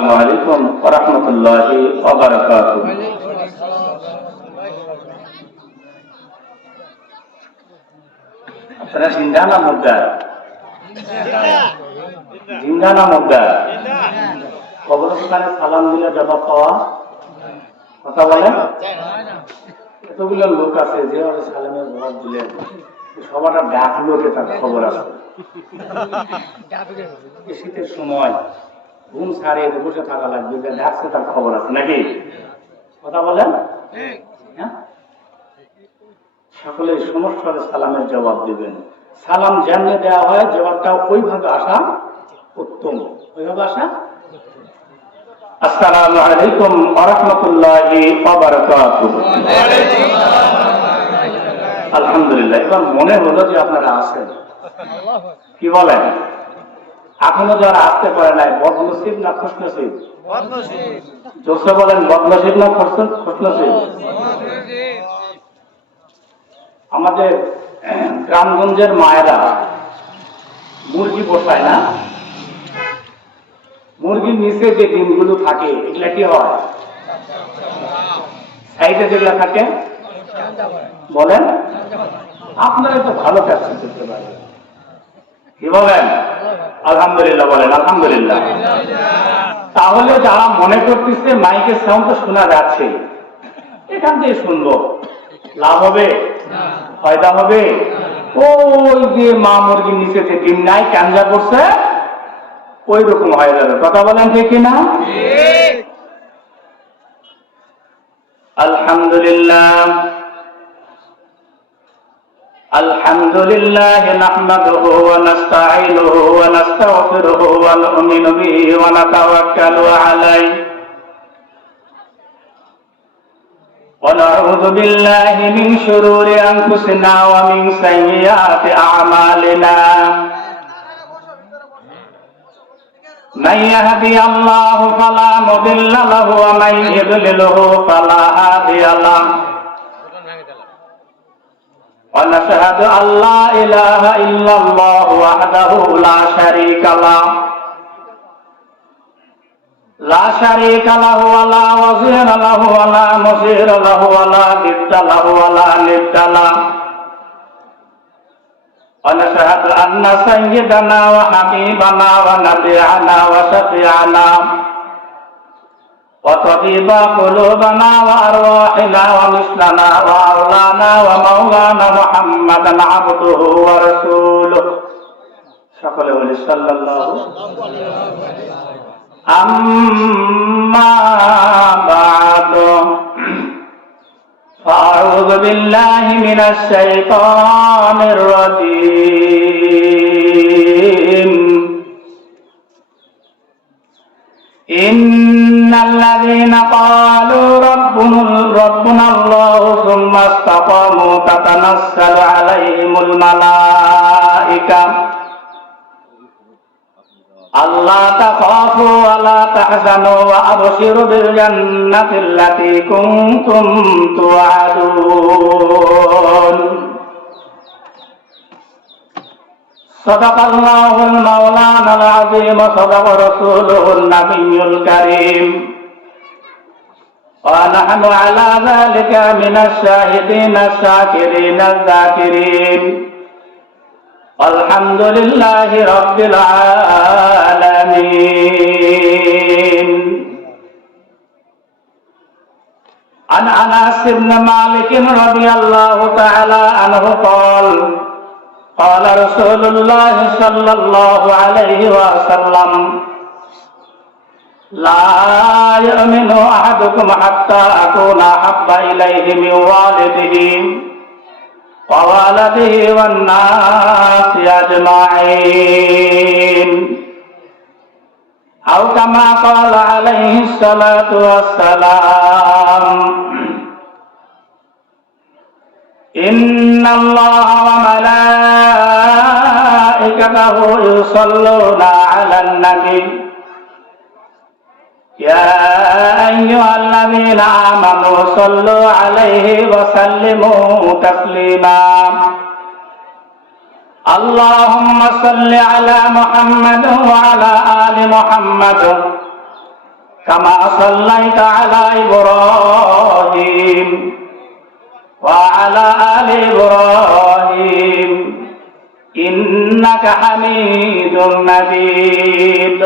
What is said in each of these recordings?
আসসালামু আলাইকুম ওয়া রাহমাতুল্লাহি ওয়া বারাকাতুহু। আপনারা জিন্দা না মুর্দা? জিন্দা না মুর্দা? কবরস্থানে সালাম দিলে জবাব পাওয়া, কথা বলেন। এতগুলো লোক আছে যেভাবে সালামের জবাব দিলেন, সবাটা ডাকলো তার খবর আছে। শীতের সময় ঘুম ছাড়িয়ে বসে থাকা লাগবে, যে ডাকছে তার খবর আছে নাকি, কথা বলেন। হ্যাঁ, সকলে সমস্যার সালামের জবাব দিবেন। সালাম যেমনি দেওয়া হয় জবাবটাও ওইভাবে আসা উত্তম, ওইভাবে আসা। আসসালামু আলাইকুম ওয়া রাহমাতুল্লাহি ওয়া বারাকাতুহু। আলহামদুলিল্লাহ, এবার মনে হলো যে আপনারা আছেন, কি বলেন? এখনো যারা আসতে পারে নাই, বদনসিব না খুশনসিব? জোসে বলেন, বদনসিব না খুশনসিব? আমাদের গ্রামগঞ্জের মায়েরা মুরগি বসায় না, মুরগির নিচে যে ডিমগুলো থাকে এগুলা কি হয়? সাইডে যেগুলা থাকে বলেন, আপনারা তো ভালো কাজ করতে পারেন, কি বলেন? আলহামদুলিল্লাহ বলেন, আলহামদুলিল্লাহ। তাহলে যারা মনে করতেছে মাইকের সাউন্ড তো শোনা যাচ্ছে, এখান থেকে শুনবো, লাভ হবে? ফায়দা হবে? ওই যে মা মুরগির নিচে যে ডিম নাই ক্যাঞ্জা করছে, ওই রকম হয়ে যাবে, কথা বলেন ঠিক কিনা? আলহামদুলিল্লাহ আলহামদুলিল্লাহ নাহমাদুহু ওয়া নাস্তাঈনুহু ওয়া নাস্তাগফিরুহু ওয়া নু'মিনু বিহি ওয়া নাতাওয়াক্কালু আলাইহি ওয়া নাউযু বিল্লাহি মিন শুরুরি আনফুসিনা ওয়া মিন সাইয়্যাতি আ'মালিনা। من يهدي الله فلا مضل له ومن يضلله فلا هادي له ونشهد أن لا إله إلا الله وحده لا شريك له ولا وزير له ولا مصير له ولا ضد له ولا ند له ونشهد أن سيدنا وحبيبنا ونبينا وشفيعنا وطبيب قلوبنا وأرواحنا ومثلنا وأولانا ومولانا محمدا عبده ورسوله সকলে বলি সাল্লাল্লাহু। أما بعد فأعوذ بالله من الشيطان الرجيم إن الذين قالوا ربنا الله ثم استقاموا تتنزل عليهم الملائكة ألا تخافوا ولا تحزنوا وأبشروا بالجنة التي كنتم توعدون صدق الله المولانا العظيم صدق رسوله النبي الكريم ونحن على ذلك من الشاهدين الشاكرين الذاكرين الحمد لله رب العالمين. عن أنس بن مالك رضي الله تعالى عنه قال قال رسول الله صلى الله عليه وسلم لا يؤمن أحدكم حتى أكون أحب إليه من والده ووالده والناس أجمعين أو كما قال عليه الصلاة والسلام إن الله وملائكته يصلون على النبي يا أيها الذين آمنوا صلوا عليه وسلموا تسليما اللهم صل على محمد وعلى آل محمد কামা সাল্লাইতা আলা ইব্রাহিম ওয়া আলা আলি ইব্রাহিম ইন্নাকা হামিদুম মাজিদ।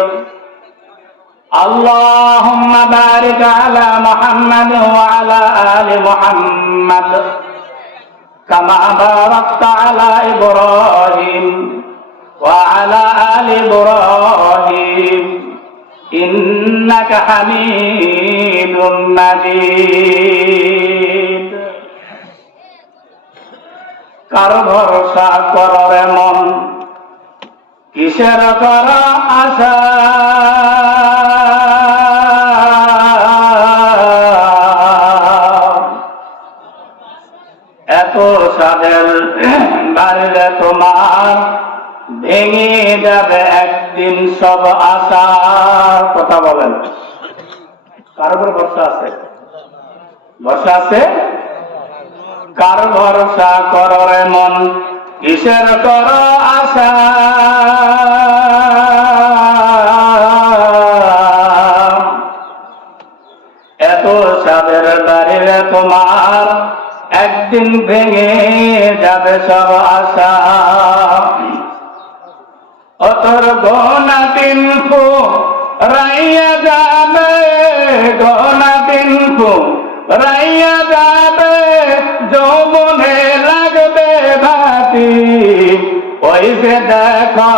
আল্লাহুম্মা বারিক আলা মুহাম্মাদ ওয়া আলা আলি মুহাম্মাদ কামা বারাকতা আলা ইব্রাহিম ওয়া আলা আলি ইব্রাহিম ইন্নাকা হামিদুম মাজিদ। কারো ভরসা করো রে মন, কিসের কর আশা, এত সাদের বাড়িলে তোমার ভেঙে যাবে একদিন সব আশা। কথা বলেন, কার উপর ভরসা আছে? ভরসা আছে? কার ভরসা করো রে মন, কিসের কর আশা, এত সাদের বাড়িলে তোমার একদিন ভেঙে যাবে সব আশা। অতর গোনা দিন রাইয়া যাবে, গোনা দিন রাইয়া যাবে, যৌবনে লাগবে ভাতি, ওই যে দেখো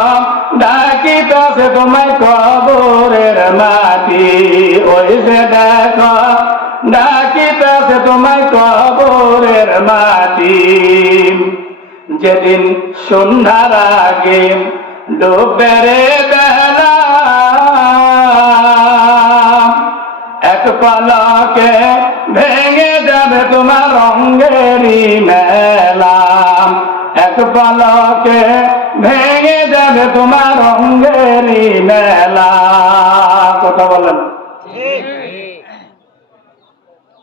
ডাকিতেছে তোমায় কবরের মাটি, ওই যে দেখো ডাকিতেছে তোমায় কবরের মাটি। যেদিন সন্ধ্যার আগে ডুবে রে বেলা, এক পলকে ভেঙে যাবে তোমার রঙেরই মেলা, এক পলকে ভেঙে যাবে তোমার রঙেরই মেলা। কথা বলেন।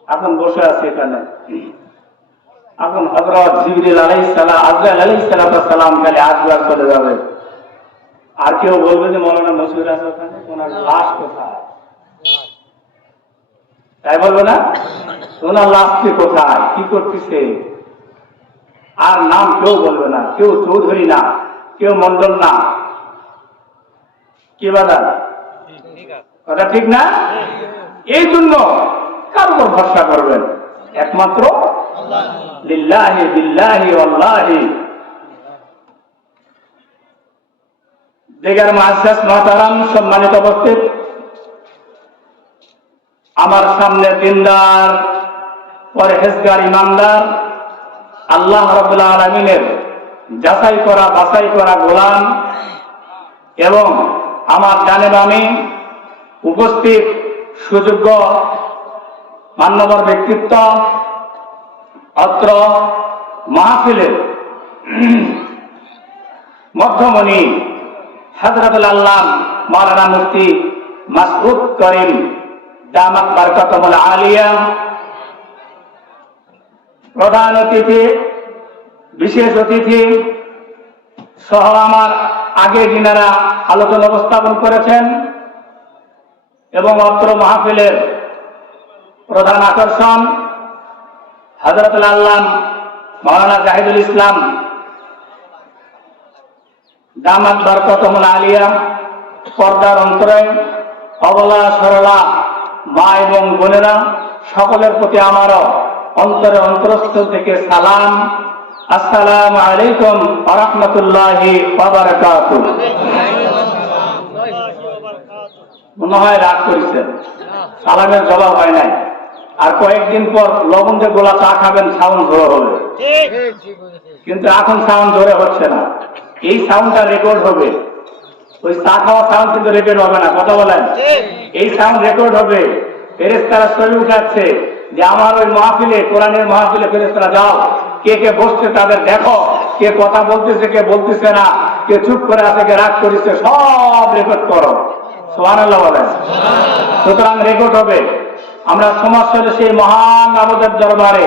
এখন বসে আছি এখানে, এখন হযরত জিবরিল আলাইহিস সালাম, আজরাইল আলাইহিস সালাম খালি আসবে আর চলে যাবে। আর কেউ বলবে যে মৌলানা মসজিদ আছে ওখানে, ওনার লাশ কোথায়? তাই বলবে না? ওনার লাশটি কোথায়, কি করতেছে? আর নাম কেউ বলবে না, কেউ চৌধুরী না, কেউ মন্ডল না। কি বাদান কথা ঠিক না? এই জন্য কার উপর ভরসা করবেন? একমাত্র লিল্লাহি বিল্লাহি ওয়াল্লাহি। দিগার মুআজ্জাজ মুহতারাম, সম্মানিত উপস্থিত, আমার সামনে দিনদার পরহেজগার ইমানদার আল্লাহ রাব্বুল আলামিনের যাচাই করা বাছাই করা গোলাম, এবং আমার ডানে বামে উপস্থিত সুযোগ্য মান্যবর ব্যক্তিত্ব, অত্র মাহফিলের মধ্যমণি হযরতুল আল্লাহ মাওলানা মুফতি মাসউদ করিম দামাত বারকাতুল আলিয়া, প্রধান অতিথি, বিশেষ অতিথি সহ আমার আগে যিনারা আলোচনা উপস্থাপন করেছেন, এবং অত্র মাহফিলের প্রধান আকর্ষণ হযরতুল আল্লাহ মাওলানা জাহিদুল ইসলাম দামাত বারকাতুল আলিয়া, পর্দার অন্তরে অবলা সরলা মা এবং বোনেরা, সকলের প্রতি আমারও অন্তরে অন্তরস্থল থেকে সালাম। আসসালামু আলাইকুম ওয়া রাহমাতুল্লাহি ওয়া বারাকাতুহু। মনে হয় রাগ করেছেন, সালামের জবাব হয় নাই। আর কয়েকদিন পর লবণ দিয়ে গোলা চা খাবেন, সাউন্ড জোরে হবে, কিন্তু এখন সাউন্ড জোরে হচ্ছে না। এই সাউন্ডটা রেকর্ড হবে, ওই চা খাওয়া সাউন্ড কিন্তু রেকর্ড হবে না। কথা বলেন, এই সাউন্ড রেকর্ড হবে। ফেরেশতারা ছবি উঠাচ্ছে যে আমার ওই মাহফিলে, কোরআনের মাহফিলে ফেরেশতারা যাও, কে কে বসছে তাদের দেখো, কে কথা বলতেছে কে বলতেছে না, কে চুপ করে আছে কে রাগ করেছে, সব রেকর্ড করো। সুবহানাল্লাহ বলেন। সুতরাং রেকর্ড হবে। আমরা সমাজের সেই মহান আমাদের দরবারে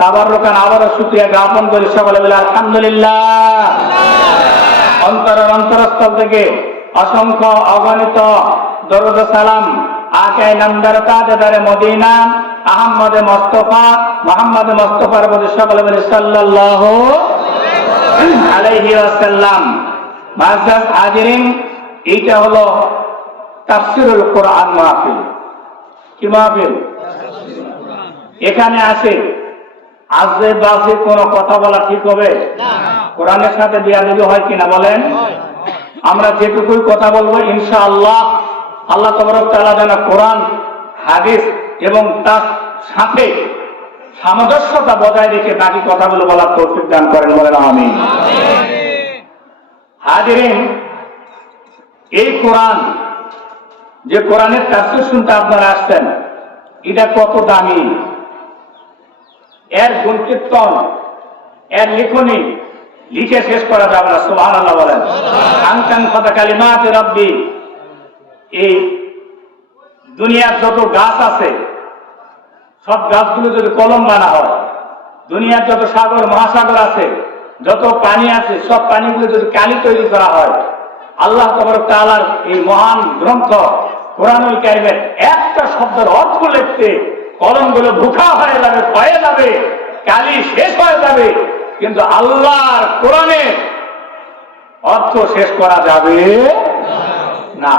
তাবাররুকান আবারও শুকরিয়া জ্ঞাপন করি, সকলে বলে আলহামদুলিল্লাহ। অন্তরের অন্তরস্থল থেকে অসংখ্য অগণিত দরুদ সালাম आके नमदार ताजदार मदीना अहमद मुस्तफा मोहम्मद मुस्तफार प्रति সকলে বলে সাল্লাল্লাহু আলাইহি ওয়াসাল্লাম। মাযযাস হাজিরিন, এইটা হলো তাফসীরুল কোরআন মাহফিল। কি মাহফিল? এখানে আসে আজে বাজে কোনো কথা বলা ঠিক হবে না। কোরআনের সাথে বিয়াদবি হয় কিনা বলেন? আমরা যেটুকুই কথা বলবো ইনশাআল্লাহ আল্লাহ তাবারক ওয়া তাআলা যেন কোরআন হাদিস এবং তার সাথে সামঞ্জস্যতা বজায় রেখে বাকি কথাগুলো বলার তৌফিক দান করেন, বলেন আমিন। হাজিরিন, এই কোরআন, যে কোরআনের তাফসীর শুনতে আপনারা আসছেন, এটা কত দামি, এর গুণকীর্তন, এর লিখনি লিখে শেষ করা যাবে না। সুবহানাল্লাহ বলেন। আনকান কথা কালিমাত রাব্বি, এই দুনিয়ার যত গাছ আছে সব গাছগুলো যদি কলম বানা হয়, দুনিয়ার যত সাগর মহাসাগর আছে, যত পানি আছে, সব পানিগুলো যদি কালি তৈরি করা হয়, আল্লাহ তাবারক ওয়া তাআলার এই মহান গ্রন্থ কোরআনুল কারীমের একটা শব্দের অর্থ লিখতে কলমগুলো ভুখা হয়ে যাবে, ক্ষয়ে যাবে, কালি শেষ হয়ে যাবে, কিন্তু আল্লাহর কোরআনের অর্থ শেষ করা যাবে না।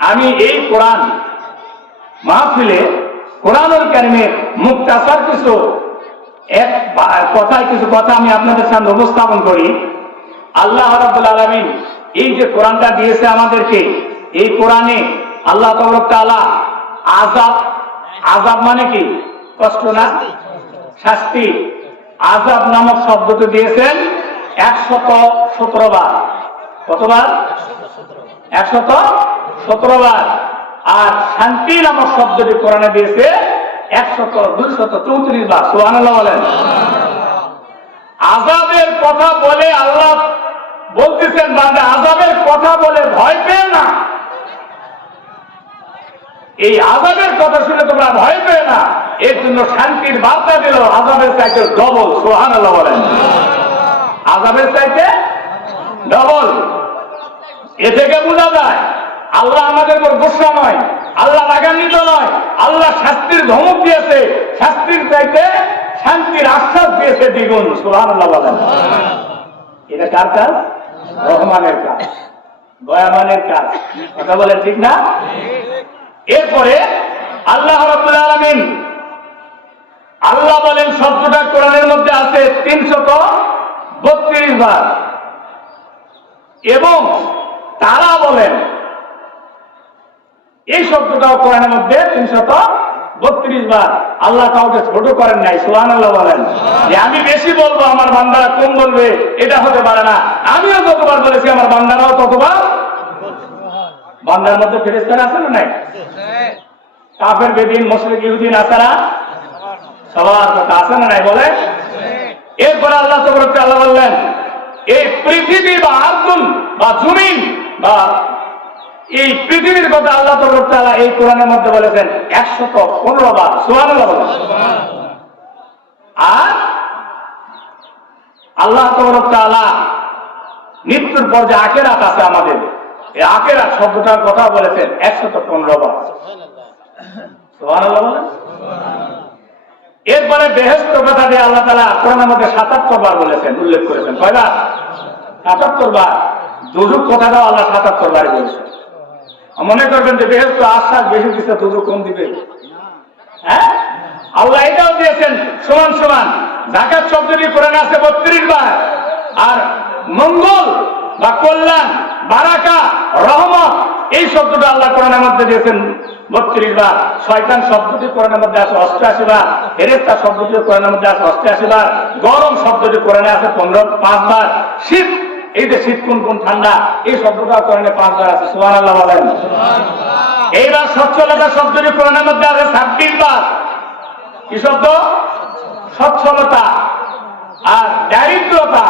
আমি এই কোরআন মাহফিলে কোরআনুল কারীমের মুক্তাসার কিছু কিছু কথা আমি আপনাদের সামনে উপস্থাপন করি। আল্লাহ রাব্বুল আলামিন এই যে কোরআনটা দিয়েছে আমাদেরকে, এই কোরআনে আল্লাহ তাবারক ওয়া তাআলা আযাব মানে কি? কষ্ট না? শাস্তি। আযাব নামক শব্দটি দিয়েছেন 117 বার। কতবার? 117 বার। আর শান্তি নামক শব্দটি কোরআনে দিয়েছে 234 বার। সুবহানাল্লাহ বলেন। আযাবের কথা বলে আল্লাহ বলতেছেন, বান্দা আযাবের কথা বলে ভয় পেও না। এই আযাবের কথা শুনে তোমরা ভয় পেও না, এর জন্য শান্তির বার্তা দিল আযাবের চাইতে ডবল। সুবহানাল্লাহ বলেন। আযাবের চাইতে ডবল। এ থেকে বোঝা যায় আল্লাহ আমাদের উপর গোসা নয়, আল্লাহ রাগান্বিত নয়, আল্লাহ শাস্তির ধমক দিয়েছে, শাস্তির চাইতে শান্তির আশ্বাস দিয়েছে দ্বিগুণ। সুবহানাল্লাহ বলেন। এটা কার কাজ? রহমানের কাজ, দয়াবানের কাজ। কথা বলেন ঠিক না? এরপরে আল্লাহ রাব্বুল আলামিন, আল্লাহ বলেন শব্দটা কোরআনের মধ্যে আছে 332 বার, এবং তারা বলেন এই শব্দটাও কোরআনের মধ্যে 332 বার। আল্লাহ কাউকে ছোট করেন নাই। সুবহানাল্লাহ বলেন। যে আমি বেশি বলবো আমার বান্দারা কম বলবে, এটা হতে পারে না। আমিও যতবার বলেছি আমার বান্দারাও ততবার। বান্দার মধ্যে ফেরেশতারা আছে না নাই? কাফের, বেদিন, মুশরিক, ইহুদি, নাসারা সবার কথা আছে না নাই? বলে। এরপরে আল্লাহ তাবারক ওয়া তাআলা বললেন এই পৃথিবী বা আরদুন বা জমিন বা এই পৃথিবীর কথা আল্লাহ তাবারক ওয়া তাআলা এই কোরআনের মধ্যে বলেছেন 115 বার। সুবহানাল্লাহ বলেন। আর আল্লাহ তাবারক ওয়া তাআলা মৃত্যুর পর যে আখিরাত আছে আমাদের, এই আখিরাত শব্দটার কথা বলেছেন 115 বার। সুবহানাল্লাহ বলেন। এরপরে বেহেশত কথা দিয়ে আল্লাহ তাআলা কোরআনের মধ্যে 77 বার বলেছেন, উল্লেখ করেছেন। কয়বার? 77 বার। দুজক কথাটাও আল্লাহ 77 বার বলেছেন। মনে করবেন যে বেহেশত আশ্বাস বেশি দিচ্ছে, দুজক কম দিবে? হ্যাঁ, আল্লাহ এটাও দিয়েছেন সমান সমান। যাকাত শব্দটি কোরআনে আছে 32 বার। আর মঙ্গল বা কল্যাণ, বারাকা, রহমত এই শব্দটা আল্লাহ কোরআনের মধ্যে দিয়েছেন 32 বার। শয়তান শব্দটি কোরআনের মধ্যে আছে 88 বার। ফেরেশতা শব্দটি কোরআনের মধ্যে আছে 88 বার। গরম শব্দটি কোরআনে আছে 5 বার। শীত, এই যে শীত কোন ঠান্ডা, এই শব্দটা কোরআনে 5 বার আছে। সুবহানাল্লাহ বলেন। এইবার সচ্ছলতা শব্দটি কোরআনের মধ্যে আছে 26 বার। কি শব্দ? সচ্ছলতা। আর দারিদ্রতা,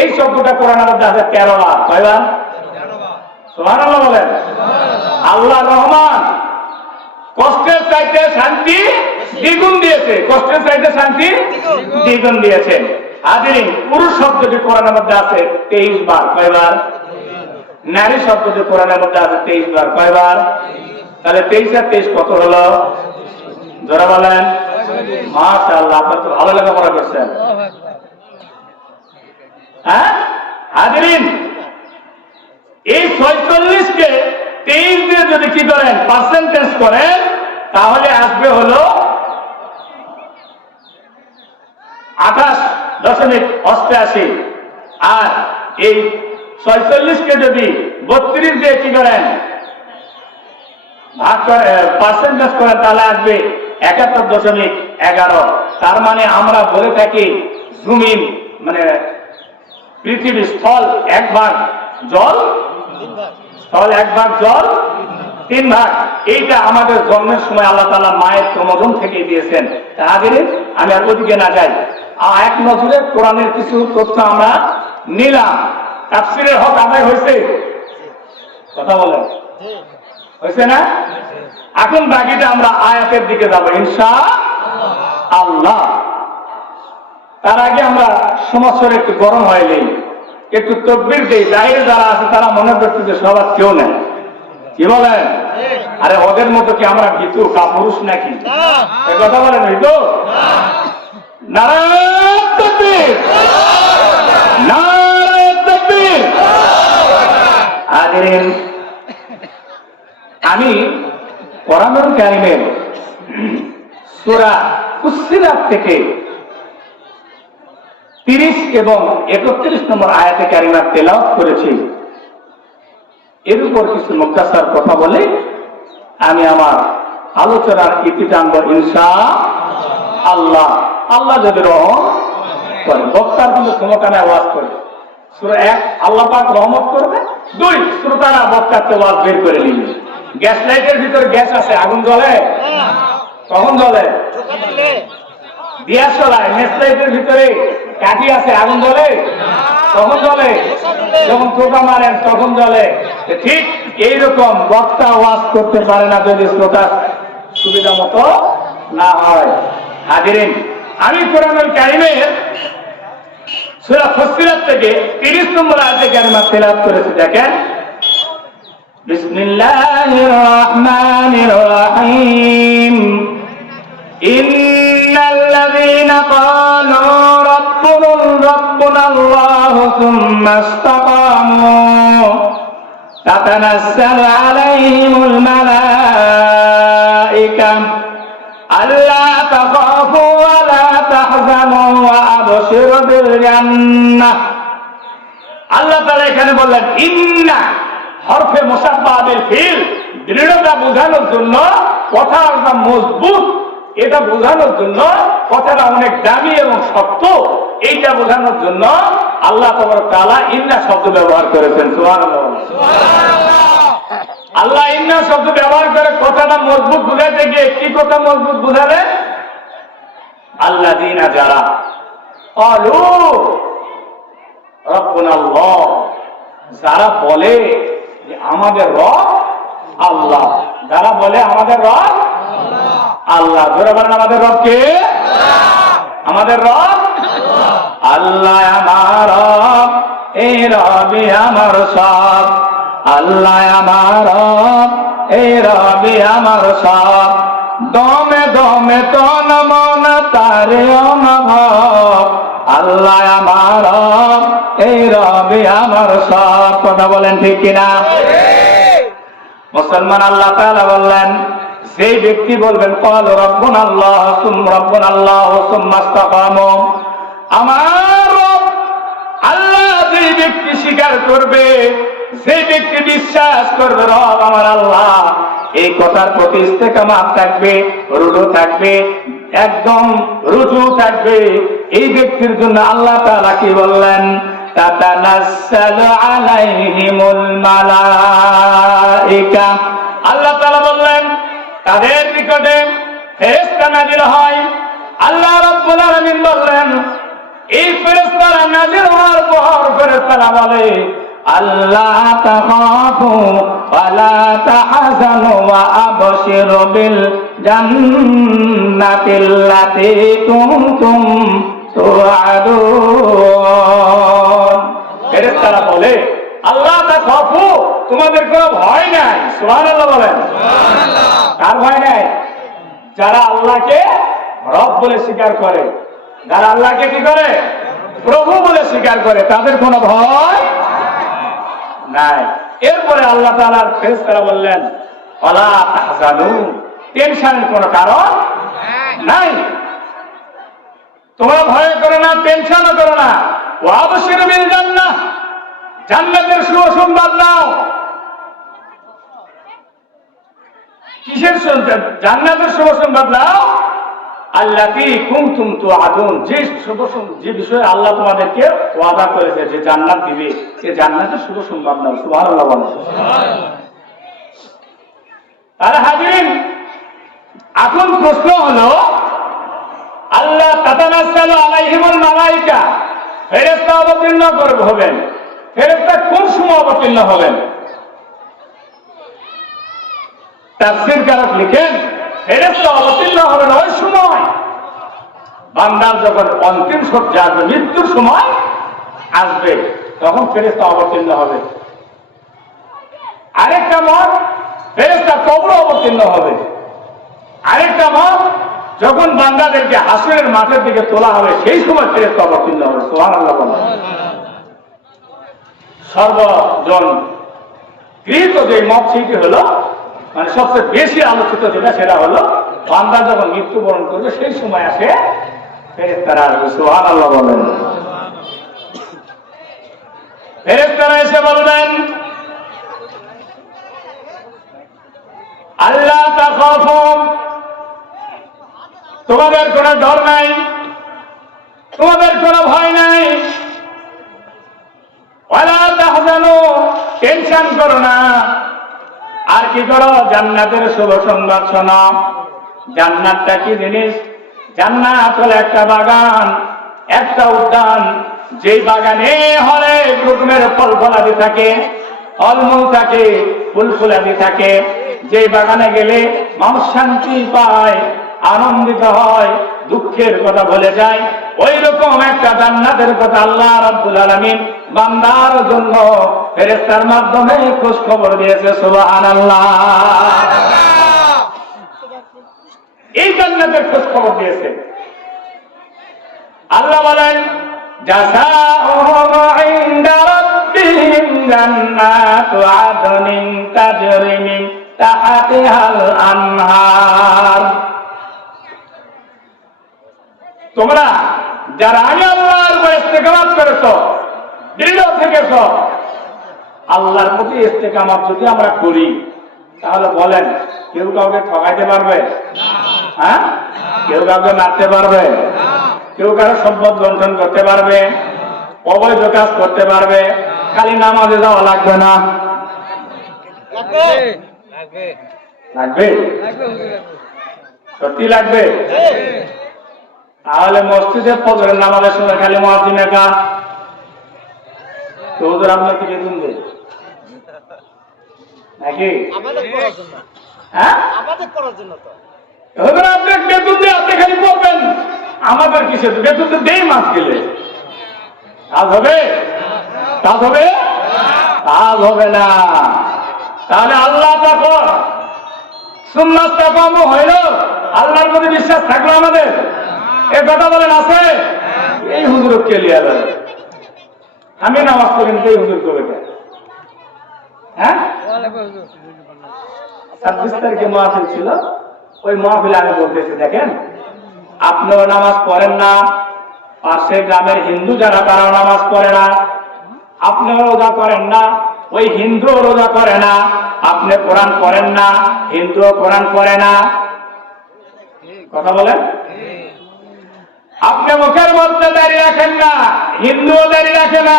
এই শব্দটা কোরআনের মধ্যে আছে 13 বার। কয়বার? সুবহানাল্লাহ বলেন। আল্লাহ রহমান, কষ্টের চাইতে শান্তি দ্বিগুণ দিয়েছে, কষ্টের চাইতে শান্তি দ্বিগুণ দিয়েছেন। হাজিরিন, পুরুষ শব্দটি কোরআনের মধ্যে আছে 23 বার। কয়বার? নারী শব্দটি কোরআনের মধ্যে আছে 23 বার। কয়বার? তাহলে 23 আর 23 কত হলো? জোরে বলেন। মাশাআল্লাহ, আপনারা তো ভালো লেখাপড়া করছেন। হ্যাঁ হাজিরিন, এই 46 কে 23 দিয়ে যদি কি করেন পার্সেন্টেজ করেন তাহলে আসবে হলো 28.88। আর এই 46 কে যদি 32 দিয়ে কি করেন ভাগ করে পার্সেন্টেজ করেন তাহলে আসবে 71.11। তার মানে আমরা বলে থাকি জমিন মানে পৃথিবী স্থল 1 ভাগ জল, স্থল 1 ভাগ জল 3 ভাগ। এইটা আমাদের জন্মের সময় আল্লাহ তাআলা মায়ের ক্রোমোজোম থেকে দিয়েছেন। হাজিরিন, আমি আর ওদিকে না যাই, এক নজরে কোরআনের কিছু তথ্য আমরা নিলাম। তাফসীরের হক আদায় হয়েছে? কথা বলেন, হয়েছে না? এখন বাকিটা আমরা আয়াতের দিকে যাব ইনশাআল্লাহ। তার আগে আমরা সমাজের একটু গরম হইলেই একটু তাকবীর দেই। বাইরে যারা আছে তারা মনে করছে যে সবার কেউ নেই, কি বলেন? আরে ওদের মতো কি আমরা ভিতু কাপুরুষ নাকি? এই কথা বলেন হইতো? নারায়ে তাকবীর, নারায়ে তাকবীর। হাজিরিন, আমি কোরআনুল কারীমের সূরা ফুসসিলাত থেকে 30 এবং 31 নম্বর আয়াতে কারিমা তেলাওয়াত করেছি। এর উপর কিছু মুক্তাসার কথা বলে আমি আমার আলোচনার ইতি টানব ইনশাআল্লাহ। আল্লাহ যদি রহম করে, বক্তার কিন্তু ক্ষমতা নেই ওয়াজ করে। সূরা 1 আল্লাহ পাক রহমত করবে, 2 শ্রোতারা বক্তার ওয়াজ বের করে নিবে। গ্যাস লাইটের ভিতর গ্যাস আছে, আগুন জ্বলে? কখন জ্বলে? গ্যাস চলায়। মেস লাইটের ভিতরে কাঠি আছে, আগুন জ্বলে? কখন জ্বলে? যখন টোকা মারেন তখন জ্বলে। ঠিক এইরকম বক্তা ওয়াজ করতে পারে না যদি শ্রোতা সুবিধা মতো না হয়। হাজিরিন, আমি কোরআনুল কারীমের সূরা ফুসসিলাত থেকে 30 নম্বর আয়াতে কারিমা তেলাওয়াত করেছি। দেখেন, বিসমিল্লাহির রহমানির রহিম। ইন্নাল্লাযীনা ক্বালু রাব্বুনাল্লাহু সুম্মা ইসতাকামু তাতানাজ্জালু আলাইহিমুল মালায়েকা আল্লা তাখাফু ওয়া লা তাহজানু ওয়া আবশিরু বিল জান্নাহ। আল্লাহ তাআলা এখানে বললেন ইন্না হরফে মুসাব্বাহ বিল ফিল, দৃঢ়তা বোঝানোর জন্য, কথাটা মজবুত এটা বোঝানোর জন্য, কথাটা অনেক দামি এবং শক্ত এইটা বোঝানোর জন্য আল্লাহ তাআলা ইন্না শব্দ ব্যবহার করেছেন। সুবহানাল্লাহ, আল্লাহ ইন্না শব্দ ব্যবহার করে কথাটা মজবুত বুঝাতে গিয়ে কি কথা মজবুত বুঝালেন? আল্লাযীনা যারা ক্বালু রাব্বুনাল্লাহ, যারা বলে যে আমাদের রব আল্লাহ, যারা বলে আমাদের রব আল্লাহ। ধরে বলেন আমাদের রব কে? আমাদের রব আল্লাহ। আমার রব, এই রবি আমার সব। আল্লাহ আমার রব, এই রবি আমার সব। দমে দমে তন মন তারে অনুভব। আল্লাহ আমার রব, এই রবি আমার সব। কথা বলেন ঠিক কিনা? মুসলমান আল্লাহ তাআলা বললেন, সেই ব্যক্তি বলবেন ক্বালু রাব্বুনাল্লাহ সুম্মা রাব্বুনাল্লাহু সুম্মা ইসতাকামু, আমার রব আল্লাহ। যে ব্যক্তি স্বীকার করবে, যে ব্যক্তি বিশ্বাস করবে রব আমার আল্লাহ, এই কথার প্রতি ইস্তেকামাত থাকবে, রুজু থাকবে, একদম রুজু থাকবে, এই ব্যক্তির জন্য আল্লাহ তাআলা কি বললেন? তাতানাজ্জালু আলাইহিমুল মালায়েকা। আল্লাহ তাআলা বললেন তাদের নিকটে ফেরেশতা নাযিল হয়। আল্লাহ রাব্বুল আলামিন বললেন এই ফেরেশতারা নাযিল হওয়ার পর ফেরেশতারা বলে আল্লাহ তাখাফু ওয়া লা তাহজানু ওয়া আবশিরু বিল জান্নাতিল্লাতী কুনতুম তুআদুন। ফেরেশতারা বলে আল্লাহ তাখাফু, তোমাদের কোনো ভয় নাই। সুবহানাল্লাহ বলেন। যারা আল্লাহকে রব বলে স্বীকার করে, যারা আল্লাহকে কি করে, প্রভু বলে স্বীকার করে, তাদের কোনো ভয় নাই। এরপরে আল্লাহ তাআলার ফেরেশতারা বললেন, ওয়ালা তাহজানু, টেনশনের কোনো কারণ নাই, তোমরা ভয় করো না, টেনশনও করো না। ওয়াবশিরু বিল জান্নাহ, জান্নাতের সুসংবাদ দাও। কিসের সংবাদ? জান্নাতের সুসংবাদ দাও। আল্লাতী কুনতুম তুআদুন, যে বিষয়ে আল্লাহ তোমাদেরকে ওয়াদা করেছে যে জান্নাত দিবে, সে জান্নাতের সুসংবাদ দাও। সুবহানাল্লাহ বলেন। আর হাজিরিন, এখন প্রশ্ন হলো, আল্লাহ তাতানাজ্জালু আলাইহিমুল মালায়েকা, ফেরেশতা অবতীর্ণ হবেন। ফেরেশতা কোন সময় অবতীর্ণ হবেন? তাফসীরকারক লিখেন, ফেরেশতা অবতীর্ণ হবেন ওই সময় বান্দার যখন অন্তিম শয্যা আসবে, মৃত্যুর সময় আসবে, তখন ফেরেশতা অবতীর্ণ হবে। আরেকটা মত, ফেরেশতা কবরে অবতীর্ণ হবে। আরেকটা মত, যখন বান্দাদেরকে হাসরের মাঠের দিকে তোলা হবে, সেই সময় ফেরেশতা অবতীর্ণ হবে। সুবহানাল্লাহ। সর্বজন গৃহীত যে মত সেটি হলো, মানে সবচেয়ে বেশি আলোচিত যেটা, সেটা হলো বান্দা যখন মৃত্যুবরণ করবে সেই সময় আসে ফেরেশতারা আসবে। সুবহানাল্লাহ বলেন। ফেরেশতারা এসে বলবেন, আল্লাহ তাখাফু, তোমাদের কোনো ডর নাই, তোমাদের কোনো ভয় নাই। ওয়ালা তাহজানু, টেনশন করো না। আর কি করো? জান্নাতের শুভ সংবাদ শোনো। জান্নাতটা কি জিনিস? জান্নাত হলো একটা বাগান, একটা উদ্যান, যেই বাগানে হরেক রকমের ফল ফলাদি থাকে, ফলমূল থাকে, ফুল ফুলাদি থাকে। যেই বাগানে গেলে মানুষ শান্তি পায়, আনন্দিত হয়, দুঃখের কথা ভুলে যায়। ওই রকম একটা জান্নাতের কথা আল্লাহ রাব্বুল আলামিন বান্দার জন্য ফেরেশতার মাধ্যমে খোঁজ খবর দিয়েছে। সুবহানাল্লাহ। এই জান্নাতের খোঁজ খবর দিয়েছে। আল্লাহ বলেন, জাযাউহুম ইনদা রাব্বিহিম জান্নাতু আদনিন তাজরি মিন তাহতিহাল আনহার। তোমরা যারা আল্লাহর উপর ইস্তেকামাত করেছো, দৃঢ় থেকেছো, আল্লাহর প্রতি ইস্তেকামাত যদি আমরা করি, তাহলে বলেন কেউ কাউকে ঠকাইতে পারবে? হ্যাঁ, কেউ কাউকে মারতে পারবে? কেউ কারো সম্পদ লুণ্ঠন করতে পারবে? অবৈধ কাজ করতে পারবে? খালি নামাজে যাওয়া লাগবে না? লাগবে, সত্যি লাগবে। তাহলে মসজিদে ফজরের নামাজের সময় খালি মুয়াজ্জিন একা, তো হুজুর আপনার কি বেতন দেয় নাকি? হ্যাঁ, হুজুর আপনার বেতন দিয়ে আপনি খালি পড়বেন, আমাদের কিসে বেতন দেই? মাস গেলে কাজ হবে? কাজ হবে? কাজ হবে না। তাহলে আল্লাহ তাকওয়া সুন্নাত তাকওয়া হইল, আল্লাহর প্রতি বিশ্বাস থাকলো আমাদের। এ কথা বলেন আছে? এই হুজুর ক্লিয়ার হবে, আমি নামাজ পড়ি এই হুজুর করবে কেন? হ্যাঁ, 26 তারিখে মাহফিল ছিল, ওই মাহফিলে আমি বলতেছি, দেখেন আপনিও নামাজ পড়েন না, পাশে গ্রামের হিন্দু যারা তারাও নামাজ পড়ে না, আপনিও রোজা করেন না, ওই হিন্দুও রোজা করে না, আপনি কোরআন পড়েন না, হিন্দুও কোরআন পড়ে না। কথা বলেন। আপনি মুখের মধ্যে দাঁড়িয়ে রাখেন না, হিন্দুও দাঁড়িয়ে রাখে না।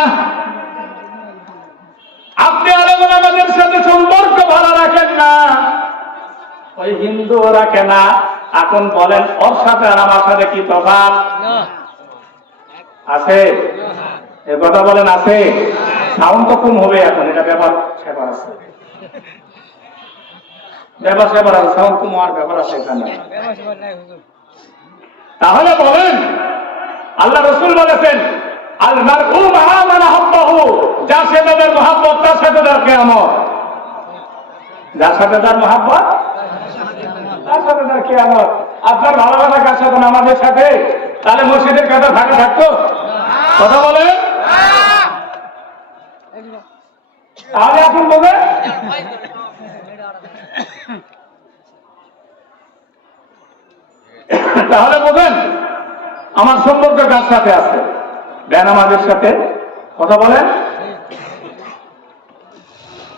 আপনি আমাদের সাথে সম্পর্ক ভালো রাখেন না, ওই হিন্দুও রাখে না। এখন বলেন ওর সাথে আর আমার সাথে কি তফাৎ আছে? এ কথা বলেন আছে? সাউন্ড তো কম হবে এখন, এটা ব্যাপার সেবার আছে, ব্যাপার সেবার আছে, সাউন্ড কম হওয়ার ব্যাপার আছে এখানে। তাহলে বলেন, আল্লাহ রাসূল বলেছেন, আল মারউ মাআ মান আহাব্বাহু, যার সাথে তার মহব্বত তার সাথে তার কিয়ামত। যার সাথে তার মহব্বত তার সাথে তার কিয়ামত। আপনার ভালোবাসা কার সাথে? আমাদের সাথে। তাহলে মসজিদের কাটা ফাঁকা থাকতো? কথা বলে। তাহলে এখন বলবে তাহলে বলবেন আমার সম্পর্ক কার সাথে আছে? বেনামাজের সাথে। কথা বলেন।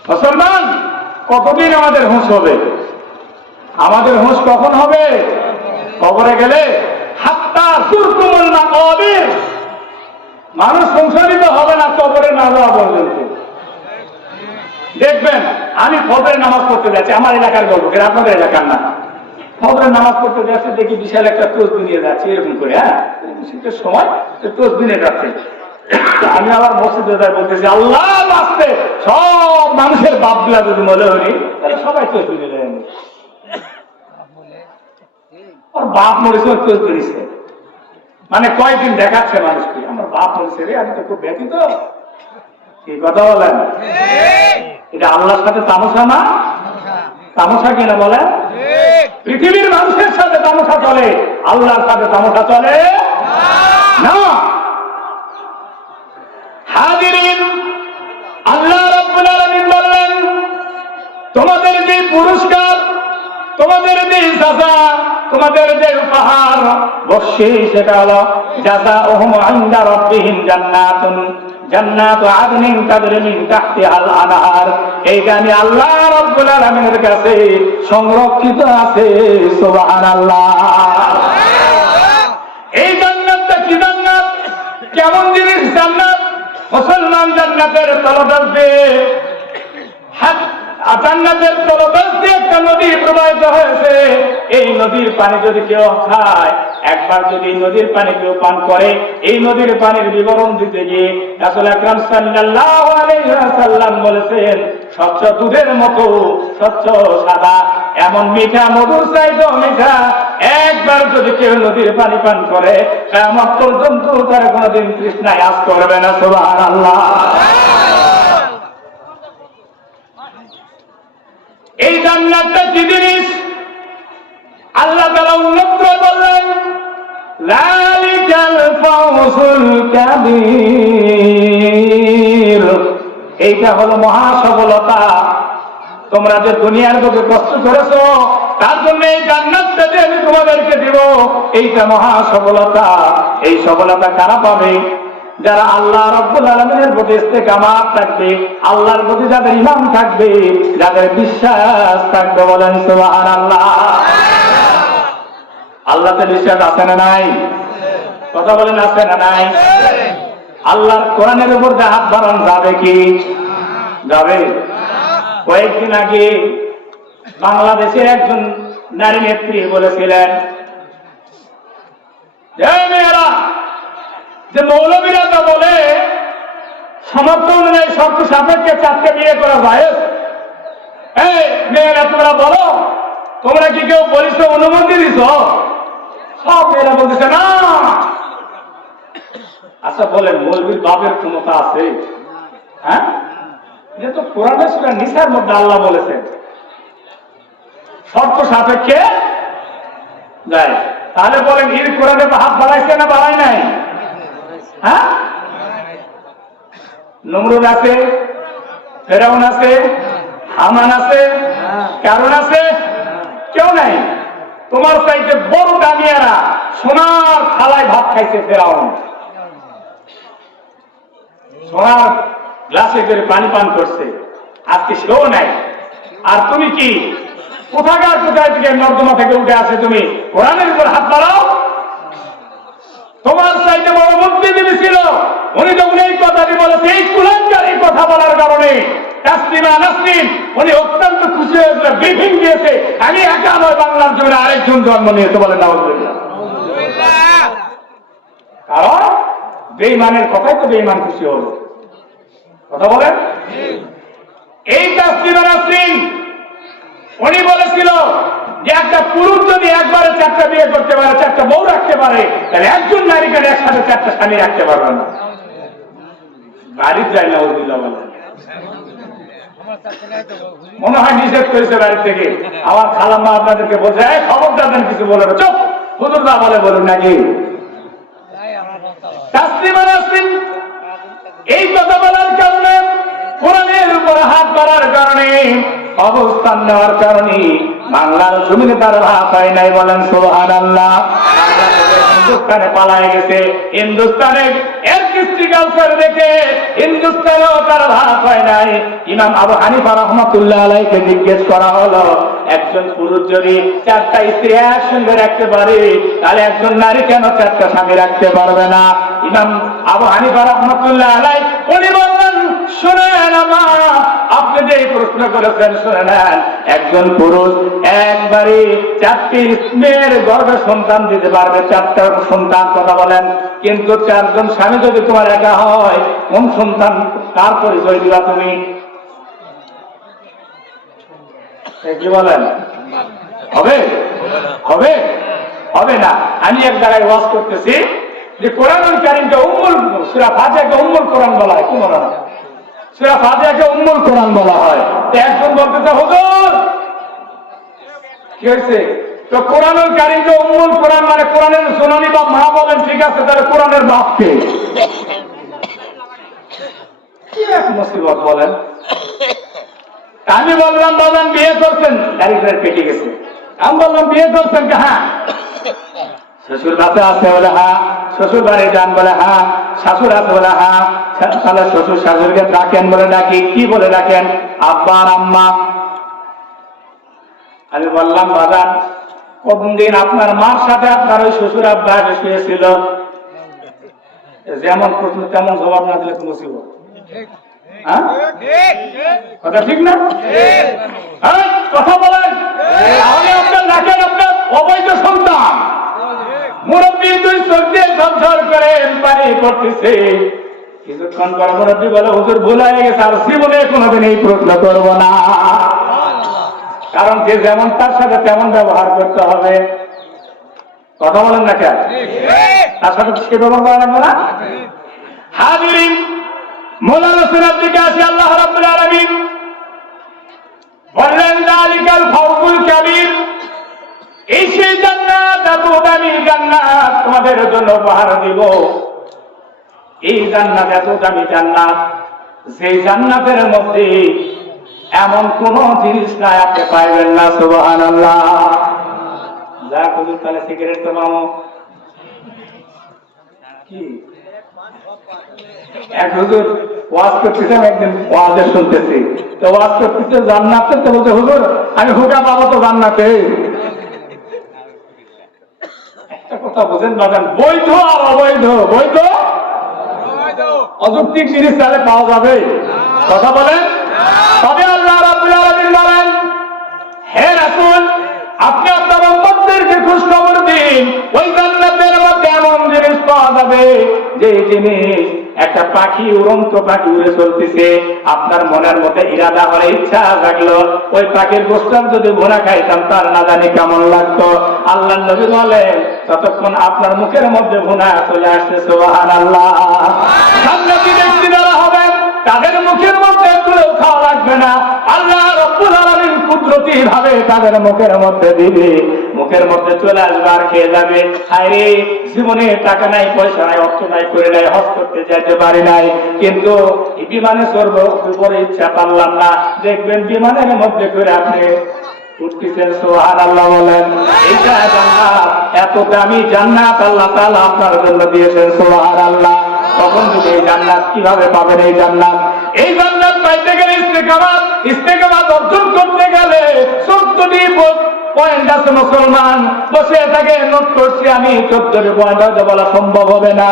মুসলমান, কতদিন আমাদের হুঁশ হবে? আমাদের হুঁশ কখন হবে? কবরে গেলে। হাত্তা তুরকুমুল মাকাবির, মানুষ সংসারিত হবে না কবরে না যাওয়া পর্যন্ত। দেখবেন, আমি ফজরের নামাজ পড়তে যাচ্ছি, আমার এলাকার গল্প, আপনাদের এলাকার না। ফজরের নামাজ পড়তে যাচ্ছে, দেখি বিশাল একটা তসবিহ নিয়ে যাচ্ছে এরকম করে। হ্যাঁ, শীতের সময় তসবিহ নিয়ে যাচ্ছে। আমি আবার মসজিদে যাই, বলতেছি আল্লাহ বাঁচতে সব মানুষের বাপ গুলা যদি মনে হইনি তাহলে সবাই তসবিহ নিয়ে যায়। ওর বাপ মরেছে, ওর তসবিহ করেছে। মানে কয়েকদিন দেখাচ্ছে মানুষকে আমার বাপ মরেছে রে, আমি তো খুব ব্যথিত। কি কথা বলেন? এটা আল্লাহর সাথে তামাশা না? তামাশা কিনা বলেন? পৃথিবীর মানুষের সাথে তামাশা চলে, আল্লাহর সাথে তামাশা চলে না। হাজিরিন, আল্লাহ রাব্বুল আলামিন বললেন, তোমাদের যে পুরস্কার, তোমাদের যে সাজা, তোমাদের যে উপহার বখশিশ, সেটা হলো জাযাউহুম ইনদা রাব্বিহিম জান্নাতুন, জান্নাতু আদনিন তাজরি মিন তাহতিহাল আনহার। এইখানে আল্লাহ রাব্বুল আলামিনের কাছে সংরক্ষিত আছে। সুবহানাল্লাহ। এই জান্নাতটা কি জান্নাত? কেমন জিনিস জান্নাত? মুসলমান জান্নাতের তলদেশে, জান্নাতের তলদেশে একটা নদী প্রবাহিত হয়েছে। এই নদীর পানি যদি কেউ খায়, একবার যদি নদীর পানি কেউ পান করে, এই নদীর পানির বিবরণ দিতে গিয়ে রাসূল আকরাম সাল্লাল্লাহু আলাইহি ওয়াসাল্লাম বলেছেন, স্বচ্ছ দুধের মতো স্বচ্ছ সাদা, এমন মিঠা, মধুর চাইতো মিঠা। একবার যদি কেউ নদীর পানি পান করে, কিয়ামত পর্যন্ত তার কোনোদিন তৃষ্ণায় আজ করবে না। সুবহানাল্লাহ। এই জান্নাতটা কি জিনিস? আল্লাহ তাআলা উল্লেখ করে বললেন, যালিকাল ফাওজুল কাবীর, এইটা হলো মহা সফলতা। তোমরা যে দুনিয়ার বুকে কষ্ট করেছো, তার জন্য এই জান্নাতটা যে আমি তোমাদেরকে দিব, এইটা মহা সফলতা। এই সফলতা কারা পাবে? যারা আল্লাহ রাব্বুল আলামিনের প্রতি ইস্তেকামাত থাকবে, আল্লাহর প্রতি যাদের ঈমান থাকবে, যাদের বিশ্বাস থাকবে। বলেন সুবহানাল্লাহ। আল্লাহতে বিশ্বাস আছে না নাই? কথা বলেন, আছে না নাই? আল্লাহর কোরআনের উপর যে হাত বাড়ানো যাবে কি? যাবে। কয়েকদিন আগে বাংলাদেশের একজন নারী নেত্রী বলেছিলেন, মেয়েরা যে মৌলবীরা তো বলে সমর্থ অনুযায়ী শর্ত সাপেক্ষে 4টে বিয়ে করা যায়। এই মেয়েরা তোমরা বলো, তোমরা কি কেউ বলিস অনুমতি দিছ? সব মেয়েরা বলতেছে না। আচ্ছা বলেন, মৌলবীর বাপের ক্ষমতা আছে? হ্যাঁ, যেহেতু কোরআনে সূরা নিসার মধ্যে আল্লাহ বলেছেন শর্ত সাপেক্ষে যায়, তাহলে বলেন এর কোরআনে হাত বাড়াইছে না বাড়াই নাই? হ্যাঁ, নমরুদ আছে, ফেরাউন আছে, হামান আছে, কারণ আছে, কেউ নাই। তোমার চাইতে বড় দামিয়ারা সোনার থালায় ভাত খাইছে ফেরাউন, সোনার গ্লাসে করে পানি পান করছে, আজকে সেও নাই। আর তুমি কি কোথাকার কোথায় থেকে নর্দমা থেকে উঠে আসে তুমি কোরআনের উপর হাত বাড়াও? তোমার চাইতে বড় বুদ্ধিজীবী ছিল, উনি যখন এই কথাটি বলেছে, এই কুলাঙ্গার এই কথা বলার কারণে তাসলিমা নাসরিন উনি অত্যন্ত খুশি হয়েছিল, ব্রিফিং দিয়েছে, আমি একা নয়, বাংলার জমিনে আরেকজন জন্ম নিয়েছে। বলেন নাউজুবিল্লাহ। কারণ বেঈমানের কথাই তো বেঈমান খুশি হল। কথা বলেন। এই তাসলিমা নাসরিন উনি বলেছিল যে একটা পুরুষ যদি একবারে 4টা বিয়ে করতে পারে, 4টা বউ রাখতে পারে, তাহলে একজন নারীকে একসাথে 4টা স্বামী রাখতে পারবে না। বাড়ির যায় না, ওদিল্লা বলেন। মনে হয় নিষেধ করেছে বাড়ি থেকে। আমার খালাম্মা আপনাদেরকে বলছে, খবরদার কিছু বলে না, চুপ। হুজুররা বলে বলুন নাকি তাসলিমা নাসরিন এই কথা বলার কারণে, কোরআনের উপর হাত বাড়ার কারণে, অবস্থান নেওয়ার কারণে বাংলার জমিনে তার ভাত হয় নাই। বলেন সুবহানাল্লাহ। হিন্দুস্তানে পালায় গেছে, হিন্দুস্তানে এর কৃষ্টি কালচার দেখে হিন্দুস্তানেও তার ভাত হয় নাই। ইমাম আবু হানিফা রাহমাতুল্লাহ আলাইহিকে জিজ্ঞেস করা হলো, একজন পুরুষ যদি 4টা স্ত্রী একসঙ্গে রাখতে পারে, তাহলে একজন নারী কেন 4টা স্বামী রাখতে পারবে না? ইমাম আবু হানিফা রাহমাতুল্লাহ আলাইহি উনি বললেন, শুনেন আমা, আপনি যে প্রশ্ন করেছেন শুনে নেন, একজন পুরুষ একবারে 4টি মেয়ের গর্ভে সন্তান দিতে পারবে, 4টা সন্তান, কথা বলেন। কিন্তু 4জন স্বামী যদি তোমার একা হয়, কোন সন্তান কার পরিচয় দিবা তুমি? কি বলেন? হবে? হবে? হবে না। আমি এক জায়গায় ওয়াজ করতেছি যে কোরআনুল কারীমকে সূরা ফাতিহাকে উম্মুল কোরআন বলা হয়। কি বলা হয়? সূরা ফাতিহাকে উম্মুল কোরআন বলা হয়। তো একজন বলতেছে, হুজুর কি হয়েছে? তো কোরআনুল কারীমকে উম্মুল কোরআন মানে কোরআনের শুনানি বা মা বলেন, ঠিক আছে, তাহলে কোরআনের বাপকে কি এক মুসিবত বলেন। আমি বললাম, বলেন বিয়ে করছেন? তারিখের কেটে গেছে। আমি বললাম বিয়ে করছেন? হ্যাঁ। শ্বশুর বাসে আছে? বলে হ্যাঁ। শ্বশুর বাড়ি যান? বলে হ্যাঁ। শাশুর আছে? বলে হ্যাঁ। তাহলে শ্বশুর শাশুড়িকে ডাকেন? বলে ডাকি। কি বলে ডাকেন? আব্বা আর আম্মা। আমি বললাম, বাজান কোনদিন আপনার মার সাথে আপনার ওই শ্বশুর আব্বা শুয়েছিল? যেমন প্রশ্ন তেমন জবাব না দিলে তো মুসিবত। কথা ঠিক না? কথা বলেন। তাহলে আপনার রাখেন আপনার অবৈধ সন্তান, মুরব্বী 2 চোখ দিয়ে ঝরঝর করে পানি করতেছে। কিছুক্ষণ পর মুরব্বী বলে, হুজুর ভুল হয়ে গেছে, আর জীবনে কোনোদিন এই প্রশ্ন করবো না। কারণ যে যেমন তার সাথে তেমন ব্যবহার করতে হবে। কথা বলেন না কেন? তার সাথে সে ব্যবহার করা লাগবে না। হাজিরিন, মূল আলোচনার দিকে আসি। আল্লাহ রাব্বুল আলামিন বললেন, যালিকাল ফাওজুল কাবীর, এই সেই জান্নাত, এত দামি জান্নাত তোমাদের জন্য উপহার দিব। এই জান্নাত এত দামি জান্নাত, সেই জান্নাতের মধ্যে এমন কোন জিনিস নাই আপনি পাইবেন না। সুবহানাল্লাহ। যা হুজুর তাহলে সিগারেট তো মামো কি এক হুজুর ওয়াজ করতেছেন, একদিন ওয়াজে শুনতেছি, তো ওয়াজ করতেছে জান্নাতে, তো বলছে, হুজুর আমি হুকা পাবো তো জান্নাতে? একটা কথা বুঝেন বাজান, বৈধ আর অবৈধ, বৈধ অযৌক্তিক জিনিস তাহলে পাওয়া যাবে? কথা বলেন। তবে আল্লাহ রাব্বুল আলামিন বলেন, হে রাসূল, আপনি আপনার উম্মতদেরকে খুশখবর দিন, ওই জান্নাতের মধ্যে এমন জিনিস পাওয়া যাবে যে জিনিস একটা পাখি, উড়ন্ত পাখি উড়ে চলতেছে, আপনার মনের মধ্যে ইরাদা হলে, ইচ্ছা জাগলো, ওই পাখির গোশত যদি ভুনা খাইতাম তার না জানি কেমন লাগতো। আল্লাহর নবী বলেন, ততক্ষণ আপনার মুখের মধ্যে ভুনা চলে আসছে। সুবহানাল্লাহ। জান্নাতি ব্যক্তি যারা হবে তাদের মুখের মধ্যে তুলেও খাওয়া লাগবে না। আল্লাহ রাব্বুল আলামিন কুদরতি ভাবে তাদের মুখের মধ্যে দিবে, মুখের মধ্যে চলে আসবে আর খেয়ে যাবে। হায়রে, জীবনে টাকা নাই, পয়সা নাই, অর্থ নাই, করে নাই, হজ করতে যাইতে পারি নাই, কিন্তু বিমানে চড়বো, উপরে ইচ্ছা পারলাম না। দেখবেন বিমানের মধ্যে করে আপনি উঠতেছেন। সুবহানাল্লাহ বলেন। এইটা জান্নাত, এত দামি জান্নাত আল্লাহ তাআলা আপনার জন্য দিয়েছেন। সুবহানাল্লাহ। তখন যদি এই জান্নাত কিভাবে পাবেন? এই জান্নাত পাইতে গেলে ইস্তেকামাত অর্জন করতে গেলে 14টি পয়েন্ট আছে। মুসলমান বসে থাকে, নোট করছি আমি, 14টি পয়েন্ট হয়তো বলা সম্ভব হবে না।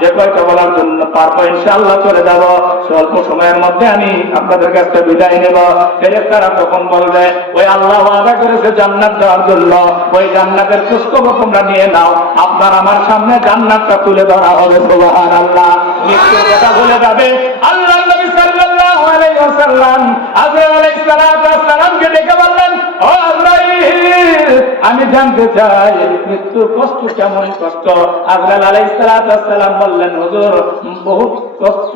যে কয়টা বলার জন্য পারবো ইনশাআল্লাহ চলে যাব। স্বল্প সময়ের মধ্যে আমি আপনাদের কাছে বিদায় নেব। ফেরেশতারা তখন বলবে, ওই আল্লাহ ওয়াদা করেছে জান্নাত দেওয়ার জন্য, ওই জান্নাতের খোঁজখবর তোমরা নিয়ে নাও। আপনার আমার সামনে জান্নাতটা তুলে ধরা হবে। সুবহানাল্লাহ। মৃত্যুর কথা ভুলে যাবে। আল্লাহ নবী সাল্লাল্লাহু আলাইহি ওয়াসাল্লাম আজরাইল আলাইহিস সালামকে ডেকে বললেন, ও আজরাইল, আমি জানতে চাই মৃত্যুর কষ্ট কেমন কষ্ট। আজরাইল আলাইহিস সালাম বললেন, হুজুর বহুত কষ্ট,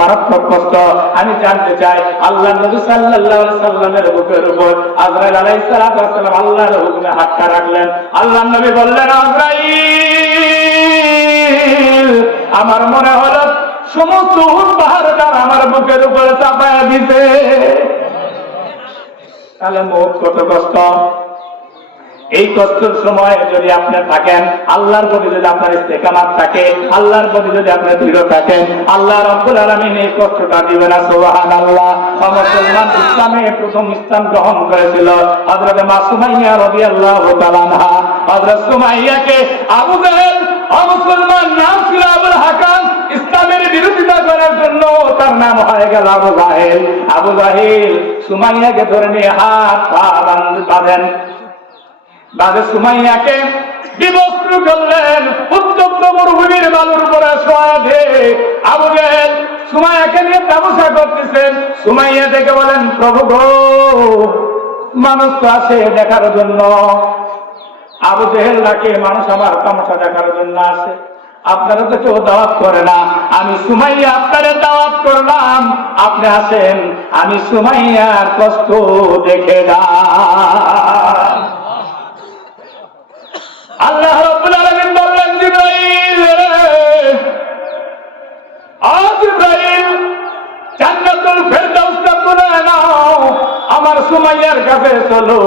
মারাত্মক কষ্ট। আমি জানতে চাই আল্লাহ নবী সাল্লাল্লাহু আলাইহি সাল্লামের বুকের উপর আজরাইল আলাইহিস সালাতু ওয়াস সালাম আল্লাহর হুকুমে হাতটা রাখলেন। আল্লাহ নবী বললেন, আজরাইল, আমার মনে হলো সমস্ত পাহাড়টা আমার বুকের উপরে চাপায়া দিতে। তাহলে মৌত কত কষ্ট। এই কষ্টের সময় যদি আপনি থাকেন, আল্লাহর প্রতি যদি আপনার ইস্তেকামাত থাকে, আল্লাহর প্রতি যদি আপনি দৃঢ় থাকেন, আল্লাহ রাব্বুল আলামিন এই কষ্টটা দিবেন না। সুবহানাল্লাহ। মুসলমান ইসলামে প্রথম ইসলাম গ্রহণ করেছিল হযরত মা সুমাইয়া রাদিয়াল্লাহু তাআলা আনহা। হযরত সুমাইয়াকে আবু জাহেল, মুসলমান নাম ছিল আবুল হাকাম, ইসলামের বিরোধিতা করার জন্য তার নাম হয়ে গেল আবু জাহেল। আবু জাহেল সুমাইয়াকে ধরে নিয়ে হাত পা বাঁধেন, বাদে সুমাইয়াকে বিবস্ত্র করলেন, উত্তপ্ত মরুভূমির বালুর উপরে শোয়া দিয়ে আবু জাহেল সুমাইয়াকে নিয়ে তামাশা করতেছেন। সুমাইয়া দেখে বলেন, প্রভু গো, মানুষ তো আসে দেখার জন্য। আবু জাহেল ডাকে, মানুষ আমার তামাশা দেখার জন্য আসে, আপনারা তো কেউ দাওয়াত করে না। আমি সুমাইয়া আপনারা দাওয়াত করলাম, আপনি আসেন, আমি সুমাইয়ার কষ্ট দেখে না। আল্লাহ রাব্বুল আলামিন বললেন, জিবরাইল, জিবরাইল, জান্নাতুল ফেরদাউসটা তুলে নাও, আমার সুমাইয়ার কাছে চলো।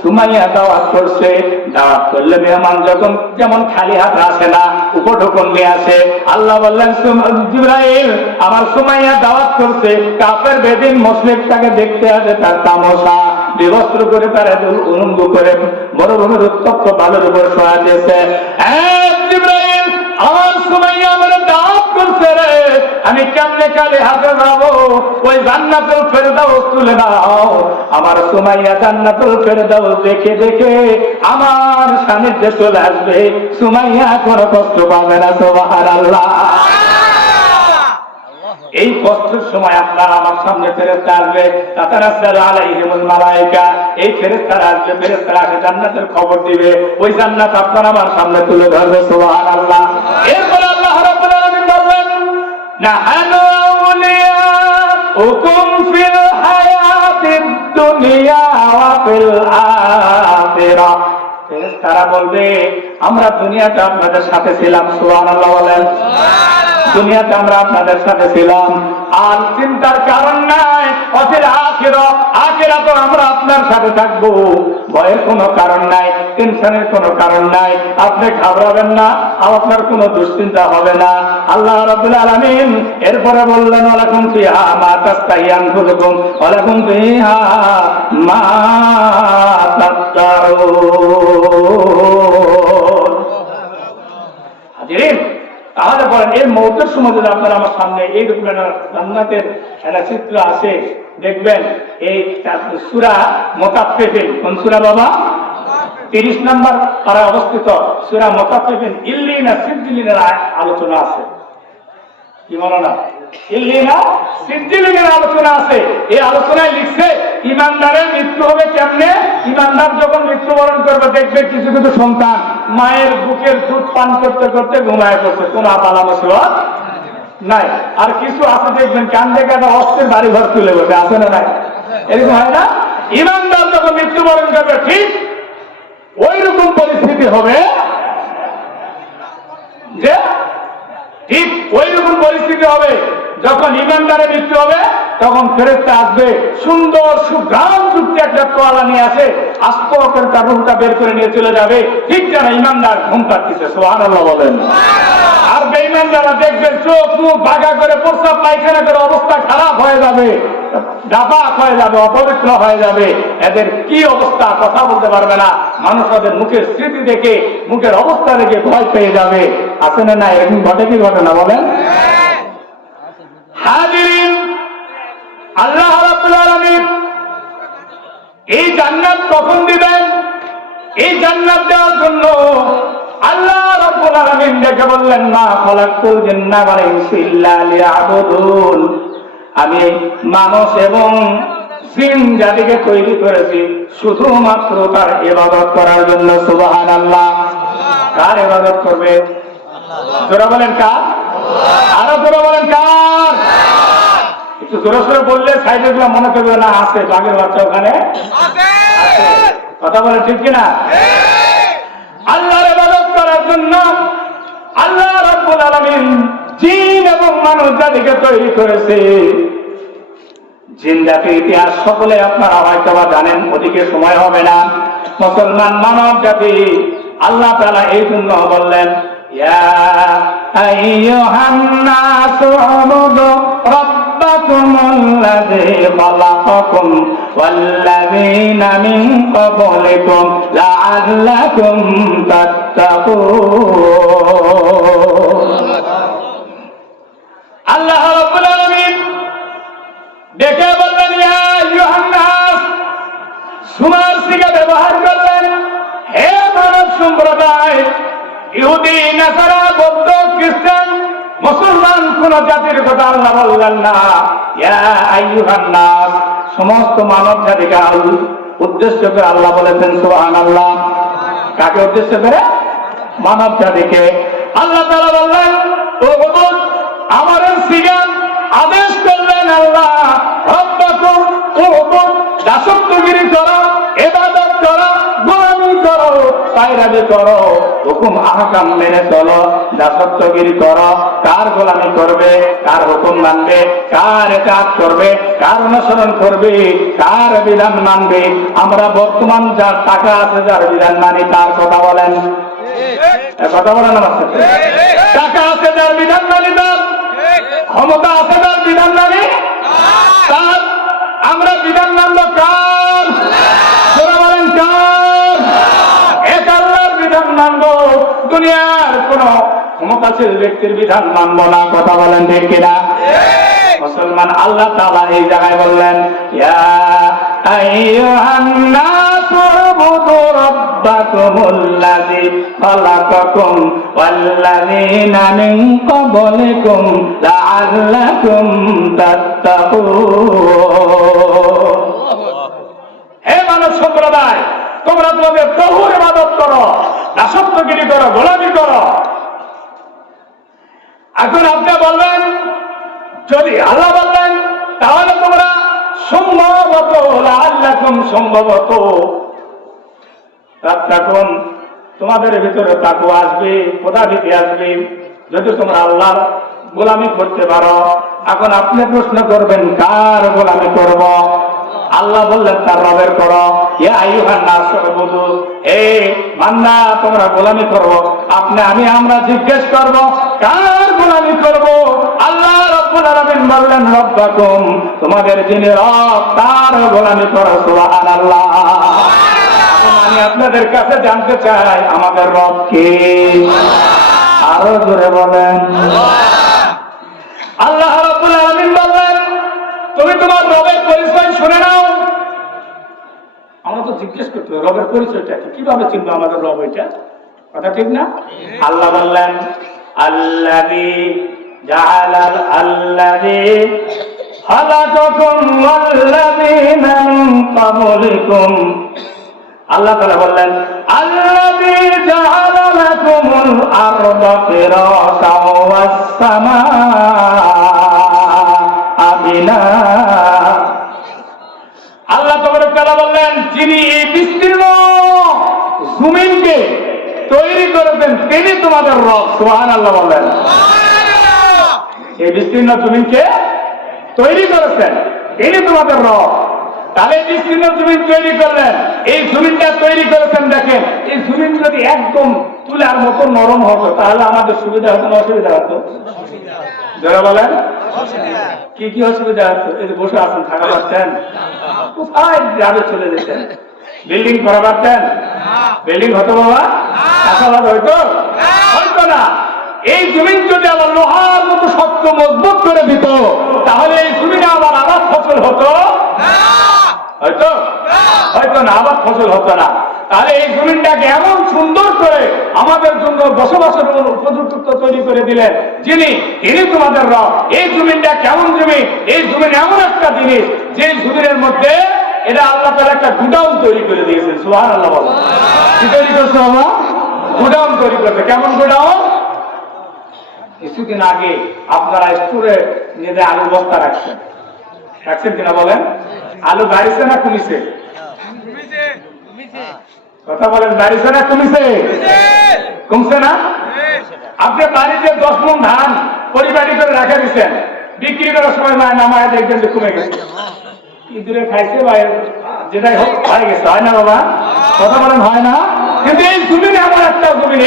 সুমাইয়া দাওয়াত করছে, দাওয়াত করলে মেহমান যখন যেমন খালি হাতে আসে না, উপঢৌকন নিয়ে আসে। আল্লাহ বললেন, জিবরাইল, আমার সুমাইয়া দাওয়াত করছে, কাফের বেদিন মুশরিকটাকে দেখতে আসে, তার তামাশা বিবস্ত্র করে তার উলঙ্গ করে মরুভূমির উত্তপ্ত বালুর উপর শোয়া দিয়েছে। জিবরাইল, আমার সুমাইয়া আমার দাওয়াত করছে রে, আমি কেমনে খালি হাতে যাবো? ওই জান্নাতুল ফেরদাউস তুলে দাও। আমার সুমাইয়া জান্নাতুল ফেরদাউস দেখে দেখে আমার সান্নিধ্যে চলে আসবে, সুমাইয়া কোনো কষ্ট পাবে না। সুবহানাল্লাহ। এই কষ্টের সময় আপনার আমার সামনে ফেরেশতা আসবে, তাতানাজ্জালু আলাইহিমুল মালায়েকা, এই ফেরেশতারা আসবে, ফেরেশতারা এসে জান্নাতের খবর দিবে, ওই জান্নাত আপনার আমার সামনে তুলে ধরবে। সুবহানাল্লাহ। এরপর আল্লাহ রাব্বুল আলামিন বলবেন, নাহানু আউলিয়াউকুম ফিল হায়াতিদ দুনিয়া ওয়া ফিল আখিরাহ। ফেরেশতারা বলবে, আমরা দুনিয়াতে আপনাদের সাথে ছিলাম। সুবহানাল্লাহ বলেন। দুনিয়াতে আমরা আপনাদের সাথে ছিলাম, আর চিন্তার কারণ নাই। অফিল আখিরাত, আখিরাতে আমরা আপনার সাথে থাকবো, ভয়ের কোনো কারণ নাই, টেনশনের কোনো কারণ নাই। আপনি ঘাবড়াবেন না, আর আপনার কোনো দুশ্চিন্তা হবে না। আল্লাহ রাব্বুল আলামিন এরপরে বললেন, ওয়ালাকুম ফিহা মা তাস্তাহি আনফুসুকুম ওয়ালাকুম ফিহা মা তাদদাউন। হাজিরিন, তাহলে বলেন, এই মৌতের সময় যদি আপনারা আমার সামনে এইরকম জান্নাতের একটা চিত্র আছে, দেখবেন এই সূরা মুতাফফিফিন। কোন সূরা বাবা? 30 নম্বর পারায় অবস্থিত সূরা মুতাফফিফিন। ইল্লিনা সিদ্দিলিনের আলোচনা আছে, কি বলো না? ইল্লিনা সিদ্দিলিনের আলোচনা আছে। এই আলোচনায় লিখছে, ইমানদারের মৃত্যু হবে কেমনে? ইমানদার যখন মৃত্যুবরণ করবে, দেখবে কিছু কিছু সন্তান মায়ের বুকের দুধ পান করতে করতে ঘুমায় পড়ছে, কোন আপালা মুসিবত নাই। আর কিছু আছে দেখবেন কান্দে কাঁদে অস্ত্রের বাড়ি ঘর তুলে বসে, আছে না নাই? এরকম হয় না? ইমানদার যখন মৃত্যুবরণ করবে, ঠিক ওই রকম পরিস্থিতি হবে, যে ঠিক ওই রকম পরিস্থিতি হবে যখন ইমানদারের মৃত্যু হবে, তখন ফেরেশতা আসবে, সুন্দর সুঘ্রাণ যুক্ত একটা তোয়ালা নিয়ে আসে, আস্ত করে তার রূহটা বের করে নিয়ে চলে যাবে, ঠিক যেন ইমানদার ঘুম পাচ্ছে। সুবহানাল্লাহ বলেন। আর বেঈমানরা দেখবেন চোখ মুখ বাঁকা করে, প্রস্রাব পায়খানা করে অবস্থা খারাপ হয়ে যাবে, ডাবাক হয়ে যাবে, অপবিত্র হয়ে যাবে। এদের কি অবস্থা, কথা বলতে পারবে না। মানুষ ওদের মুখের স্মৃতি দেখে, মুখের অবস্থা দেখে ভয় পেয়ে যাবে। আছে না? না এরকম ঘটে কি ঘটে না বলেন? হাজিরিন, আল্লাহ রাব্বুল আলামিন এই জান্নাত কখন দিবেন? এই জান্নাত দেওয়ার জন্য আল্লাহ রাব্বুল আলামিন ডেকে বললেন, মা খালাকতুল জিন্না ওয়াল ইনসা ইল্লা লিয়াবুদুন। আমি মানুষ এবং জিন জাতিকে তৈরি করেছি শুধুমাত্র তার ইবাদত করার জন্য। সুবহানাল্লাহ। কার ইবাদত করবে? যারা বলেন কার? আরো জোরে বলেন কার? একটু জোরে সোরে বললে সাইডে গুলো মনে করবে না আছে বাঘের বাচ্চা ওখানে আছে। কথা বলে ঠিক কিনা? আল্লাহর ইবাদত করার জন্য আল্লাহ রাব্বুল আলামিন জিন এবং মানুষ জাতিকে তৈরি করেছে। জিন জাতির ইতিহাস সকলে আপনারা হয়তো বা জানেন, ওদিকে সময় হবে না। মুসলমান মানব জাতি আল্লাহ তাআলা এই জন্য বললেন, ইয়া আইয়ুহান নাসু উবুদু রাব্বাকুমুল্লাযী খালাকাকুম ওয়াল্লাযীনা মিন ক্বাবলিকুম লাআল্লাকুম তাত্তাকুন। আল্লাহ রাব্বুল আলামিন দেখে বললেন, ইয়া আইয়ুহান নাস, সুমার সিগা ব্যবহার করলেন, হে মানব সম্প্রদায়, ইহুদি, নাসারা, বৌদ্ধ, খ্রিস্টান, মুসলমান কোন জাতির কথা আল্লাহ বললেন না। ইয়া আইয়ুহান নাস, সমস্ত মানব জাতিকে উদ্দেশ্য করে আল্লাহ বলেছেন সুবহানাল্লাহ। কাকে উদ্দেশ্য করে? মানব জাতিকে। আল্লাহ তাআলা বললেন, উবুদ, আমার সিগান আদেশ করলেন আল্লাহ, রব্বাকুম উবুদ, দাসত্বগিরি করো, ইবাদত করো, গোলামি করো, পায়রাবি করো, হুকুম আহকাম মেনে চলো, দাসত্বগিরি করো। কার গোলামি করবে? কার হুকুম মানবে? কার কাজ করবে? কার অনুসরণ করবে? কার বিধান মানবে? আমরা বর্তমান যার টাকা আছে যার বিধান মানি, তার কথা বলেন। কথা বলেন আমার সাথে। টাকা আছে যার বিধান মানি, তার ক্ষমতা আছে যার বিধান মানি, তার আমরা বিধান মানবো কার? বলেন কার? এক আল্লাহর বিধান মানবো, দুনিয়ার কোন ক্ষমতাশীল ব্যক্তির বিধান মানবো না। কথা বলেন ঠিক কিনা? মুসলমান আল্লাহ তাআলা এই জায়গায় বললেন, ইয়া আইয়ুহান নাসু উবুদু রাব্বাকুমুল্লাযী খালাকাকুম ওয়াল্লাযীনা মিন ক্বাবলিকুম লাআল্লাকুম তাত্তাকুন। হে মানব সম্প্রদায়, তোমরা তোমাদের প্রভুর ইবাদত করো, দাসত্বগিরি করো, গোলামি করো। এখন আপনি বলবেন, যদি আল্লাহ বললেন তাহলে তোমরা সম্ভবত লাআল্লাকুম, সম্ভবত তাত্তাকুন, তোমাদের ভিতরে তাকওয়া আসবে, খোদাভীতি আসবে, যদি তোমরা আল্লাহর গোলামি করতে পারো। এখন আপনি প্রশ্ন করবেন, কার গোলামি করব? আল্লাহ বললেন তার রবের করো। ইয়া আইয়ুহান নাস উবুদু, হে বান্দা তোমরা গোলামি করো। আমরা জিজ্ঞেস করব, কার গোলামি করব? আল্লাহ রাব্বুল আলামিন বললেন, রব্বাকুম, তোমাদের যিনি রব তার গোলামি করো। সুবহানাল্লাহ। আমি আপনাদের কাছে জানতে চাই, আমাদের রব কে? আরো জোরে বলেন। আল্লাহ রাব্বুল আলামিন বললেন, তুমি তোমার রবের পরিচয় শুনে নাও। আমরা তো জিজ্ঞেস করতে হবে রবের পরিচয়টা কি, কিভাবে চিনবো আমাদের রব এটা? কথা ঠিক না? আল্লাহ বললেন, আল্লাযী জাআলাল আল্লাযী খালাকাকুম ওয়াল্লাযীনা মিন ক্বাবলিকুম। আল্লাহ তাআলা বললেন, আল্লাযী জাআলা লাকুমুল আরদা ফিরাশাও ওয়াস সামাআ বিনা। আল্লাহ তাআলা বললেন, যিনি এই বিস্তীর্ণ জমিনকে তৈরি করেছেন তিনি তোমাদের রব। সুবহানাল্লাহ বলেন। এই বিস্তীর্ণ জমিনকে তৈরি করেছেন তিনি তোমাদের রব। তাহলে বিস্তীর্ণ জমিন তৈরি করলেন, এই জমিনটা তৈরি করেছেন। দেখেন, এই জমিন যদি একদম তুলার মতো নরম হতো তাহলে আমাদের সুবিধা হতো না অসুবিধা হতো? যারা বলেন কি কি অসুবিধা হতো? এই যে বসে আছেন, থাকা পারতেন? কোথায় গ্রামে চলে যেতেন? বিল্ডিং করা পারতেন? বিল্ডিং হতো বাবা? চাষাবাদ হইতো? হইতো না। এই জমিন যদি আবার লোহার মতো শক্ত মজবুত করে দিত তাহলে এই জমিনে আবার আবাদ ফসল হতো? হয়তো হয়তো না, আবাদ ফসল হতো না। তাহলে এই জমিনটাকে এমন সুন্দর করে আমাদের জন্য বসবাসের উপযুক্ত তৈরি করে দিলেন যিনি, তিনি তোমাদের রব। এই জমিনটা কেমন জমি? এই জমিন এমন একটা জিনিস যে জমিনের মধ্যে এটা আল্লাহ তাআলা একটা গুডাউন তৈরি করে দিয়েছেন। সুবহানাল্লাহ বলেন। কি তৈরি করছে বাবা? গুডাউন তৈরি করছে। কেমন গুডাউন? কিছুদিন আগে আপনারা স্টোরে নিজে আলু বস্তা রাখছেন কিনা বলেন? আলু বাড়িছে না কমিছে? কথা বলেন, বাড়িছে না কমিছে? কমছে না? আপনি বাড়িতে 10 মণ ধান পরিবারী করে রাখা দিচ্ছেন, বিক্রি করার সময় না নামায় দেখবেন যে কমে গেছে। ইঁদুরে খাইছে বা যেটাই হোক হয়ে গেছে, হয় না বাবা? কথা বলেন, হয় না? কিন্তু এই জমিনে এমন একটা জমিন,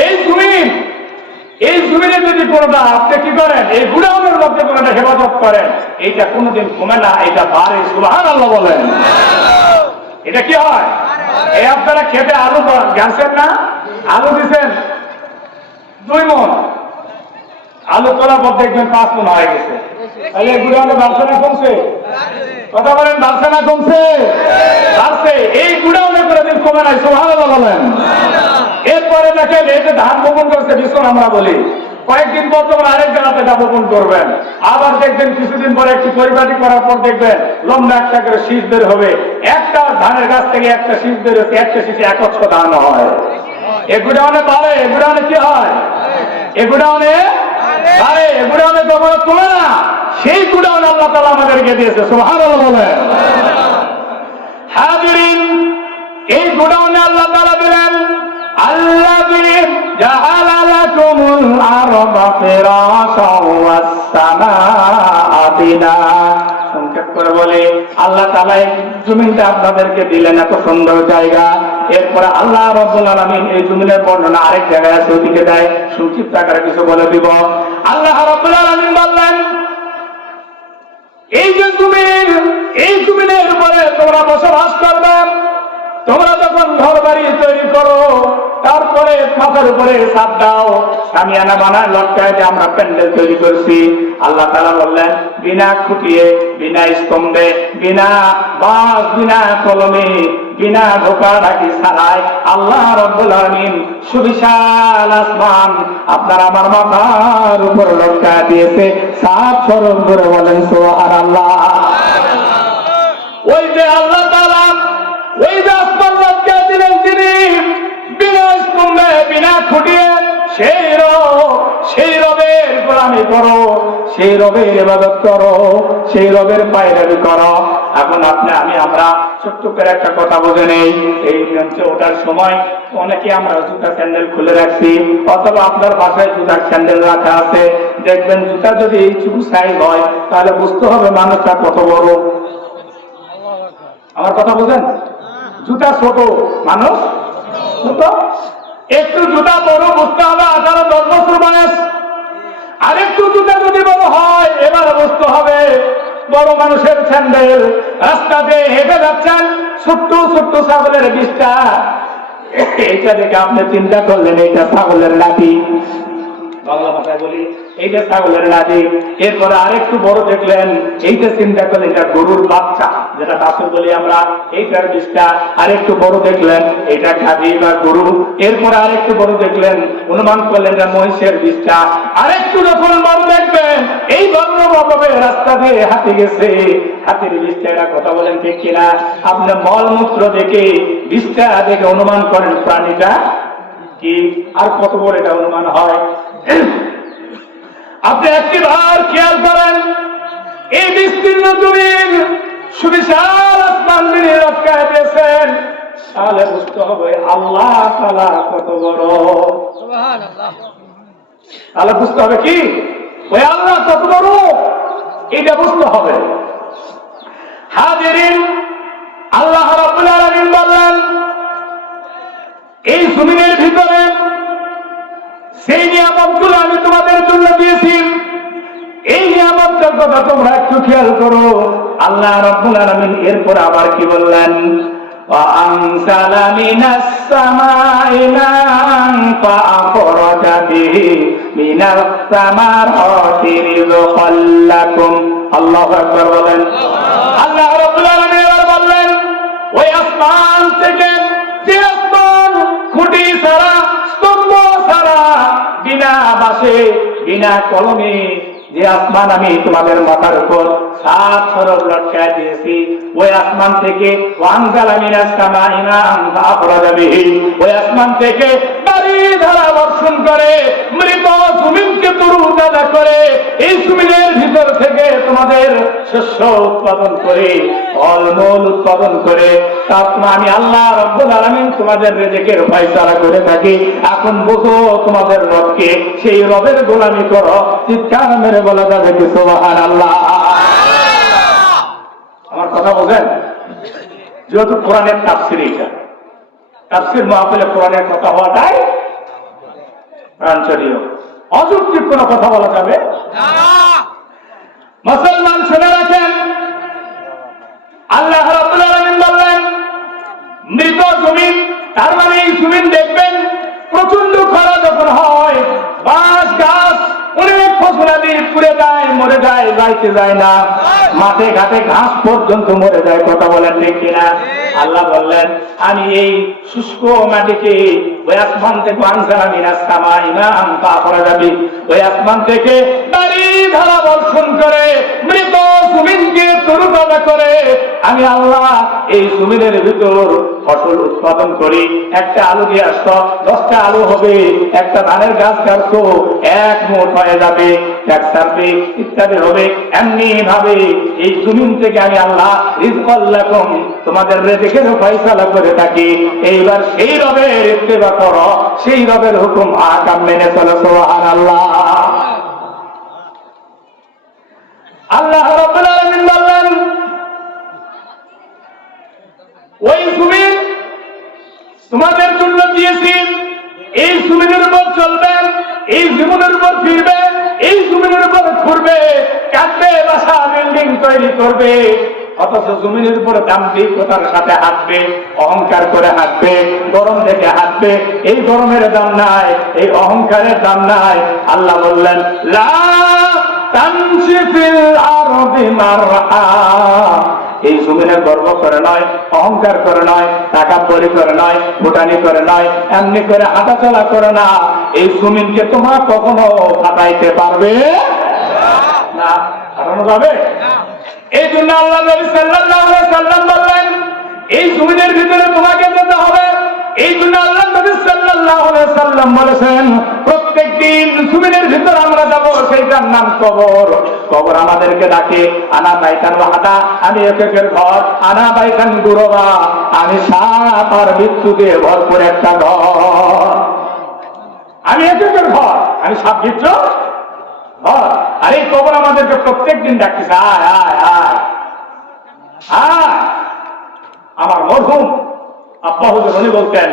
এই জমিনে যদি কোনোটা আপনি কি করেন, এই গুড়াউনের মধ্যে কোনোটা হেফাজত করেন, এইটা কোনোদিন কমে না, এটা বাড়ে। সুবহানাল্লাহ বলেন। এটা কি হয়? এই আপনারা খেতে আলু গাছেন না, আলু দিচ্ছেন 2 মণ, আলু তোলার পর দেখবেন 5 মণ হয়ে গেছে। তাহলে এই গুড়াউনে বাড়ছে না কমছে? কথা বলেন, বাড়ছে না কমছে? বাড়ছে। এই গুড়াউনে কোনোদিন কমে নাই। সুবহানাল্লাহ বলেন। এরপরে দেখেন, এই যে ধান বপন করছে বিছন আমরা বলি, কয়েকদিন পর যখন আরেক জায়গাতে বপন করবেন, আবার দেখবেন কিছুদিন পরে একটু পরিপাটি করার পর দেখবেন লম্বা একটা করে শীষ বের হবে। একটা ধানের গাছ থেকে একটা শীষ বের হচ্ছে, একটা শীষে 100 ধান হয়। এগুড়াউনে বাড়ে, এগুড়াউনে কি হয়? এগুড়াউনে বাড়ে, এগুড়াউনে কখনো কমে না। সেই গুড়াউন আল্লাহ তাআলা আমাদেরকে দিয়েছে। সুবহানাল্লাহ বলেন। হাজিরিন, এই গুড়াউনে আল্লাহ তাআলা দিলেন আল্লাযী জাআলা লাকুমুল আরদা ফিরাশাও ওয়াস সামাআ বিনা। সংক্ষেপ করে বলে, আল্লাহ তাআলা এই জমিনটা আপনাদেরকে দিলেন, এত সুন্দর জায়গা। এরপরে আল্লাহ রাব্বুল আলামিন এই জমিনের বর্ণনা আরেক জায়গায় আছে, ওদিকে দেয়। সংক্ষিপ্ত আকারে কিছু বলে দিব। আল্লাহ রাব্বুল আলামিন বললেন, এই যে জমিন, এই জমিনের উপরে তোমরা বসবাস করবে। তোমরা যখন ঘর বাড়ি তৈরি করো, তারপরে মাথার উপরে ছাদ দাও, সামিয়ানা বানায় লটকায় যে আমরা প্যান্ডেল তৈরি করছি। আল্লাহ তাআলা বললেন, বিনা খুঁটিয়ে, বিনা স্তম্ভে, বিনা বাঁশ, বিনা কলমে, বিনা ঢোকা ঢাকি ছাড়াই আল্লাহ রাব্বুল আলামিন সুবিশাল আসমান আপনার আমার মাথার উপর লটকায় দিয়েছে। সাত স্মরণ করে বলেন সুবহানাল্লাহ। ওই যে আল্লাহ তাআলা ওই যে আসমান লটকায় দিলেন, তিনি বিনা স্তম্ভে, বিনা খুঁটিয়ে, সেই রবের গোলামি করো, সেই রবের ইবাদত করো, সেই রবের পায়রাবি করো। এখন আমরা ছোট্ট করে একটা কথা বুঝে নেই। এই মঞ্চে ওঠার সময় অনেকে আমরা জুতা স্যান্ডেল খুলে রাখছি, অথবা আপনার বাসায় জুতার স্যান্ডেল রাখা আছে। দেখবেন জুতা যদি এইটুকু সাইজ হয়, তাহলে বুঝতে হবে মানুষটা কত বড়। আমার কথা বুঝেন? জুতা ছোট, মানুষ ছোট। একটু জুতা বড় বুঝতে হবে 18-10 বছর বয়স। আরেকটু জুতা যদি বড় হয়, এবারে বুঝতে হবে বড় মানুষের স্যান্ডেল। রাস্তাতে হেঁটে যাচ্ছেন, ছোট্ট ছোট্ট ছাগলের বিষ্ঠা, এইটা দেখে আপনি চিন্তা করলেন এইটা ছাগলের লাঠি, বাংলা ভাষায় বলি এইটা ছাগলের লাঠি। এরপরে আরেকটু বড় দেখলেন, এইটা চিন্তা করলেন এটা গরুর বাচ্চা, যেটা বাছুর বলি আমরা, এইটার বিষ্ঠা। আরেকটু বড় দেখলেন এটা গাভী বা গরু। এরপরে আরেকটু বড় দেখলেন, অনুমান করলেন এটা মহিষের বিষ্ঠা। আরেকটু যখন বড় দেখবেন, এই বর্ণভাবে রাস্তা দিয়ে হাতি গেছে, হাতির বিষ্ঠা। এটা কথা বলেন ঠিক কিনা? আপনি মলমূত্র দেখে, বিষ্ঠা দেখে অনুমান করেন প্রাণীটা কি, আর কত বড় এটা অনুমান হয়। আপনি একটিবার খেয়াল করেন, এই বিস্তীর্ণ জমিন সুবিশাল আসমান দিয়ে রক্ষায় দিয়েছেন, তাহলে বুঝতে হবে আল্লাহ তাআলা কত বড়। সুবহানাল্লাহ। তাহলে বুঝতে হবে কি, ওই আল্লাহ কত বড়, এটা বুঝতে হবে। হাজিরিন, আল্লাহ রাব্বুল আলামিন বললেন, এই জমিনের ভিতরে সেই নিয়ামতগুলো আমি তোমাদের জন্য দিয়েছি, এই নিয়ামতের কথা তোমরা একটু খেয়াল করো। আল্লাহ রাব্বুল আলামিন এরপর আবার কি বললেন, وأنزل من السماء ماء فأخرج به من الثمرات رزقا لكم আল্লাহু আকবার বলেন। আল্লাহ রাব্বুল আলামিন বললেন, ওই আসমান থেকে যে আসমান খুঁটি ছাড়া, স্তম্ভ ছাড়া, বিনা বাঁশে, বিনা কলমে যে আসমান আমি তোমাদের মাথার উপর সাত সরল লটকায় দিয়েছি, ওই আসমান থেকে ওই আসমান থেকে বাড়ি ধারা বর্ষণ করে মৃত জমিনকে তরুতাজা করে, এই জমিনের ভিতর থেকে তোমাদের শস্য উৎপাদন করে, ফলমূল উৎপাদন করে, তারপর আমি আল্লাহ রাব্বুল আলামিন তোমাদের রিজিকের ফয়সালা করে থাকি। এখন বুঝো তোমাদের রবকে, সেই রবের গোলামি করো। চিৎকার মেরে বলা যাবে কি সুবহানাল্লাহ? আমার কথা বোঝেন? যেহেতু কোরআনের তাফসীর, এইটা তাফসীর মাহফিলে কোরআনের কথা হওয়াটাই প্রাঞ্চনীয়, অযৌক্তিক কোনো কথা বলা যাবে না। মুসলমান শুনে রাখেন, আল্লাহ রাব্বুল আলামিন বললেন মৃত জমিন, তার মানে এই জমিন দেখবেন প্রচন্ড খরা যখন হয়, বাঁশ গাছ অনেক ফসলাদি পুড়ে যায়, মরে যায়, যাইতে যায় না, মাঠে ঘাটে ঘাস পর্যন্ত মরে যায়। কথা বলেন ঠিক কিনা? আল্লাহ বললেন আমি এই শুষ্ক মাটিকে ওই আসমান থেকে আনসারা মিনাস সামা ইমাম পাপড়া যাবে, ওই আসমান থেকে বাড়ি ধারা বর্ষণ করে মৃত জমিনকে তরুতাজা করে আমি আল্লাহ এই জমিনের ভিতর ফসল উৎপাদন করি। একটা আলু দিয়ে আসতো 10টা আলু হবে, একটা ধানের গাছ কাটতো 1 মুঠ হয়ে যাবে, এক সারবে ইত্যাদি হবে। এমনি ভাবে এই জমিন থেকে আমি আল্লাহ রিজকাল লাকুম তোমাদের রিজিকের ফয়সালা করে থাকি। এইবার সেই রবের ইত্তেবা করো, সেই রবের হুকুম আহকাম মেনে চলো। সুবহানাল্লাহ। আল্লাহ রাব্বুল আলামিন বললেন ওই জমিন তোমাদের জন্য দিয়েছি, এই জমিনের উপর চলবেন, এই জমিনের উপর ফিরবে, এই জমিনের উপর ঘুরবে, কাটবে, বাসা বিল্ডিং তৈরি করবে, অথচ জমিনের উপর দাম্ভিকতার সাথে হাঁটবে, অহংকার করে হাঁটবে, গরম দেখে হাঁটবে। এই গরমের দাম নাই, এই অহংকারের দাম নাই। আল্লাহ বললেন লা তামশি ফিল আরদি মারহা, এই জমিনে গর্ব করে নয়, অহংকার করে নয়, তাকাব্বুরি করে নয়, ফুটানি করে নয়, এমনি করে হাঁটাচলা করে না। এই জমিনকে তোমরা কখনো ফাটাইতে পারবে না, ফাটানো যাবে? এই জন্য আল্লাহ নবী সাল্লাল্লাহু আলাইহি সাল্লাম বললেন এই জমিনের ভিতরে তোমাকে যেতে হবে। এই জন্য আল্লাহ নবী সাল্লাল্লাহু আলাইহি সাল্লাম বলেছেন প্রত্যেকদিন জমিনের ভিতর আমরা যাব, সেইটার নাম কবর। কবর আমাদেরকে ডাকে, আনা বাইতান ওয়াহাদা, আমি একের ঘর, আনা বাইতান গুরবা, আমি সাপ আর মৃত্যু দিয়ে ভরপুর একটা ঘর, আমি একের ঘর, আমি সাপ মৃত্যু ঘর। আর এই কবর আমাদেরকে প্রত্যেকদিন ডাকতেছে, আয় আয় আয় আয়। আমার মরহুম আব্বা হুজুর উনি বলতেন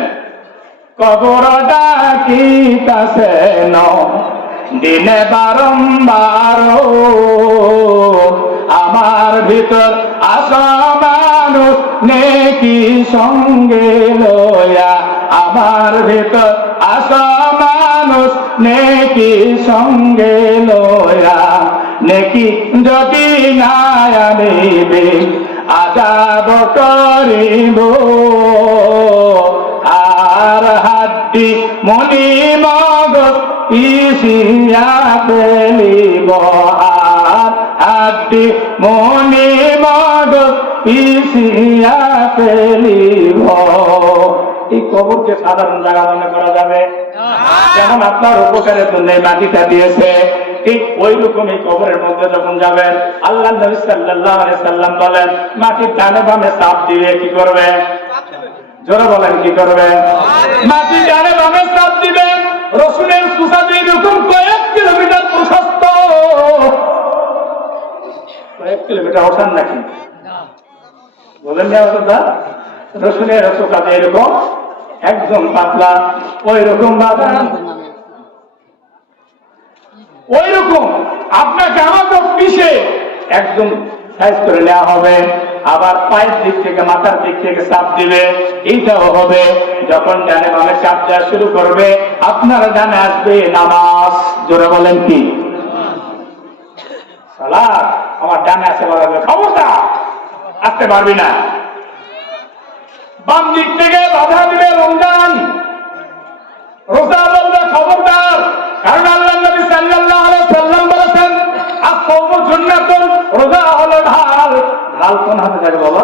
কবর ডাকিতাছে দিনে বারম্বার, আমার ভিতর আসা মানুষ নেকি সঙ্গে লয়া, আমার ভিতর আসা মানুষ নেকি সঙ্গে লয়া, নেকি যদি না আনিবে আযাব করিব, আর হাড্ডি মনি মগজ পিছিয়া ফেলিব, আর হাড্ডি মনি মগজ পিছিয়া ফেলিব। এই কবরকে সাধারণ জায়গা মনে করা যাবে? যেমন আপনার উপকারের জন্য মাটিটা দিয়েছে, ঠিক ওই রকমই কবরের মধ্যে যখন যাবেন আল্লাহ নবী সাল্লাল্লাহু আলাইহি সাল্লাম বলেন মাটির ডানে বামে চাপ দিলে কি করবে? জোরে বলেন কি করবে? মাটির ডানে বামে চাপ দিবেন। রসুনের সুসা যেরকম কয়েক কিলোমিটার প্রশস্ত, কয়েক কিলোমিটার ওঠান নাকি বলেন না কথা? রসুনের সুসা এরকম একদম পাতলা, ওই রকম বাদাম, ওই রকম আপনাকে আমাকে পিছে একদম সাইজ করে নেওয়া হবে। আবার পায়ের দিক থেকে মাথার দিক থেকে চাপ দিবে, এইটাও হবে। যখন ডানে বামে চাপ দেওয়া শুরু করবে আপনার ডানে আসবে নামাজ। জোরে বলেন কি? সালাত। আমার ডানে আসে বলা যাবে খবরদার আসতে পারবি না। বাম দিক থেকে বাধা দিবে রমজান, রোজা বলবে খবরদার। কারণ আল্লাহ নবী সাল্লাল্লাহু আলাইহি সাল্লাম বলেছেন আস-সাওমু জুন্নাতুন, রোজা হলো ঢাল। ঢাল কোন হাতে থাকে বাবা?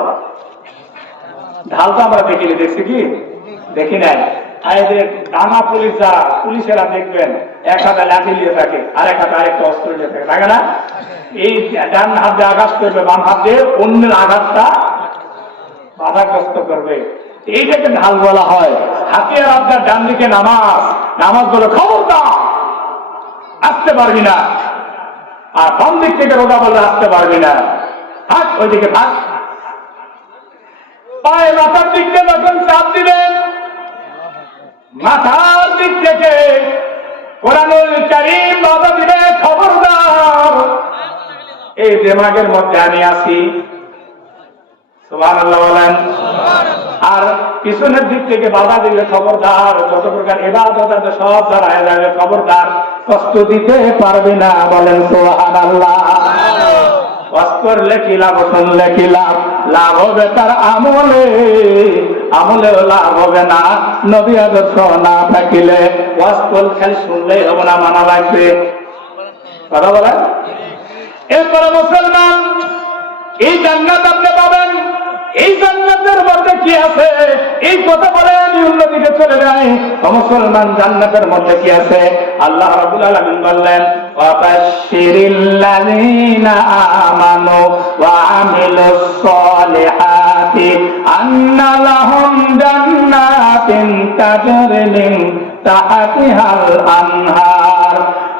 ঢাল তো আমরা দেখছি কি? দেখি নাই। এদের ডানা পুলিশরা দেখবেন এক হাতে লাঠি নিয়ে থাকে, আর এক হাতে আরেকটা অস্ত্র নিয়ে থাকে, থাকে না? এই ডান হাত দিয়ে আঘাত করবে, বাম হাত দিয়ে অন্যের আঘাতটা বাধাগ্রস্ত করবে, এইটাকে ঢাল বলা হয়। হাতিয়ার আপনার ডান দিকে নামাজ, নামাজ বলে খবরদার আসতে পারবি না, আর বাম দিক থেকে রোদা বলে আসতে পারবি না, থাক ওইদিকে থাক। পায়ে মাথার দিক থেকে যখন চাপ দিবেন, মাথার দিক থেকে কোরআনুল কারীম বাধা দিবে, খবরদার এই দিমাগের মধ্যে আমি আছি, সুবহানাল্লাহ বলেন। আর পিছনের দিক থেকে বাধা দিলে খবরদার, যত প্রকার ইবাদত আছে সব দাঁড়ায় যাবে, খবরদার কষ্ট দিতে পারবে না, বলেন সুবহানাল্লাহ। ওয়াজ করলে কি লাভ, শুনলে কি লাভ, লাভ হবে তার আমলে, আমলেও লাভ হবে না নবী আদর্শ না থাকিলে। ওয়াজ করলে খালি শুনলেই হবে না, মানা লাগবে, কথা বলেন। এরপরে মুসলমান, এই জান্নাত আপনি পাবেন, এই জান্নাতের মধ্যে কি আছে এই কথা বলে আমি অন্যদিকে চলে যাই। মুসলমান, জান্নাতের মধ্যে কি আছে? আল্লাহ রাব্বুল আলামিন বললেন, ওয়াবাশশিরিল্লাযীনা আমানু ওয়া আমিলুস সালিহাতি আন্না লাহুম জান্নাতিন তাজরি মিন তাহতিহাল আনহার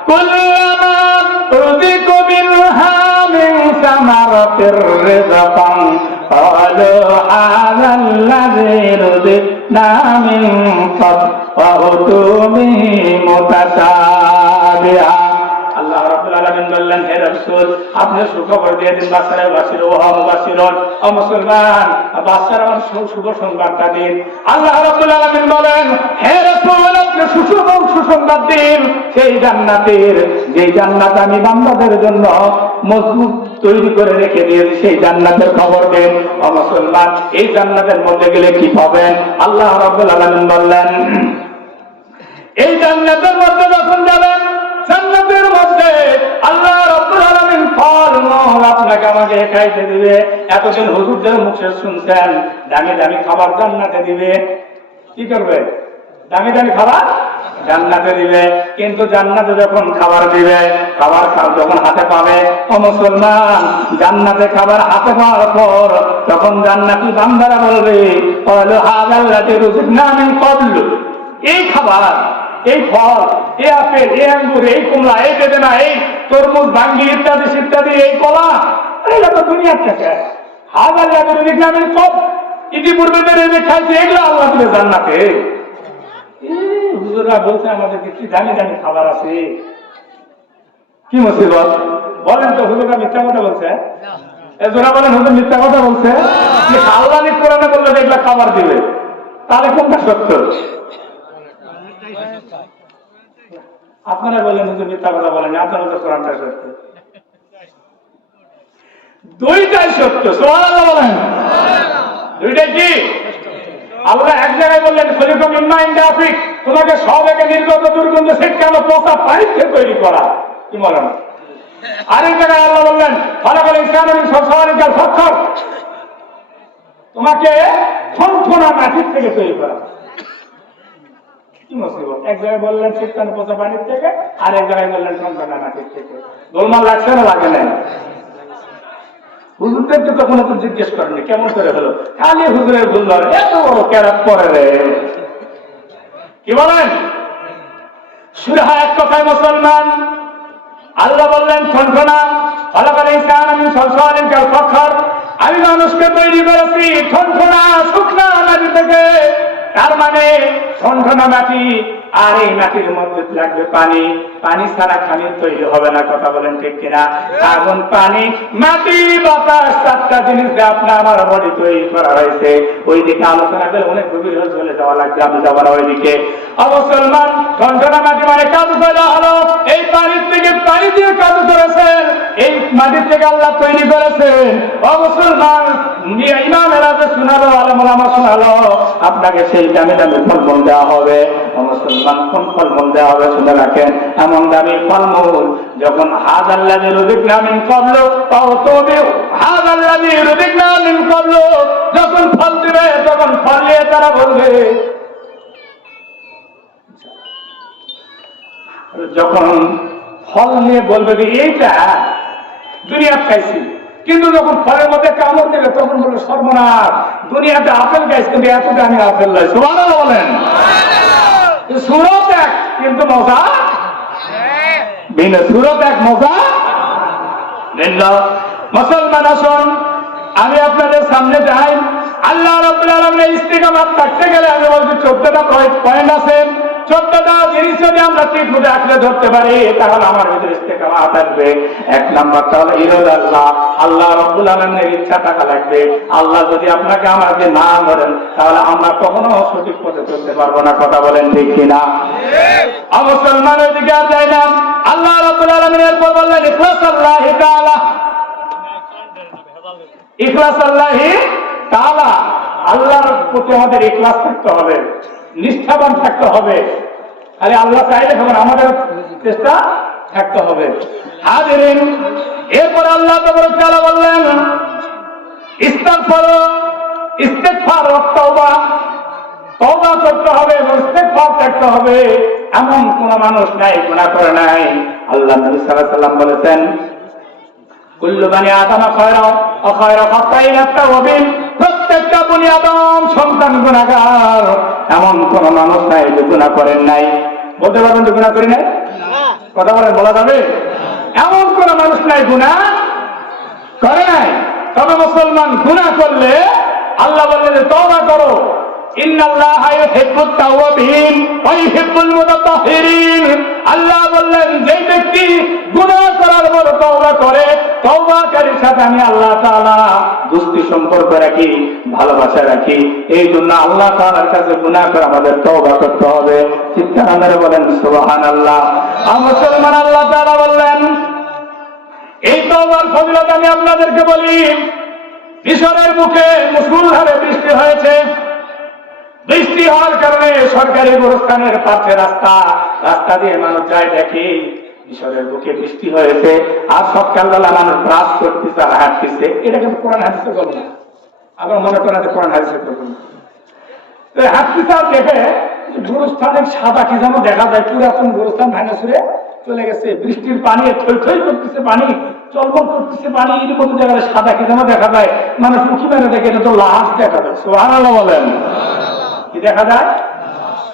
কুল্লামা রুযিকু মিনহা মিন সামারাতির রিজকান قالوا هذا الذي رزقنا من قبل وأتوا به متشابها। আল্লাহ রাব্বুল আলামিন বললেন, হে রাসূল আপনি সুখবর দিয়ে দিন বাচ্চারা বাসির ও বাসিরন, ও মুসলমান বাচ্চারা শুভ সংবাদটা দিন। আল্লাহ রাব্বুল আলামিন বলেন, হে রাসূল আপনি সুসংবাদ দিন সেই জান্নাতের, যে জান্নাত আমি বান্দাদের জন্য মজবুত তৈরি করে রেখে দিয়েছি, সেই জান্নাতের খবর দেন। ও মুসলমান, এই জান্নাতের মধ্যে গেলে কি পাবেন? আল্লাহ রাব্বুল আলামিন বললেন, এই জান্নাতের মধ্যে যখন যাবেন, জান্নাতের মধ্যে আল্লাহ রাব্বুল আলামিন ফল-মূল আপনাকে আমাকে খাইতে দিবে। এতদিন হুজুরদের মুখে শুনছেন দামি দামি খাবার জান্নাতে দিবে, কি করবে? দামি দামি খাবার জান্নাতে দিবে, কিন্তু জান্নাতে যখন খাবার দিবে, খাবার যখন হাতে পাবে, ও মুসলমান জান্নাতে খাবার হাতে পাওয়ার পর তখন জান্নাতি বান্দারা বলবে, ক্বালু হাযাল্লাযী রুযিকনা মিন ক্বাবলু, এই খাবার, এই ফল, এই আপেল, এই আঙ্গুর, এই কমলা, এই বেদানা, এই তরমুজ, ভাঙ্গি ইত্যাদি ইত্যাদি, এই কলা, এগুলো তো দুনিয়ার থেকে। হাযাল্লাযী রুযিকনা মিন ক্বাবলু, ইতিপূর্বে যে রিজিক খাইছে এগুলো আল্লাহ দিবে জান্নাতে। হুজুররা বলছে আমাদের কি দামি দামি খাবার আছে, কি মুসিবত বলেন তো? হুজুররা মিথ্যা কথা বলছে? এজোরা বলেন হুজুর মিথ্যা কথা বলছে? আল্লাহ কোরআনে বললে এগুলা খাবার দিবে, তাহলে কোনটা সত্য? আপনারা বললেন হুজুর মিথ্যা কথা বলেন, আপনারা তো কোরআনটা সত্য। দুইটাই সত্য, সুবহানাল্লাহ বলেন। দুইটাই কি? আল্লাহ এক জায়গায় বললেন, খলিফা মিম্মা ইনদা আফিক, তোমাকে সব একে নির্গত দুর্গন্ধ ছিটকানো পোষা পানিতে তৈরি করা, কি বলেন? আরেক জায়গায় আল্লাহ বললেন, খালাকাল ইনসানা মিন সালসালিন কাল ফাখর, তোমাকে ঠনঠনা মাটির থেকে তৈরি করা, কি মুসিবত? এক জায়গায় বললেন ছিটকানো পোষা পানির থেকে, আর এক জায়গায় বললেন ঠনঠনা মাটির থেকে। গোলমাল লাগছে না লাগে না? হুজুরদেরকে তখন তো জিজ্ঞেস করেনি কেমন করে হলো, খালি হুজুরের ভুল ধরে, এত বড় ক্যারাত পরে রে, কি বলেন? সুরাহা এক কথায় মুসলমান, আল্লাহ বললেন ঠনঠনা, খালাকাল ইনসানা মিন সালসালিন কাল ফাখর, আমি মানুষকে তৈরি করেছি ঠনঠনা শুকনা মাটি থেকে। তার মানে ঠনঠনা মাটি, আর এই মাটির মধ্যে লাগবে পানি, পানি ছাড়া খামির তৈরি হবে না, কথা বলেন ঠিক কিনা? আগুন, পানি, মাটি, বাতাস, চারটা জিনিস দিয়ে আপনার আমার বডি তৈরি করা হয়েছে। ওই দিকে আলোচনা করে অনেক গভীর চলে যাওয়া লাগবে, আমি যাবো না ওই দিকে। মুসলমান, ঠনঠনা মাটি মানে কাজু করা হলো, এই পানির থেকে পানি দিয়ে কাজু করেছেন, এই মাটির থেকে আল্লাহ তৈরি করেছেন। মুসলমান, ইমামেরা যে শোনালো, আলেম ওলামা শোনালো, আপনাকে সেই দামি দামি ফলমূল দেওয়া হবে। মুসলমান, কোন ফলমূল দেওয়া হবে শুনে রাখেন, এমন দামি ফলমূল যখন হাযাল্লাযী রুযিকনা মিন ক্বাবলু ফাউতুবি, হাযাল্লাযী রুযিকনা মিন ক্বাবলু যখন ফল দিবে, তখন ফল নিয়ে তারা বলবে, যখন ফল নিয়ে বলবে যে এইটা দুনিয়া খাইছি, কিন্তু যখন ফলের মধ্যে কামড় দেবে তখন বলবে সর্বনাশ, দুনিয়াতে আপেল খাইছি কিন্তু এত দামি আপেল নয়। সুবহানাল্লাহ বলেন। সুরত এক কিন্তু মজা ভিন্ন, সুরত এক মজা ভিন্ন। মুসলমান আসুন, আমি আপনাদের সামনে যাই। আল্লাহ রাব্বুল আলামিনের ইস্তিকামাত থাকতে গেলে আমি বলছি 14টা পয়েন্ট আছে। 14টা জিনিস যদি আমরা ঠিক মতো আঁকড়ে ধরতে পারি তাহলে আমার ভিতরে ইস্তিকামাত আসবে। এক নাম্বারটা হলো ইরাদাল্লাহ, আল্লাহ রাব্বুল আলামিনের ইচ্ছা থাকা লাগবে। আল্লাহ যদি আপনাকে আমাকে না ধরেন তাহলে আমরা কখনো সঠিক পথে চলতে পারবো না। কথা বলেন ঠিক কিনা? মুসলমান ওইদিকে আর যায় না। আল্লাহ রাব্বুল আলামিন এরপর বললেন ইখলাসাল্লাহি তাআলা, ইখলাসাল্লাহি তাআলা, আল্লাহর প্রতি আমাদের ইখলাস থাকতে হবে, নিষ্ঠাবান থাকতে হবে। আরে আল্লাহ চাইলে হবে, আমাদের চেষ্টা থাকতে হবে। হাজিরিন, এরপর আল্লাহ তাআলা বললেন ইস্তিগফার, ইস্তিগফার ও তওবা, তওবা করতে হবে এবং ইস্তিগফার করতে হবে। এমন কোন মানুষ নাই গুনাহ করে নাই। আল্লাহ নবী সাল্লাল্লাহু আলাইহি ওয়াসাল্লাম বলেছেন কুল্লু বানি আদম খায়রা ওয়া খায়রা খাতাইন আত-তাওয়াবিন, প্রত্যেকটা বনি আদম সন্তান গুনাহগার। এমন কোন মানুষ নাই যে গুনাহ করেন নাই। বলতে পারবেন যে গুনাহ করেন নাই? কথা বলেন, বলা যাবে? এমন কোন মানুষ নাই গুনাহ করে নাই। তবে মুসলমান গুনাহ করলে আল্লাহ বললেন তওবা করো। ইন্নাল্লাহা ইউহিব্বুত তাওয়াবিন ওয়া ইউহিব্বুল মুতাতাহহিরিন। আল্লাহ বললেন যে ব্যক্তি গুনাহ করার পর তওবা করে, তওবাকারীর সাথে আমি আল্লাহ তাআলা দোস্তি সম্পর্ক রাখি, ভালোবাসা রাখি। এই জন্য আল্লাহ তাআলার কাছে গুনাহ করে আমাদের তওবা করতে হবে। চিৎকার করে বলেন সুবহানাল্লাহ। মুসলমান, আল্লাহ তাআলা বললেন এই তওবার ফজিলত আমি আপনাদেরকে বলি। মিশরের মুখে মুষলধারে বৃষ্টি হয়েছে। বৃষ্টি হওয়ার কারণে সরকারি গোরস্থানের পাশে রাস্তা দিয়ে মানুষ যায়, দেখে মিশরের বুকে বৃষ্টি হয়েছে আর সকালবেলা মানুষ ব্রাশ করতেছে আর হাঁটতেছে। এটা কিন্তু কোরআন হাদিসে গল্প না, আবার মনে করেন কোরআন হাদিসে গল্প না। হাঁটতেছে আর দেখে গোরস্থানের সাদা কি যেন দেখা যায়, পুরাতন গোরস্থান ভাঙা ছুড়ে চলে গেছে। বৃষ্টির পানি থই থই করতেছে, পানি চলবল করতেছে, পানি এর মধ্যে দেখা যায় সাদা কি যেন দেখা যায়। মানুষ উঠি মেরে দেখে এটা তো লাশ দেখা যায়। সুবহানাল্লাহ বলেন। কি দেখা যায়?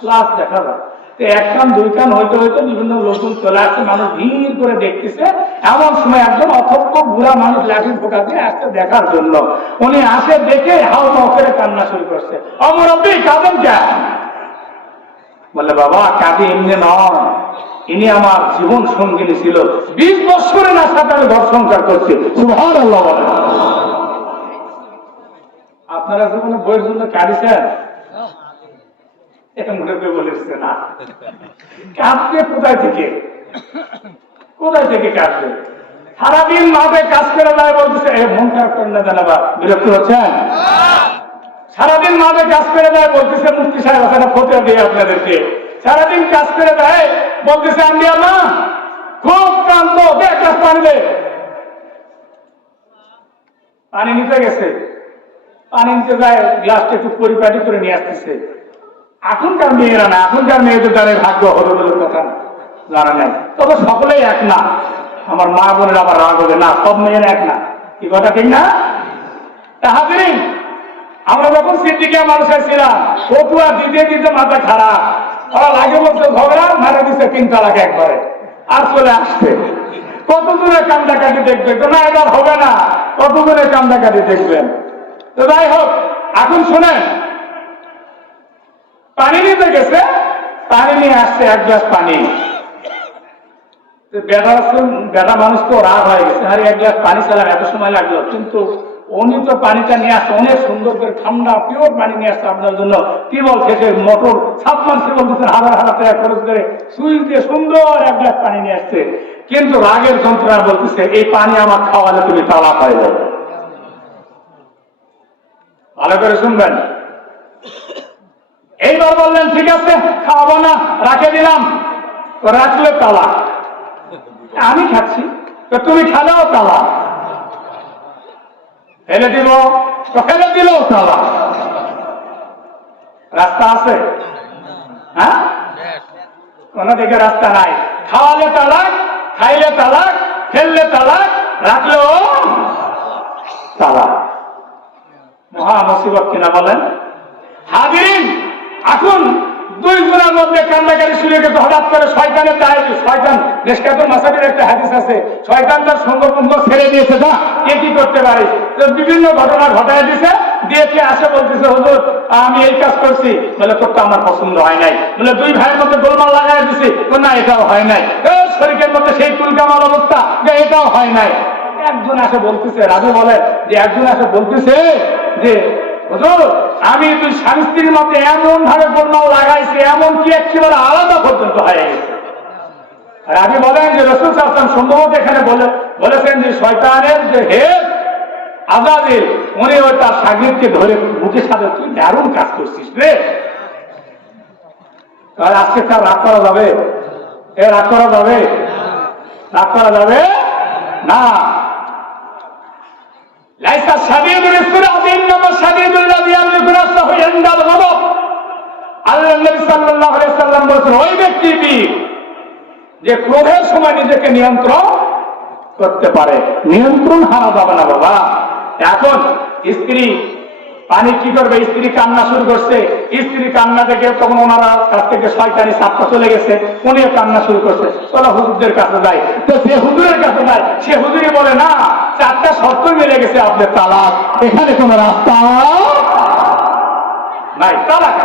লাশ দেখা যায়। এক কান দুই কান হইতে হইতে বিভিন্ন লোকজন চলে আসছে, মানুষ ভিড় করে দেখতেছে। এমন সময় একজন অথক্ষ বুড়া মানুষ লাঠি ঠোকা দিয়ে আসছে দেখার জন্য। উনি আসে দেখে হাও মাও করে কান্না শুরু করছে। অমরব্বী কাঁদেন কেন? বলে বাবা কাঁদি এমনি নয়, ইনি আমার জীবন সঙ্গিনী ছিল, 20 বছরের সাথে আমি ঘর সংসার করছি। সুবহানাল্লাহ বলেন। আপনারা জীবনে বইয়ের জন্য কাঁদিছেন? মনে করে বলেছে না। কাঁদবে কোথায় থেকে? কোথায় থেকে কাঁদবে? সারাদিন মাঠে কাজ করে যায়, বলতেছে মন খারাপ করেন না জানাবা, বিরক্ত হচ্ছেন? সারাদিন মাঠে কাজ করে যায়, বলতেছে মুফতি সাহেব একটা ফতোয়া দিয়ে আপনাদেরকে। সারাদিন কাজ করে যায়, বলতেছে আমি না খুব ক্লান্ত, এক গ্লাস পানি দে। পানি নিতে গেছে, পানি নিতে যায়, গ্লাসটা একটু পরিপাটি করে নিয়ে আসতেছে। এখনকার মেয়েরা না, এখনকার মেয়েদের দ্বারা ভাগ্য হলো বলে কথা জানা নাই। তবে সকলেই এক না। আমার মা বোনের আবার রাগ হবে না, সব মেয়েরা এক না। কি কথা ঠিক না? হাজিরিন, আমরা যখন সিদ্দিকিয়া মানুষের ছিলাম, ফতুয়া দিতে দিতে মাথা খারাপ। ওরা লাগে বলছে ঝগড়া, মারা দিচ্ছে 3 তালাক একবারে, আর চলে আসছে। কত দূরে কান্দাকাটি দেখবে তো? না, এবার হবে না। কত দূরে কান্দাকাটি দেখবেন? তো যাই হোক, এখন শোনেন, পানি নিতে গেছে, পানি নিয়ে আসছে 1 গ্লাস পানি। বেটা মানুষ তো রাগ হয়ে গেছে, আরে 1 গ্লাস পানি চালাম এত সময় লাগলো, কিন্তু উনি তো পানিটা নিয়ে আসছে অনেক সুন্দর করে, ঠান্ডা পিওর পানি নিয়ে আসছে আপনার জন্য। টিউবওয়েল থেকে মোটর সাবমার্সিবল দিচ্ছেন, হাজার টাকা খরচ করে সুইচ দিয়ে সুন্দর 1 গ্লাস পানি নিয়ে আসছে। কিন্তু রাগের যন্ত্রণা বলতেছে এই পানি আমার খাওয়ালে তুমি তালাক হয়ে যাবে। ভালো করে শুনবেন। এইবার বললেন ঠিক আছে খাওয়াবো না, রাখে দিলাম। রাখলে তালাক। আমি খাচ্ছি, তুমি খেলেও তালাক। ফেলে দিল, ফেলে দিল তালাক। রাস্তা আছে? হ্যাঁ, কোন দিকে রাস্তা নাই। খাওয়ালে তালাক, খাইলে তালাক, ফেললে তালাক, রাখলেও তালাক। মহা মুসিবত কিনা বলেন? হাজিরিন, এখন দুই জনের মধ্যে কান্নাকারি শুরু গেছে। হঠাৎ করে শয়তানের দায়, শয়তান নিষ্কাত মাসাবির একটা হাদিস আছে, শয়তান তার সঙ্গভঙ্গ ছেড়ে দিয়েছে। না, কে কি করতে পারে, বিভিন্ন ঘটনা ঘটায় দিছে, দিয়ে কে আসে বলতেছে হুজুর আমি এই কাজ করছি, বলে তোরটা আমার পছন্দ হয় নাই। বলে দুই ভাইয়ের মধ্যে গোলমাল লাগাই দিছি, না এটাও হয় নাই। শরীরের মধ্যে সেই তুলকামাল অবস্থা, এটাও হয় নাই। একজন আসে বলতেছে, রাজু বলে যে একজন আসে বলতেছে যে হুজুর আমি দুই স্বামী স্ত্রীর মধ্যে এমন ভাবে গোলমাল লাগাইছি, এমন কি একেবারে আলাদা পর্যন্ত হয়ে গেছে। আর আমি বলেন যে রাসূল সাল্লাল্লাহু আলাইহি ওয়াসাল্লাম সম্ভবত এখানে বলেছেন যে শয়তানের যে হেড আযাজিল, উনি ওই তার শাগিরকে ধরে বুকের সাথে, তুই দারুণ কাজ করছিস রে। তাহলে আজকে তার রাগ করা যাবে? রাগ করা যাবে? রাগ করা যাবে না। লাইসা শাদীদুল ইসরাফ ইন্নামা শাদীদুল্লাযী ইয়ামলিকু নাফসাহু ইনদাল গাদাব। আল্লাহ নবী সাল্লাল্লাহু আলাইহি সাল্লাম বলেছেন ওই ব্যক্তি যে ক্রোধের সময় নিজেকে নিয়ন্ত্রণ করতে পারে। নিয়ন্ত্রণ হারা যাবে না বাবা। এখন স্ত্রী পানি কি করবে, স্ত্রী কান্না শুরু করছে, স্ত্রী কান্না দেখে তখন ওনারা কাছ থেকে শয়তানি সাপটা চলে গেছে, উনিও কান্না শুরু করছে, চলো হুজুরদের কাছে যাই। তো সে হুজুরের কাছে যায়, সে হুজুরই বলে না চারটা শর্ত মিলে গেছে, আপনার তালাক, এখানে কোন রাস্তা নাই, তালাক।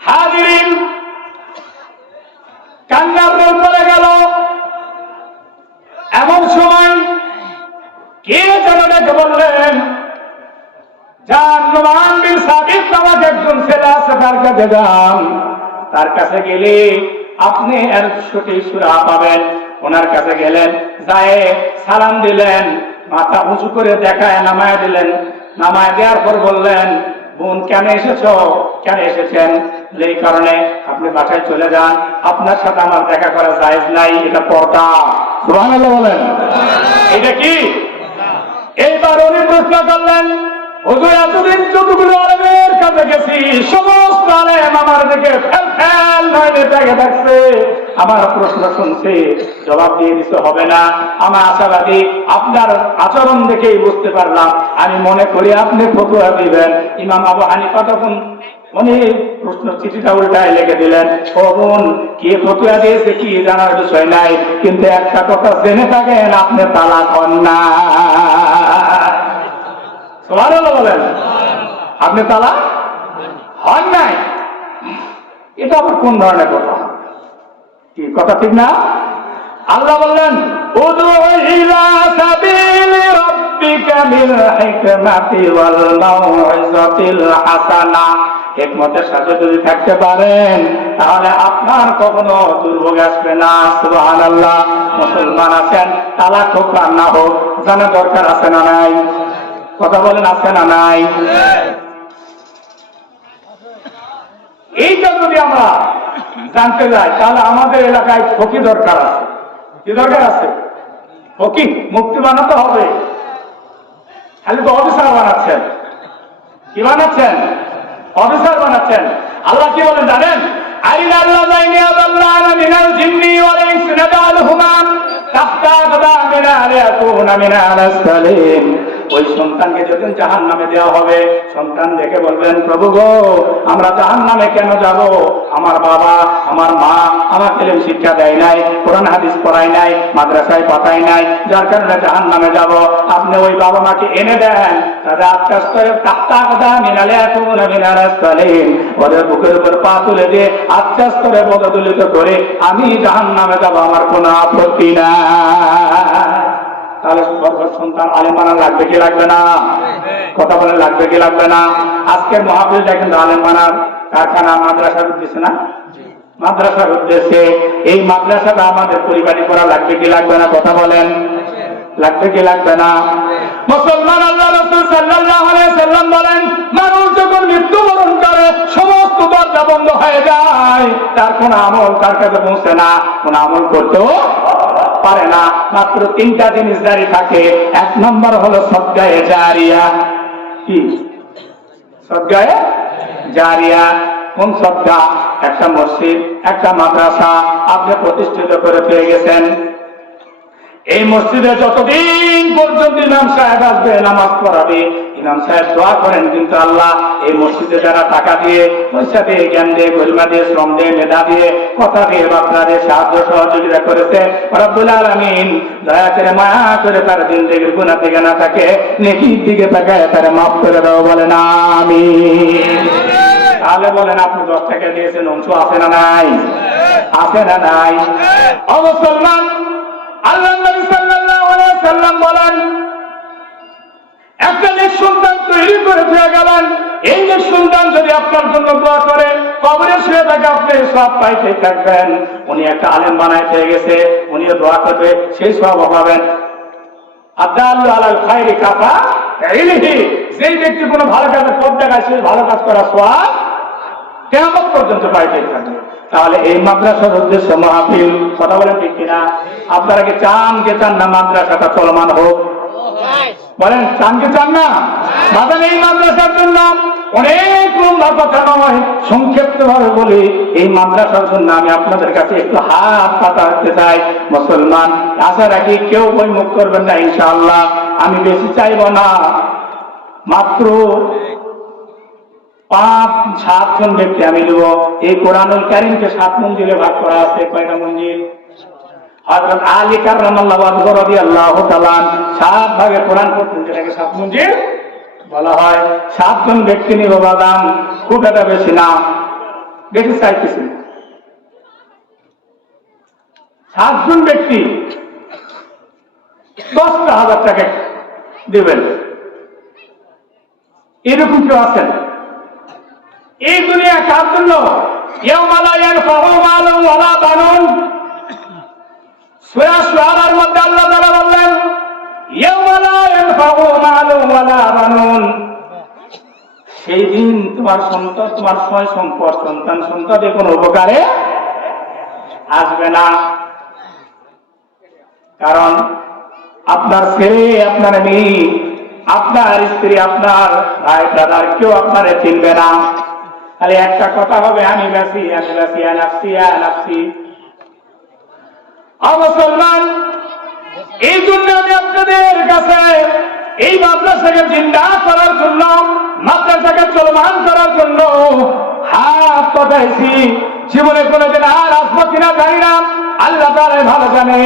হাজিরিন, কান্নার রোল পড়ে গেল। এমন সময় কে যেন ডেকে বললেন, যান নুমান বিন সাবিত নামক একজন ছেলে আছে, তার কাছে যান, তার কাছে গেলে আপনি এর সঠিক সূরা পাবেন। ওনার কাছে গেলেন, যায় সালাম দিলেন, মাথা উঁচু করে দেখায় নামায় দিলেন। নামায় দেওয়ার পর বললেন, বোন কেন এসেছো, কেন এসেছেন? এই কারণে আপনি বাসায় চলে যান, আপনার সাথে আমার দেখা করা জায়েজ নাই, এটা পর্দা। সুবহানাল্লাহ বলেন। এটা কি? এইবার উনি প্রশ্ন করলেন, হুজুর এতদিন যতগুলো আলেমের কাছে গেছি, সমস্ত আলেম আমার দিকে ফেল ফেল নয়নে দেখে থাকছে, আমার প্রশ্ন শুনছে, জবাব দিয়ে দিতে হবে না। আমার আশাবাদী আপনার আচরণ দেখেই বুঝতে পারলাম, আমি মনে করি আপনি ফতোয়া দিবেন। ইমাম আবু হানিফা তখন উনি প্রশ্ন চিঠিটা উল্টায় লিখে দিলেন, ও বোন কে ফতোয়া দিয়েছে কি জানার বিষয় নাই, কিন্তু একটা কথা জেনে থাকেন, আপনি তালাক হন না। সুবহানাল্লাহ বলেন। আপনি তালাক হন নাই, এটা আবার কোন ধরনের কথা? কি কথা ঠিক না? আল্লাহ বললেন, উদউ ইলা সাবিলি রাব্বিকা বিল হিকমাতি ওয়াল মাউইযাতিল হাসানা। হিকমতের সাথে যদি থাকতে পারেন তাহলে আপনার কখনো দুর্ভোগ আসবে না। সুবহানাল্লাহ। মুসলমান আছেন, তালাক হোক আর না হোক, জানা দরকার আছে না নাই? কথা বলেন, আছে না নাই? এইটা যদি আমরা জানতে যাই তাহলে আমাদের এলাকায় ফকি দরকার আছে। কি দরকার আছে? ফকি মুক্তি বানাতে হবে। খালি তো অফিসার বানাচ্ছেন। কি বানাচ্ছেন? অফিসার বানাচ্ছেন। আল্লাহ কি বলেন জানেন? আইন আল্লাহ যাইনি আল্লাহ মিনাল জিন্নি ওয়াল ইনসি নাদালহুমা তাহতা কদামিনা আলাকুনা মিনাল সালিম। ওই সন্তানকে যখন জাহান্নামে দেওয়া হবে, সন্তান দেখে বলবেন, প্রভু গো আমরা জাহান্নামে কেন যাব? আমার বাবা আমার মা আমাকে শিক্ষা দেয় নাই, কোরআন হাদিস পড়ায় নাই, মাদ্রাসায় পাঠায় নাই, যার কারণে জাহান্নামে যাব। আপনি ওই বাবা মাকে এনে দেন, তাদের আত্মাস্তরে তাহতা কদামিনা আলাকুনা মিনাল সালিম, ওদের বুকের উপর পা তুলে দিয়ে আত্মাস্তরে পদদলিত করে আমি জাহান্নামে যাব, আমার কোনো আপত্তি না। তাহলে সন্তান আলেম বানা লাগবে কি লাগবে না? কথা বলে লাগবে কি লাগবে না? আজকের মাহফিলটা কিন্তু আলেম বানার কারখানা, মাদ্রাসার উদ্দেশ্যে না, মাদ্রাসার উদ্দেশ্যে। এই মাদ্রাসাটা আমাদের পরিবারই করা লাগবে কি লাগবে না? কথা বলেন, লাগবে কি লাগবে না? মুসলমান, আল্লাহ রাসূল সাল্লাল্লাহু আলাইহি সাল্লাম বলেন, মানুষ যখন মৃত্যুবরণ করে সমস্ত দরজা বন্ধ হয়ে যায়, তার কোন আমল তার কাছে পৌঁছে না, কোন আমল করতেও পারে না। মাত্র তিনটা জিনিস জারি থাকে। এক নম্বর হলো সদকায়ে জারিয়া। কি? সদকায়ে জারিয়া। কোন শ্রদ্ধা, একটা মসজিদ, একটা মাদ্রাসা আপনি প্রতিষ্ঠিত করে পেয়ে গেছেন। এই মসজিদে যতদিন পর্যন্ত ইমাম সাহেব আসবে, নামাজ পড়াবে, ইমাম সাহেব দোয়া করেন, কিন্তু আল্লাহ এই মসজিদে যারা টাকা দিয়ে, পয়সা দিয়ে, জ্ঞান দিয়ে, গরিমা দিয়ে, শ্রম দিয়ে, মেধা দিয়ে, কথা দিয়ে, বার্তা দিয়ে সাহায্য সহযোগিতা করেছে, রব্বুল আলামিন দয়া করে মায়া করে তার জিন্দেগির গুনাহ থেকে না থাকে নেকির দিকে তাকায় তারা মাফ করে দাও, বলেন আমিন। তাহলে বলেন আপনি 10 টাকা দিয়েছেন, অংশ আছে না নাই? আছে না নাই? ও মুসলমান, আল্লাহ নবী সাল্লাল্লাহু আলাইহি ওয়াসাল্লাম বলেন, একটা নেক সন্তান তৈরি করে দিয়ে গেলেন, এই নেক সন্তান যদি আপনার জন্য দোয়া করে কবরে শুয়ে থাকে আপনি সব পাইতে থাকবেন। উনি একটা আলেম বানায় পেয়ে গেছে, উনিও দোয়া করবে, সেই সব পাবেন। আদাল্লু আলাল খায়রি কাফা ইলিহি, যেই ব্যক্তি কোনো ভালো কাজে পথ দেখায় সেই ভালো কাজ করা সওয়াব কিয়ামত পর্যন্ত পাইতে থাকবে। তাহলে এই মাদ্রাসার উদ্দেশ্য মাহফিল, কথা বলেন ঠিক কিনা? আপনারা কি চান না মাদ্রাসাটা চলমান হোক? বলেন চান না? বাজান এই মাদ্রাসার জন্য অনেক লম্বা কথা নয়, সংক্ষিপ্ত ভাবে বলি, এই মাদ্রাসার জন্য আমি আপনাদের কাছে একটু হাত পাতাতে চাই। মুসলমান, আশা রাখি কেউ বই মুখ করবেন না ইনশাআল্লাহ। আমি বেশি চাইব না, মাত্র 5-7 জন ব্যক্তি আমি দেব। এই কোরআনুল কারীমকে 7 মঞ্জিলে ভাগ করা আছে। কয়টা মঞ্জিল? হযরত আলী কাররামাল্লাহু ওয়াজহু রাদিয়াল্লাহু তাআলা 7 ভাগে কোরআন পড়তেন, যেটাকে 7 মঞ্জিল বলা হয়। 7 জন ব্যক্তি নিব বাদাম, খুব একটা বেশি না, বেশি চাইতেছি। 7 জন ব্যক্তি 10,000 টাকা দেবেন, এরকম কেউ আছেন? এই দুনিয়া কার জন্য? ইয়াউমা লা ইয়ানফাউ মালুন ওয়ালা বানুন। সূরা শুআরার মধ্যে আল্লাহ তাআলা বললেন, ইয়াউমা লা ইয়ানফাউ মালুন ওয়ালা বানুন। সেই দিন তোমার সন্তান, তোমার সয় সম্পদ, সন্তান সন্ততি কোনো উপকারে আসবে না। কারণ আপনার ছেলে, আপনার মেয়ে, আপনার স্ত্রী, আপনার ভাই ব্রাদার কেউ আপনারে চিনবে না। খালি একটা কথা হবে, আমি বাসি, নাফসি। মুসলমান, এই জন্য আমি আপনাদের কাছে এই মাদ্রাসাকে জিন্দা করার জন্য, মাদ্রাসাকে চলমান করার জন্য হাত পাতাইছি। জীবনে কোনোদিন আর আসবো কিনা জানি না, আল্লাহ তাআলা ভালো জানে।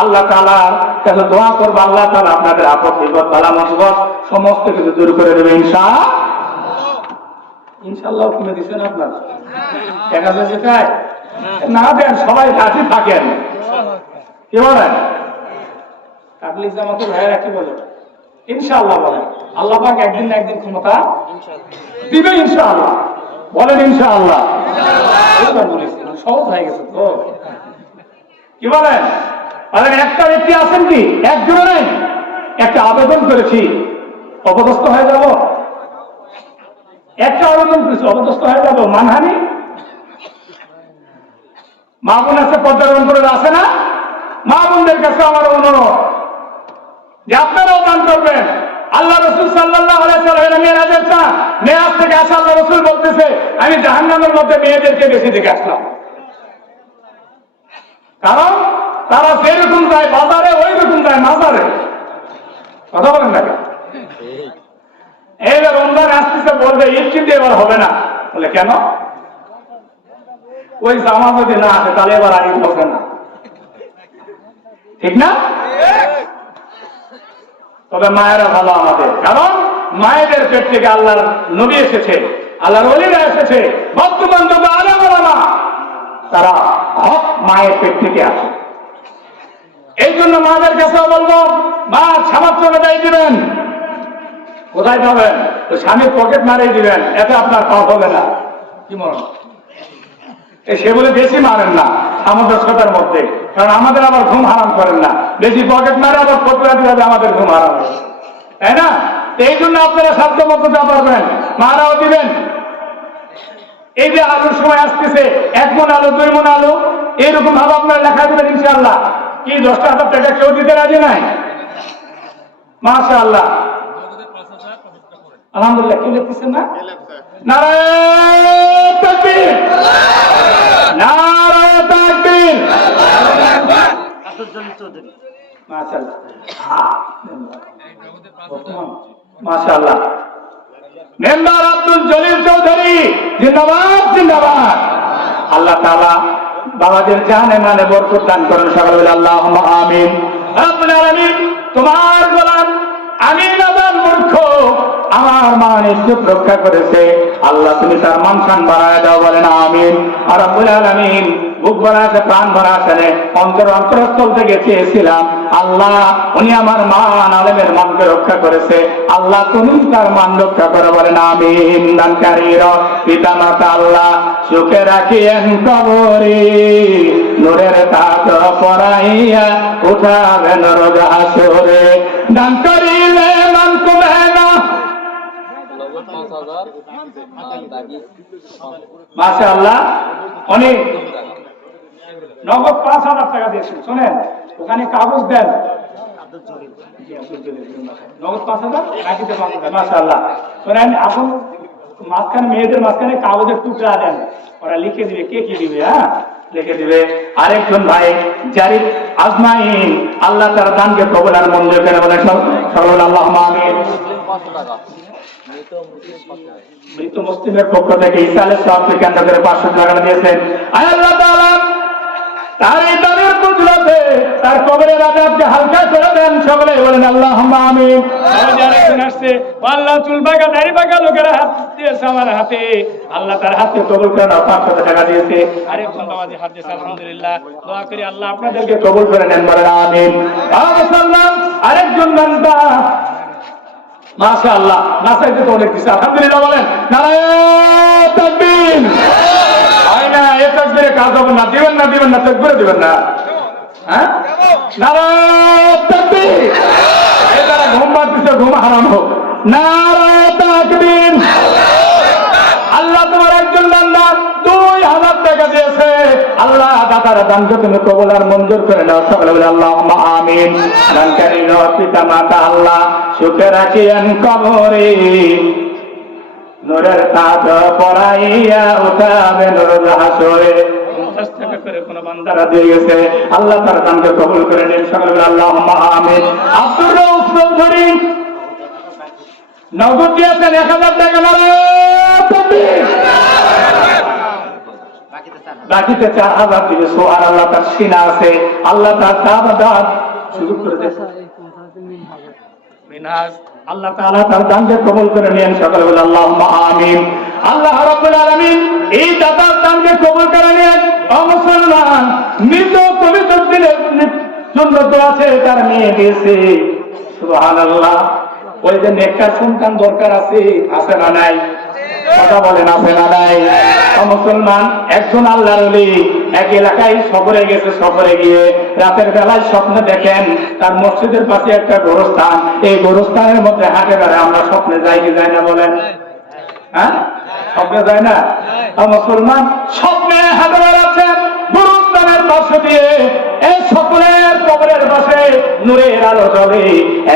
আল্লাহ তাআলার কাছে দোয়া করবো, আল্লাহ তাআলা আপনাদের আপদ বিপদ বালা মুসিবত সমস্ত কিছু দূর করে দেবে ইনশাআল্লাহ। কিনে দিচ্ছেন আপনার দেখা যাচ্ছে তাই না দেন, সবাই রাজি থাকেন। কি বলেন? তাবলীগ জামাতের ভাইয়েরা কি বলে? ইনশাআল্লাহ বলেন। আল্লাহ পাক একদিন না একদিন ক্ষমতা দিবে ইনশাআল্লাহ। বলেন ইনশাআল্লাহ। সহজ হয়ে গেছে তো। কি বলেন? একটা ব্যক্তি আছেন কি? একজনও নেই। একটা আবেদন করেছি, অপদস্থ হয়ে যাব? একটা আবেদন করেছি, অপদস্থ হয়ে যাব? মানহানি? মা বোন আছে, পর্যালোচনা করে আছে না? মা বোনদের কাছে আমার অনুরোধ যে আপনারাও দান করবেন। আল্লাহ রাসূল সাল্লাল্লাহু আলাইহি ওয়াসাল্লাম মেরাজের চাঁদ, মেরাজ থেকে আসা আল্লাহ রাসূল বলতেছে, আমি জাহান্নামের মধ্যে মেয়েদেরকে বেশি দেখে আসলাম। কারণ তারা যেরকম যায় বাজারে, ওই রকম যায় মাজারে। কথা বলেন না? এইবার রমজান আসতেছে, বলবে ঈদ কিন্তু এবার হবে না। বলে কেন? ওই জামা যদি না আসে তাহলে এবার আর ঈদ হবে না। ঠিক না? তবে মায়েরা ভালো আমাদের, কারণ মায়েদের পেট থেকে আল্লাহর নবী এসেছে, আল্লাহর ওলিরা এসেছে। বর্তমান যত আলেম ওলামা তারা হক মায়ের পেট থেকে আসে। এই জন্য মাদের কাছে বলবো, মা সামর্থ্য অনুযায়ী দিবেন। কোথায় পাবেন? স্বামীর পকেট মারিয়ে দিবেন, এতে আপনার পাপ হবে না। কি মনে হয়? সে বলে বেশি মারেন না সামঞ্জস্যতার মধ্যে, কারণ আমাদের আবার ঘুম হারাম করেন না। বেশি পকেট মারে আবার ফটোয়াটি হবে, আমাদের ঘুম হারাম হবে, তাই না? এই জন্য আপনারা সাধ্য মতো যা পারবেন মারাও দিবেন। এই যে আলুর সময় আসতেছে, 1 মণ আলু, 2 মণ আলু, এইরকম ভাবে আপনারা লেখা দেবেন ইনশাআল্লাহ। কি 10,000 টাকা কেউ দিতে রাজি নাই? মাশাআল্লাহ, আলহামদুলিল্লাহ। কি লিখতেছেন না? নারায়ণ মাশাআল্লাহ মেম্বার আব্দুল জলিল চৌধুরী জিন্দাবাদ জিন্দাবাদ। আল্লাহ তাআলা বাবাদের জানে মানে বরকত দান করেন, সকলে বলে আল্লাহুম্মা আমিন। রব্বুল আলামিন তোমার গোলাম আমি নাদান মূর্খ আমার মান ইজ্জত রক্ষা করেছে, আল্লাহ তুমি তার মান সম্মান বাড়ায় দাও, বলেন আমিন। আর রব্বুল আলামিন বুক ভরা আছে প্রাণ ভরা আছে অন্তরস্থল থেকে চেয়েছিলাম আল্লাহ উনি আমার মান আলেমের মানকে রক্ষা করেছে, আল্লাহ তুমি তার মান রক্ষা করে, বলেন আমিন। দানকারীর পিতা মাতা আল্লাহ সুখে রাখিয়েন কবরে, নূরের তাজ পরাইয়া উঠাবেন রোজ হাসরে। দান করিলে মান কমে না। মাশাআল্লাহ অনেক নগদ 5,000 টাকা দিয়েছেন। শোনেন ওখানে কাগজ দেন, নগদ 5,000 রাখিতে পারবেন। মাশাআল্লাহ শোনেন এখন মাঝখানে মেয়েদের মাঝখানে কাগজের টুকরা দেন, ওরা লিখে দিবে কে কি দিবে, হ্যাঁ লিখে দিবে। আরেকজন ভাই জারিফ আজমাইন আল্লাহ তার দানকে কবুল আর মঞ্জুর করে, বলেন সকলে আল্লাহুম্মা আমিন। মৃত মুসলিমের পক্ষ থেকে ইসালের সওয়াবকে কেন্দ্র করে 500 টাকা দিয়েছেন। আল্লাহ তাআলা তার এই দানের কুদরতে তার কবরের আযাবকে হালকা করে দেন, সকলে বলেন আল্লাহুম্মা আমিন। আরেকজন আসছে আল্লাহ চুল বাঁকা দাড়ি বাঁকা লোকেরা হাত দিয়েছে আমার হাতে, আল্লাহ তার হাতে কবুল করে 500 টাকা দিয়েছে। আরেকজন বাবাজি হাত দিয়েছে, আলহামদুলিল্লাহ। দোয়া করি আল্লাহ আপনাদেরকে কবুল করে নেন, বলেন আমিন। আরেকজন বান্দা মাশাআল্লাহ নাসাইতে তো অনেক কিছু, আলহামদুলিল্লাহ বলেন নারায়ে তাকবীর। হয় না এই তাকবীরে কাজ হবে না, দিবেন না দিবেন না তাকবীর দিবেন না, হ্যাঁ নারায়ে তাকবীর। এই তারা ঘুম পাচ্ছে, ঘুম হারাম হোক, নারায়ে তাকবীর। আল্লাহ তোমার একজন বান্দা 2,000 টাকা দিয়েছে, আল্লাহ দাতার দানকে তুমি কবুল আর মঞ্জুর করে নাও, সকলে বলে আল্লাহুম্মা আমিন। দানকারীর পিতা মাতা আল্লাহ সুখে রাখিয়েন কবরে, নূরের তাজ পরাইয়া উঠাবেন রোজ হাসরে। 50 টাকা করে কোন বান্দারা দিয়ে গেছে, আল্লাহ তার দানকে কবুল করে নেন, সকলে বলে আল্লাহুম্মা আমিন। আব্দুর রউফ চৌধুরী নগদ দিয়েছেন 1,000 টাকা, বাকিতে 4,000 দিবে। সুবহানাল্লাহ তার সিনা আছে, আল্লাহ তার দাবাদাত শুরু করে দিয়েছে মিনহাজ, আল্লাহ তাআলা তার দানকে কবুল করে নেন, সকলে বলে আল্লাহুম্মা আমিন। আল্লাহ রাব্বুল আলামিন এই দাতার দানকে কবুল করে নেন। ও মুসলমান মৃত পবিত্র দিনের জন্য তো আছে, তার মেয়ে দিয়েছে, সুবহানাল্লাহ। ওই যে নেককার সন্তান দরকার আছে, আছে না নাই? কথা বলেন আছে না নাই? মুসলমান একজন আল্লাহর ওলি এক এলাকায় সফরে গেছে, সফরে গিয়ে রাতের বেলায় স্বপ্নে দেখেন তার মসজিদের পাশে একটা গোরস্থান, এই গোরস্থানের মধ্যে হাঁটে বেড়ায়। আমরা স্বপ্নে যাই কি যাই না বলেন, হ্যাঁ স্বপ্নে যায় না? মুসলমান স্বপ্নে হাঁটে বেড়াচ্ছেন গোরস্থানের পাশে দিয়ে, এই সকলের কবরের পাশে নূরের আলো জ্বলে।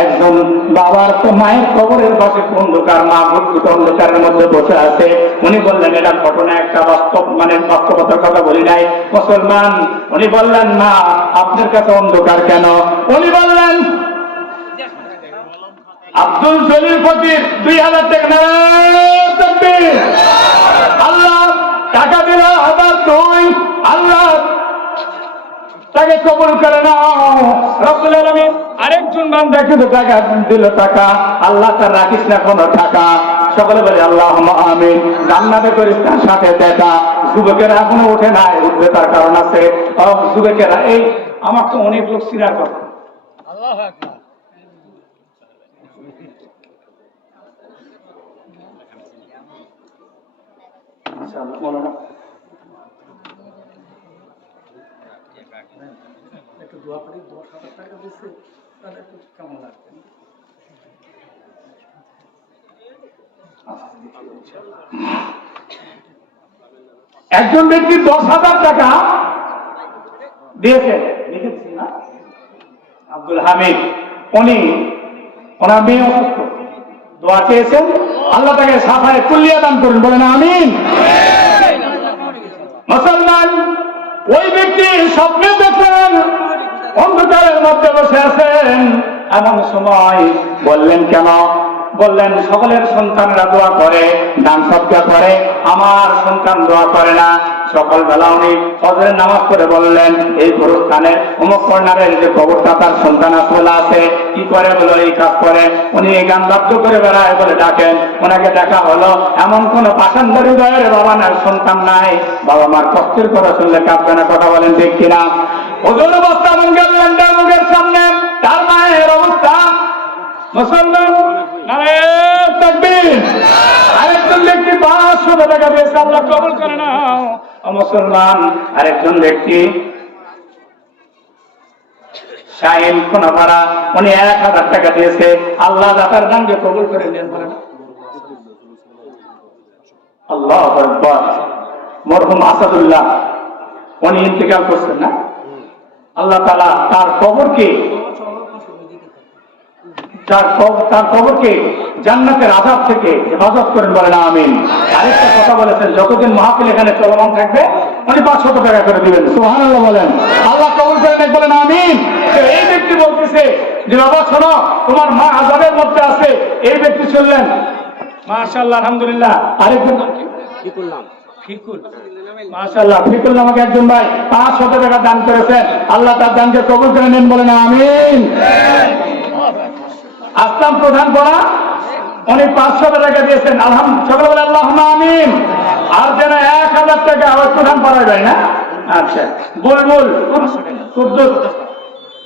একজন বাবার তো মায়ের কবরের পাশে অন্ধকার, মা ভুটভুট অন্ধকারের মধ্যে বসে আছে। উনি বললেন এটা ঘটনা একটা বাস্তব, মানে বাস্তবতার কথা বলি নাই মুসলমান। উনি বললেন মা আপনার কাছে অন্ধকার কেন? উনি বললেন আব্দুল জলিল ফকির 2,000 টাকা, আল্লাহ টাকা দিল আবার তুই, আল্লাহ তাকে কবুল করে নাও। রব্বুল আলামিন আরেকজন বান্দা কিন্তু টাকা দিল, টাকা আল্লাহ তার রাখিস না কোনো টাকা, সকলে বলে আল্লাহুম্মা আমিন। জান্নাতে করিস তার সাথে দেখা। যুবকেরা এখনো ওঠে নাই, উঠবে তার কারণ আছে। যুবকেরা এই আমার তো অনেক লোক সিরার কথা, আল্লাহু আকবার। ইনশাআল্লাহ বলো না একটু দোয়া করি, 10,000 টাকা দিচ্ছে, তাহলে একটু কেমন লাগবে? একজন ব্যক্তি 10,000 টাকা দিয়েছে, লিখেছি না আব্দুল হামিদ। উনি ওনার মেয়ে অসুস্থ, দোয়া চেয়েছেন, আল্লাহ তাকে সাফায়ে কুল্লিয়া দান করুন, বলেন আমিন। মুসলমান ওই ব্যক্তি স্বপ্নে দেখলেন অন্ধকারের মধ্যে বসে আছেন। এমন সময় বললেন, কেন? বললেন, সকলের সন্তানরা দোয়া করে, দান সদকা করে, আমার সন্তান দোয়া করে না। সকালবেলা উনি ফজরের নামাজ পড়ে বললেন, এই গোরস্থানের অমুক কর্নারের যে কবরটা তার সন্তান আসলে আছে, কি করে? বলো এই কাজ করে। উনি এই গান বাদ্য করে বেড়ায় বলে ডাকেন। ওনাকে দেখা হলো, এমন কোন পাষাণধারী হৃদয়ের বাবা না সন্তান নাই, বাবা মার কষ্টের কথা শুনলে কাঁদবে না? কথা বলেন ঠিক কিনা? হুজুর অবস্থা এমন গেলেন মুখের সামনে, তার মায়ের অবস্থা। মুসলমান আরেকজন ব্যক্তি 500 টাকা দিয়েছে, আল্লাহ কবুল করে নাও। মুসলমান আরেকজন ব্যক্তি শাহিন কোনাপাড়া, উনি 1000 টাকা দিয়েছে, আল্লাহ দাতার দানকে কবুল করে নেন। আল্লাহু আকবার। মরহুম আসাদুল্লাহ উনি ইন্তেকাল করছেন না, আল্লাহ তাআলা তার কবরকে জান্নাতের আযাব থেকে হেফাজত করেন, বলেন আমিন। আরেকটা কথা বলেছেন, যতদিন মাহফিল এখানে চলমান থাকবে উনি 500 টাকা করে দিবেন। সুবহানাল্লাহ বলেন, আল্লাহ কবুল করেন, বলেন আমিন। এই ব্যক্তি বলতেছে যে বাবা শোনো, তোমার মা আযাবের মধ্যে আছে। এই ব্যক্তি শুনলেন, মাশাআল্লাহ, আলহামদুলিল্লাহ। আরেকজন ফিকুল নাম, ফিকুল, মাশাআল্লাহ, ফিকুল নামক একজন ভাই 500 টাকা দান করেছেন, আল্লাহ তার দানকে কবুল করে নেন, বলেন আমিন। আসলাম প্রধান পড়া, উনি 500 টাকা দিয়েছেন, আলহামদুলিল্লাহ, সকলে বলে আল্লাহুম্মা আমিন। আর যেন 1000 টাকা আবার প্রধান পড়া যায় না। আচ্ছা, বুলবুল কুদ্দুস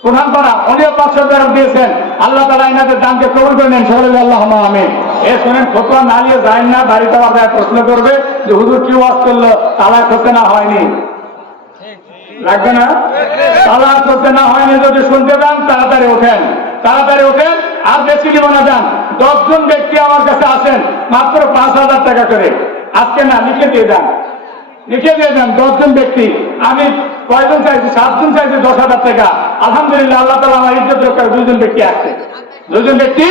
প্রধান পড়া, উনিও 500 টাকা দিয়েছেন, আল্লাহ তাআলা এনাদের দানকে কবুল করে নেন, সকলে বলে আল্লাহুম্মা আমিন। শোনেন, ফতোয়া না নিয়ে যায় না, বাড়িতে আবার প্রশ্ন করবে যে হুজুর কি ওয়াজ করলো, তালাক হতে না হয়নি, লাগবে না? তালাক হতে না হয়নি যদি শুনতে চান তাড়াতাড়ি ওঠেন, তাড়াতাড়ি ওঠেন, আর বেশি দিব না। যান, 10 জন ব্যক্তি আমার কাছে আসেন, মাত্র 5000 টাকা করে। আজকে না, লিখে দিয়ে যান, লিখে দিয়ে যান। 10 জন ব্যক্তি, আমি কয়জন চাইছি? 7 জন চাইছি 10,000 টাকা। আলহামদুলিল্লাহ, আল্লাহ তাআলা আমার ইজ্জত রক্ষা, 2 জন ব্যক্তি আসছে, 2 জন ব্যক্তি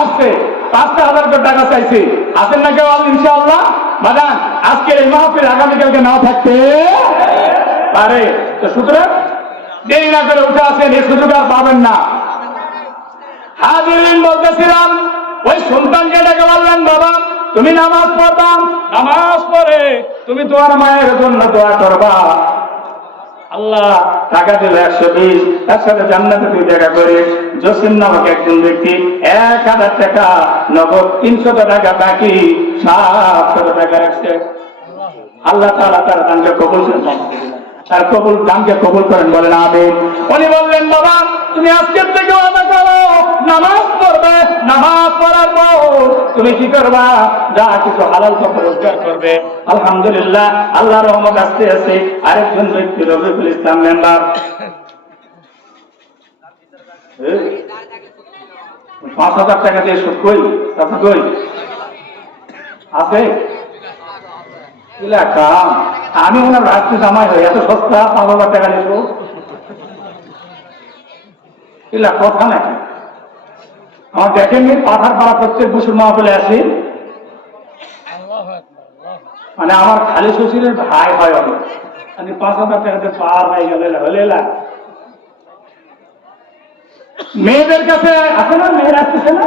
আসছে। 5,000 টাকা চাইছি, আসেন না কেউ? ইনশাআল্লাহ বাদান, আজকে এই মাহফিল আগামীকালকে নাও থাকতে পারে। তো সুতরাং দেরি না করে উঠে আসেন, এই সুযোগ আর পাবেন না। হাজিরিন, বলতেছিলাম, ওই সন্তানকে ডেকে বললেন, বাবা তুমি নামাজ পড়বা, নামাজ পড়ে তুমি তোমার মায়ের জন্য দোয়া করবা, আল্লাহ টাকা দিল 120, তার সাথে জান্নাতে তুই দেখা করিস। জসিম নামক একজন ব্যক্তি 1000 টাকা নগদ, 300 টাকা বাকি, 700 টাকা রাখছে। আল্লাহ তাআলা তার দানকে কবুল করেন, তার দানকে কবুল করেন, বলেন আমিন। উনি বললেন, বাবা তুমি আজকের থেকে ওয়াদা করো, নামাজ পড়বে, নামাজ পড়ার পর তুমি কি করবা? যা কিছু হালাল কথা রোজগার করবে। আলহামদুলিল্লাহ, আল্লাহর রহমত আসতে আছে। আরেকজন ব্যক্তি রফিকুল ইসলাম মেম্বার, 5000 টাকা দিয়ে সুদ কই কই আছে? আমি ওনার রাষ্ট্রীয় জামাই হই, এত সস্তা 5000 টাকা নিব? কথা নাকি? আমার দেখেননি, পাথার পাড়া প্রত্যেক বছর মাহফিলে আসি, মানে আমার খালি শ্বশুরের ভাই হয় অনেক, আমি 5000 টাকাতে পার হয়ে গেলে হলে মেয়েদের কাছে আছে না, মেয়েরা আসতেছে না?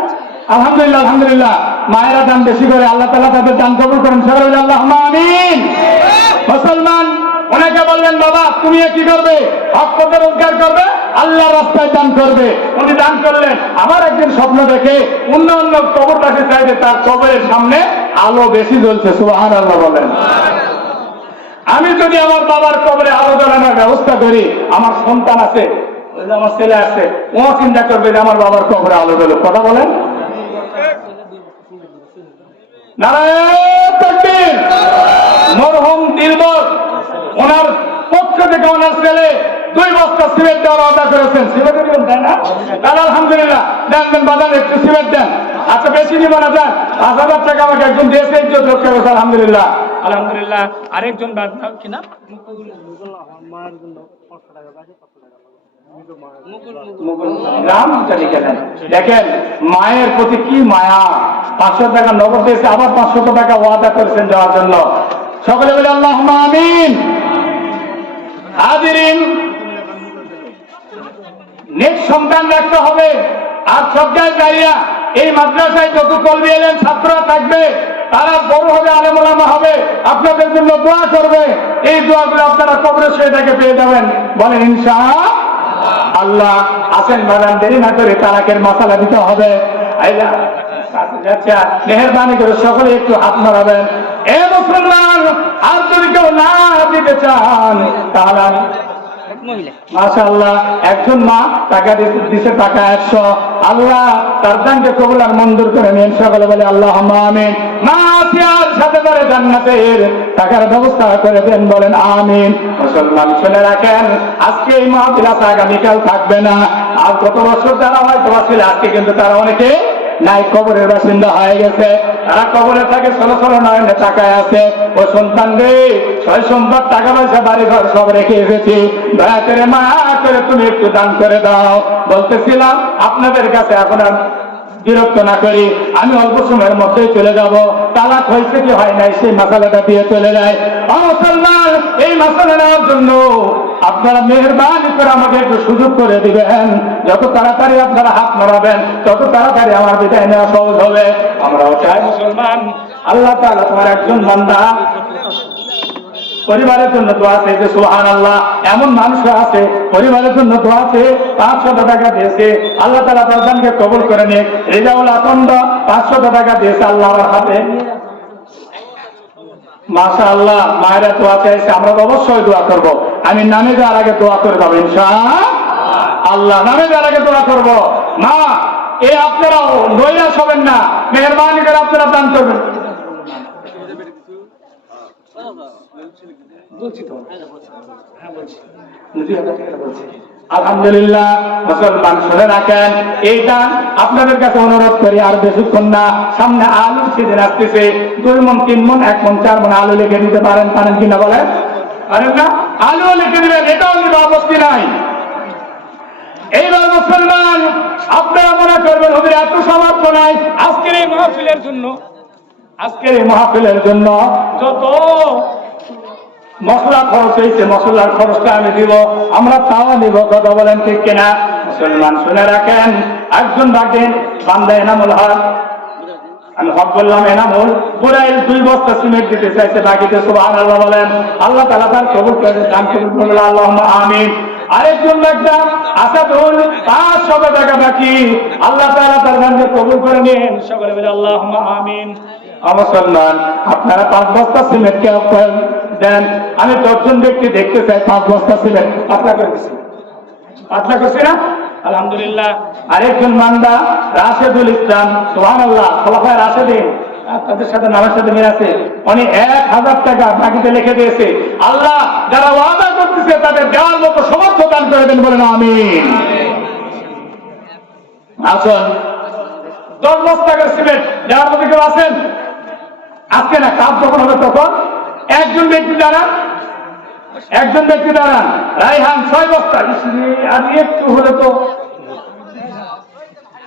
আলহামদুলিল্লাহ, আলহামদুলিল্লাহ, মায়েরা দান বেশি করে, আল্লাহ তাআলা তাদের দান কবুল করেন, সবাই বলে আল্লাহুম্মা আমিন। মুসলমান অনেকে বললেন, বাবা তুমি কি করবে? হক পথে রোজগার করবে, আল্লাহর রাস্তায় দান করবে। উনি দান করলেন। আমার একদিন স্বপ্ন দেখে অন্য কবরটাকে চাইবে, তার কবরের সামনে আলো বেশি জ্বলছে, সুবহানাল্লাহ বলেন। আমি যদি আমার বাবার কবরে আলো জ্বালানোর ব্যবস্থা করি, আমার সন্তান আছে, আমার ছেলে আছে, ও চিন্তা করবে যে আমার বাবার কবরে আলো জ্বলে। কথা বলেন, নারায়ণ তাকবীর। মরহুম দিলবর, ওনার পক্ষ থেকে ওনার ছেলে 2 বস্তা সিমেন্ট দেওয়ার অর্ডার করেছেন। সিমেন্ট দিবেন, তাই না? তাহলে আলহামদুলিল্লাহ, দেন বাজারে একটু সিমেন্ট দেন। আচ্ছা, বেশি দিব না, যান। 5000 টাকা আমাকে একজন দিয়েছে, ইজ্জত রক্ষা করেছে, আলহামদুলিল্লাহ, আলহামদুলিল্লাহ। আরেকজন কিনা দেখেন মায়ের প্রতি কি মায়া। 500 টাকা নগদ দিয়েছে, আবার 500 টাকা ওয়াদা করেছেন দেওয়ার জন্য। সকলে বলে আল্লাহুম্মা আমিন। হাজিরিন, সন্তান রাখতে হবে। আর সব জায়গায় এই মাদ্রাসায় যত কলবি এলেন ছাত্ররা থাকবে, তারা বড় হবে, আলেম ওলামা হবে, আপনাদের জন্য দোয়া করবে। এই দোয়াগুলো আপনারা কবরের সেটাকে পেয়ে যাবেন। বলেন ইনশাআল্লাহ। আসেন বাগান, দেরি না করে তালাকের মশালা দিতে হবে। আচ্ছা, মেহরবানি করে সকলে একটু হাত নাড়াবেন। এ মুসলমান, আর যদি কেউ না দিতে চান তাহলে মাশাআল্লাহ, একজন মা টাকা দিচ্ছে, টাকা 100। আল্লাহ তার দানকে কবুল আর মঞ্জুর করে নিন। সকলে বলে আল্লাহুম্মা আমিন। মা আসিয়ার সাথে করে জান্নাতের টাকার ব্যবস্থা করে দেন। বলেন আমিন। মুসলমান শুনে রাখেন, আজকে এই মাহফিল আছে, আগামীকাল থাকবে না। আর কত বছর যারা হয়তো ছিল, আজকে কিন্তু তারা অনেকে নাই, কবরের বাসিন্দা হয়ে গেছে। তারা কবরে থাকে, ষোলো ষোলো নয়নে টাকায় আছে। ও সন্তান রে, ছয় সম্পদ, টাকা পয়সা, বাড়ি ঘর সব রেখে এসেছি, দয়া করে মায়া করে তুমি একটু দান করে দাও। বলতেছিলাম আপনাদের কাছে এখন আর বিরক্ত না করি, আমি অল্প সময়ের মধ্যেই চলে যাব। তালাক হয়েছে কি হয় নাই সেই মশালাটা দিয়ে চলে যায়। মুসলমান, এই মশালা নেওয়ার জন্য আপনারা মেহরবানি করে আমাকে একটু সুযোগ করে দিবেন। যত তাড়াতাড়ি আপনারা হাত নাড়াবেন, তত তাড়াতাড়ি আমার বিদায় নেওয়া সহজ হবে। আমরাও চাই মুসলমান, আল্লাহ তাআলা তোমার একজন বান্দা পরিবারের জন্য দোয়া আছে যে সুবহানাল্লাহ, এমন মানুষ আছে পরিবারের জন্য দোয়া আছে, 500 টাকা দিয়েছে, আল্লাহ তাআলা তার দানকে কবুল করে নিক। রেজাউল আকন্দ 500 টাকা দিয়েছে আল্লাহর হাতে। মাশাআল্লাহ, মায়েরা দোয়া চাইছে, আমরা তো অবশ্যই দোয়া করব। আমি নামে যাওয়ার আগে দোয়া করে দেবো ইনশাআল্লাহ। নামে যাওয়ার আগে দোয়া করব। মা, এই আপনারাও নৈরাশ হবেন না, মেহরবানি করে আপনারা দান করবেন। আলহামদুলিল্লাহ। মুসলমান শুনে রাখেন, এই দান আপনাদের কাছে অনুরোধ করি, আর বেশিক্ষণ না, সামনে আলু সিজন আসতেছে। 2 মণ 3 মণ 1 মণ 4 মণ আলু লিখে দিতে পারেন কিনা বলেন? পারেন না? আলু লিখে দিবেন, এটাও কিন্তু আপত্তি নাই। এইবার মুসলমান, আপনারা মনে করবেন হুজুর এত সামর্থ্য নাই আজকের এই মাহফিলের জন্য। আজকের এই মাহফিলের জন্য যত মশলা খরচ হয়েছে, মশলার খরচটা আমি দিব, আমরা তাও নিব। কথা বলেন ঠিক কিনা? মুসলমান শুনে রাখেন, একজন বান্দা এনামুল হক, আমি হক বললাম, এনামুল পুরাই 2 বস্তা সিমেন্ট দিতে চাইছে বাকিতে। সুবহানাল্লাহ বলেন। আল্লাহ তাআলা তার কবুল করে, দান কবুল করুন, আল্লাহুম্মা আমিন। আরেকজন বান্দা আসাদুল 500 টাকা বাকি, আল্লাহ তাআলা তার দানকে কবুল করে নিন। সকলে বলে আল্লাহুম্মা আমিন। মুসলমান, আপনারা 5 বস্তা সিমেন্ট কে দেন। আমি 10 জন ব্যক্তি দেখতে চাই 5 বস্তা সিমেন্ট পাতলা করে দিচ্ছি। পাতলা করছি না? আলহামদুলিল্লাহ। আরেকজন বান্দা রাশেদুল ইসলাম, সুবহানাল্লাহ, খোলাফায়ে রাশেদিন, তাদের সাথে নামের সাথে মিল আছে, উনি 1000 টাকা বাকিতে লিখে দিয়েছে। আল্লাহ যারা ওয়াদা করতেছে তাদের দেওয়ার মতো সমর্থ দান করে দেন। বলেন আমিন। আসুন, 10 বস্তা করে সিমেন্ট দেওয়ার মতো কেউ আছেন? আজকে না, কাজ যখন হবে তখন একজন ব্যক্তি দাঁড়ান, একজন ব্যক্তি দাঁড়ান। রায়হান 6 বস্তা। আর একটু হলে তো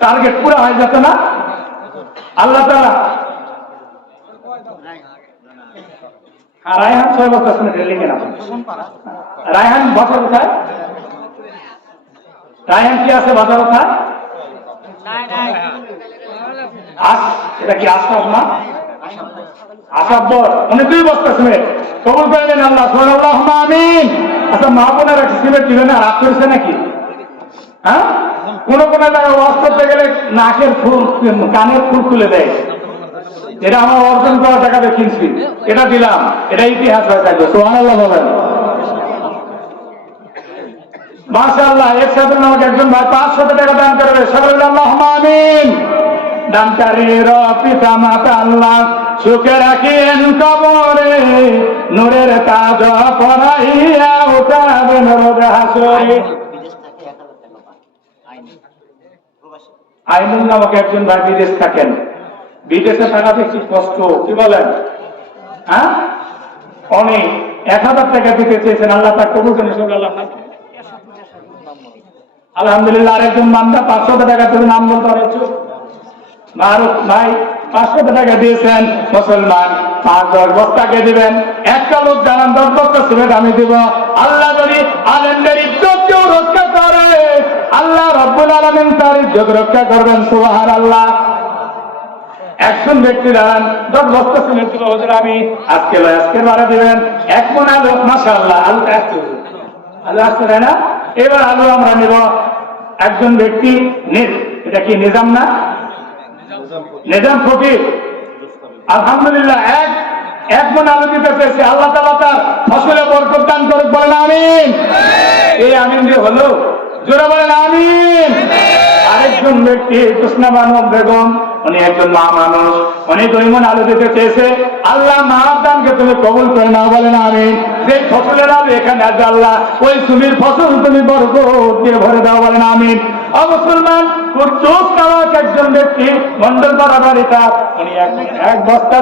টার্গেট পুরো হয়ে যেত না? আল্লাহ তাআলা রায়হান 6 বস্তা শুনে লিখে না। রায়হান বাসা কোথায়? রায়হান কি আছে বাসা কোথায়? এটা কি আশরাফ না? আশাব্বর, উনি 2 বস্তা সিমেন্ট কবুল করে নেন আল্লাহ। আল্লাহুম্মা আমিন। আচ্ছা, মা বোনেরা সিমেন্ট দিবে না, রাগ করেছে নাকি? হ্যাঁ, কোন জায়গায় ওয়াজ করতে গেলে নাকের ফুল, কানের ফুল খুলে দেয়। এটা আমার অর্জন করা টাকাতে কিনছি, এটা দিলাম, এটা ইতিহাস হয়ে থাকবে। সুবহানাল্লাহ বলেন। মাশাআল্লাহ। এর সাথে আমাকে একজন ভাই 500 টাকা দান করবে। সকলে আল্লাহুম্মা আমিন। দানকারীর পিতা মাতা আল্লাহ সুখে রাখিয়েন কবরে, নূরের তাজ পরাইয়া উঠাবেন রোজ হাসরে। আইনুল নামক একজন ভাই বিদেশ থাকেন, বিদেশে থাকাতে একটু কষ্ট, কি বলেন? হ্যাঁ, অনেক 1000 টাকা দিতে চেয়েছেন, আল্লাহ তার কবুল করেন। আলহামদুলিল্লাহ। আরেকজন বান্দা 500 টাকা থেকে নাম বলতে পারছো, মারুফ ভাই 500 টাকা দিয়েছেন। মুসলমান, 5-10 বস্তাকে দিবেন। একটা লোক জানান 10 বস্তা সিমেন্ট আমি দিব। আল্লাহ যদি আলেমদের ইজ্জত কেউ রক্ষা করে, আল্লাহর রব্বুল আলামিন তার ইজ্জত রক্ষা করবেন। সুবহানাল্লাহ। একজন ব্যক্তি দাঁড়ান 10 বস্তা সিমেন্ট দিব, হুজুর আমি আজকে বাড়া দিবেন 1 মণ আলু। মাশাআল্লাহ, আলু আসছে, আলু আসছে তাই না? এবার আলু আমরা নিব। একজন ব্যক্তি, এটা কি নিজাম না? নিজাম ফকির আলহামদুলিল্লাহ 1 মণ আলু দিতে চেয়েছে। আল্লাহ তাআলা তার ফসলে বরকত দান করুক, বলেন আমিন। এই আমিন দিয়ে হলো, জোরে বলেন আমিন। আরেকজন ব্যক্তি জোসনা বানু বেগম, উনি একজন মা মানুষ, উনি 2 মণ আলু দিতে চেয়েছে। আল্লাহ মার দানকে তুমি কবুল করে নাও, বলেন আমিন। যে ফসলের আলু এখানে আছে আল্লাহ ওই জমির ফসল তুমি বরকত দিয়ে ভরে দাও, বলেন আমিন। মুসলমান কুরজুস নামক একজন ব্যক্তি মন্ডলপাড়া বাড়িটা, উনি 1 বস্তা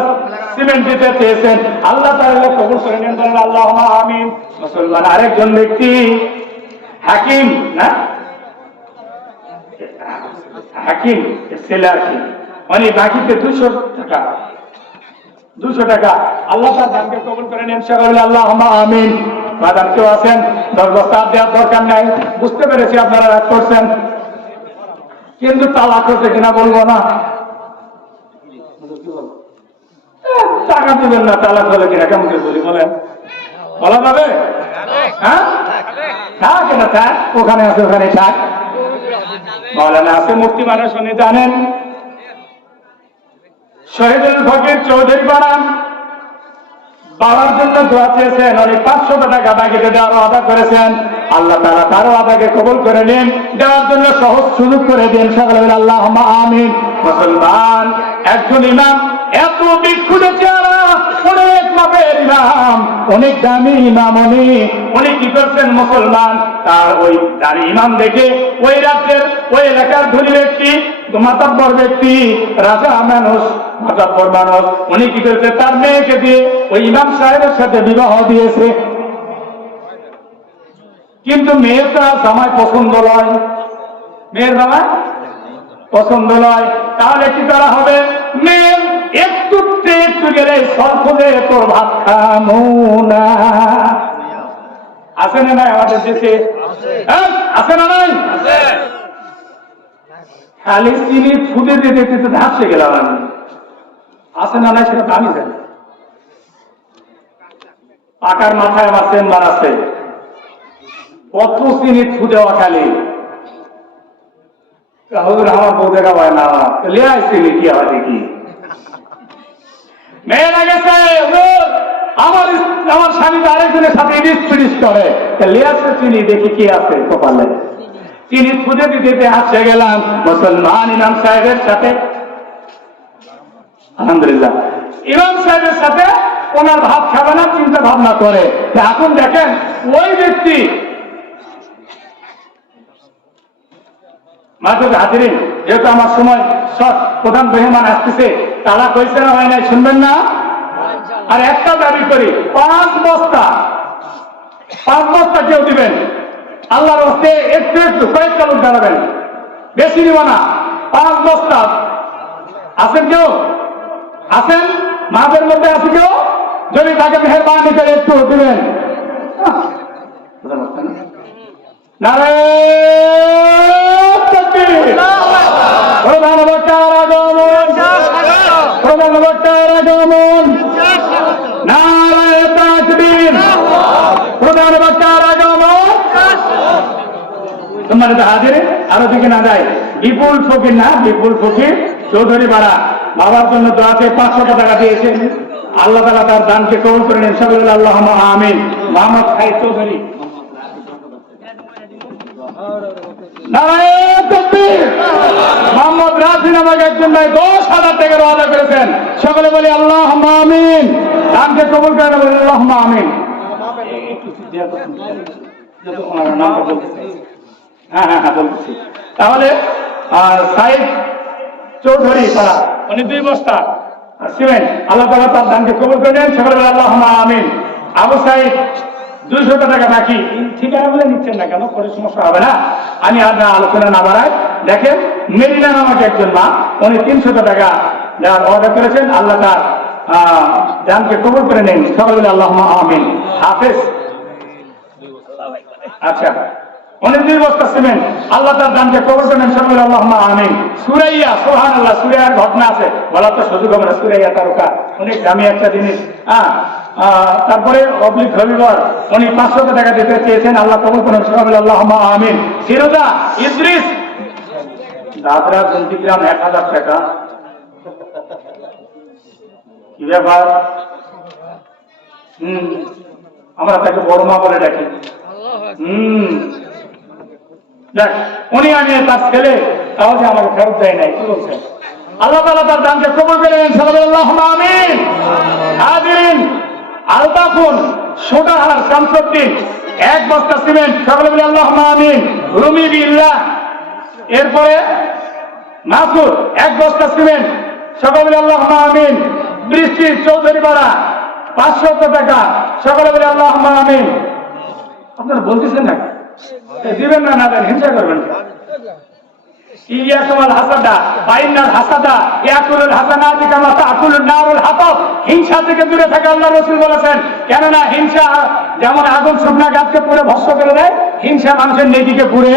সিমেন্ট দিতে চেয়েছেন। আল্লাহ তাআলা কবুল করে নেন, বলেন আল্লাহুম্মা আমিন। মুসলমান আরেকজন ব্যক্তি হাকিম, না হাকিম ছেলে হাকিম, মানে বাকিতে 200 টাকা আল্লাহ তার দানকে কবুল করে নেন, সকলে আল্লাহুম্মা আমিন। মাদার কেউ আছেন 10 বস্তা দেওয়ার দরকার নাই, বুঝতে পেরেছি আপনারা রাগ করছেন, কিন্তু তালাক হচ্ছে কিনা বলবো না। টাকা দিবেন না, তালাক হলে কিনা কেমন করে বলি বলেন, বলা যাবে? হ্যাঁ থাক, এটা থাক, ওখানে আছে ওখানে থাক। মৌলানা আছে, মুফতি মানুষ উনি জানেন। শহীদুল ফকির চৌধুরী বানান বাবার জন্য দোয়া চেয়েছেন, উনি 500 টাকা বাকিতে দেওয়ার ওয়াদা করেছেন। আল্লাহ তাআলা তার ওয়াদাকে কবুল করে নিন, দেওয়ার জন্য সহজ সুযোগ করে দিন, সকলে বলেন আল্লাহুম্মা আমিন। মুসলমান একজন ইমাম, এত বিক্ষুব্ধ চেহারা, অনেক মাপের ইমাম, অনেক দামি ইমাম, উনি কি করছেন? মুসলমান তার ওই দাঁড়ি ইমাম দেখে ওই রাজ্যের ওই এলাকার ধনী ব্যক্তি, মাতাব্বর ব্যক্তি, রাজা মানুষ, মাতাব্বর মানুষ, উনি কি করেছে? তার মেয়েকে দিয়ে ওই ইমাম সাহেবের সাথে বিবাহ দিয়েছে। কিন্তু মেয়ের তার জামাই পছন্দ নয়, মেয়ের জামাই পছন্দ নয়। তাহলে কি করা হবে? মেয়ের একটু গেলে সরফদে তোর ভাত খামো না, আছে না নাই আমাদের দেশে? আছে না নাই? খালি চিনি ফুটে দিতে দিতে ধাপসে গেলাম আমি, আছে না নাই সেটা তো আমি জানি। পাকার মাথায় আমার চেম্বার আছে, কত চিনি ফুটেওয়া খালি। হুজুর আমার বউ দেখা হয় না, লিয়াই চিনি কি হয় দেখি। মেয়েরা গেছে আমার স্বামী তো আরেকজনের সাথে ইডিস পিডিস করে, লিয়াসে চিনি দেখি কি আছে কপালে। চিনি খুঁজে দিতে আসে গেলাম মুসলমান ইমাম সাহেবের সাথে, আলহামদুলিল্লাহ ইমাম সাহেবের সাথে ওনার ভাত খাবে না চিন্তা ভাবনা করে। এখন দেখেন ওই ব্যক্তি, মাঝে হাজিরিন, যেহেতু আমার সময় সব প্রধান মেহমান আসতেছে, তারা কইছে না হয় নাই, শুনবেন না? আর একটা দাবি করি, 5 বস্তা কেউ দিবেন, আল্লাহর হস্তে একটু একটু কয়েকটা লোক দাঁড়াবেন, বেশি নিব না। 5 বস্তা আছেন কেউ? আছেন মাদের মধ্যে আছে কেউ? যদি তাকে মেহরবানি করে একটু দিবেন। প্রধান বক্তার আগমন, প্রধান বক্তার আগমন, নারায়ে তাকবীর, প্রধান বক্তার আগমন। সম্মানিত হাজিরিন, আরো দিকে না যায়, বিপুল ফকির, না বিপুল ফকির চৌধুরী পাড়া, বাবার জন্য দোয়াতে 500 টাকা দিয়েছেন। আল্লাহ তাআলা তার দানকে কবুল করে নেন, সকলে আল্লাহুম্মা আমিন। মোহাম্মদ খাই চৌধুরী, নারায়ে তাকবীর। মোহাম্মদ রাফি নামক একজন ভাই 10,000 টাকার ওয়াদা করেছেন, সকলে বলি আল্লাহুম্মা আমিন। দানকে কবুল করে নেন, আল্লাহুম্মা আমিন। হ্যাঁ বলতেছি। তাহলে সাইদ চৌধুরী পাড়া, উনি 2 বস্তা সিমেন্ট, আল্লাহ তাআলা তার দানকে কবুল করে নেন, সকলে বলি আল্লাহুম্মা আমিন। আবু সাইদ 200 টাকা বাকি, ঠিকানা বলে নিচ্ছেন না কেন? পরে সমস্যা হবে না, আমি আপনার আলোচনা না বাড়াই। দেখেন মেরিনা নামক একজন মা, উনি 300 টাকা দেওয়ার অর্ডার করেছেন, আল্লাহ তার দানকে কবুল করে নেন, সকলে বলি আল্লাহুম্মা আমিন। হাফেজ। আচ্ছা উনি 2 বস্তা সিমেন্ট, আল্লাহ তার দানকে কবুল করে নেন, সকলে আল্লাহুম্মা আমিন। সুরাইয়া, সুবহানাল্লাহ, সুরাইয়ার ঘটনা আছে, বলা তো সুযোগ হবে না। সুরাইয়া তারকা অনেক দামি একটা জিনিস। তারপরে অবলিক হবিবর উনি 500 টাকা দিতে চেয়েছেন, আল্লাহ কবুল করেন, সকলে আল্লাহুম্মা আমিন। ফিরোজা ইদ্রিস দাদরা জন্তিগ্রাম 1000 টাকা। কি ব্যাপার? আমরা তাকে বড়মা বলে ডাকি। দেখ, উনি আগে তার ছেলে তাহলে আমাকে ফেরত দেয় নাই। কি বলছেন? আল্লাহ তাআলা তার দানকে কবুল করে নেন, সকলে আল্লাহুম্মা আমিন। হাজিরিন, আলতাফুন সোডাহার শামসুদ্দিন 1 বস্তা সিমেন্ট, সকলে বলে আল্লাহুম্মা আমিন। রুমি বিল্লাহ, এরপরে মাসুদ 1 বস্তা সিমেন্ট, সকলে বলে আল্লাহুম্মা আমিন। বৃষ্টি চৌধুরী পাড়া 500 টাকা, সকলে বলে আল্লাহুম্মা আমিন। আপনারা বলতেছেন না, দিবেন না, না দেন, হিংসা করবেন। ইয়াকুল হাসাদা বাইনাল হাসাদা ইয়াকুলুল হাসানাতি কামা তাকুলুন নারুল হাতাব। হিংসা থেকে দূরে থাকা আল্লাহ রাসূল বলেছেন, কেননা হিংসা যেমন আগুন শুকনা গাছকে পুড়ে ভস্ম করে দেয়, হিংসা মানুষের নেকিকে পুড়ে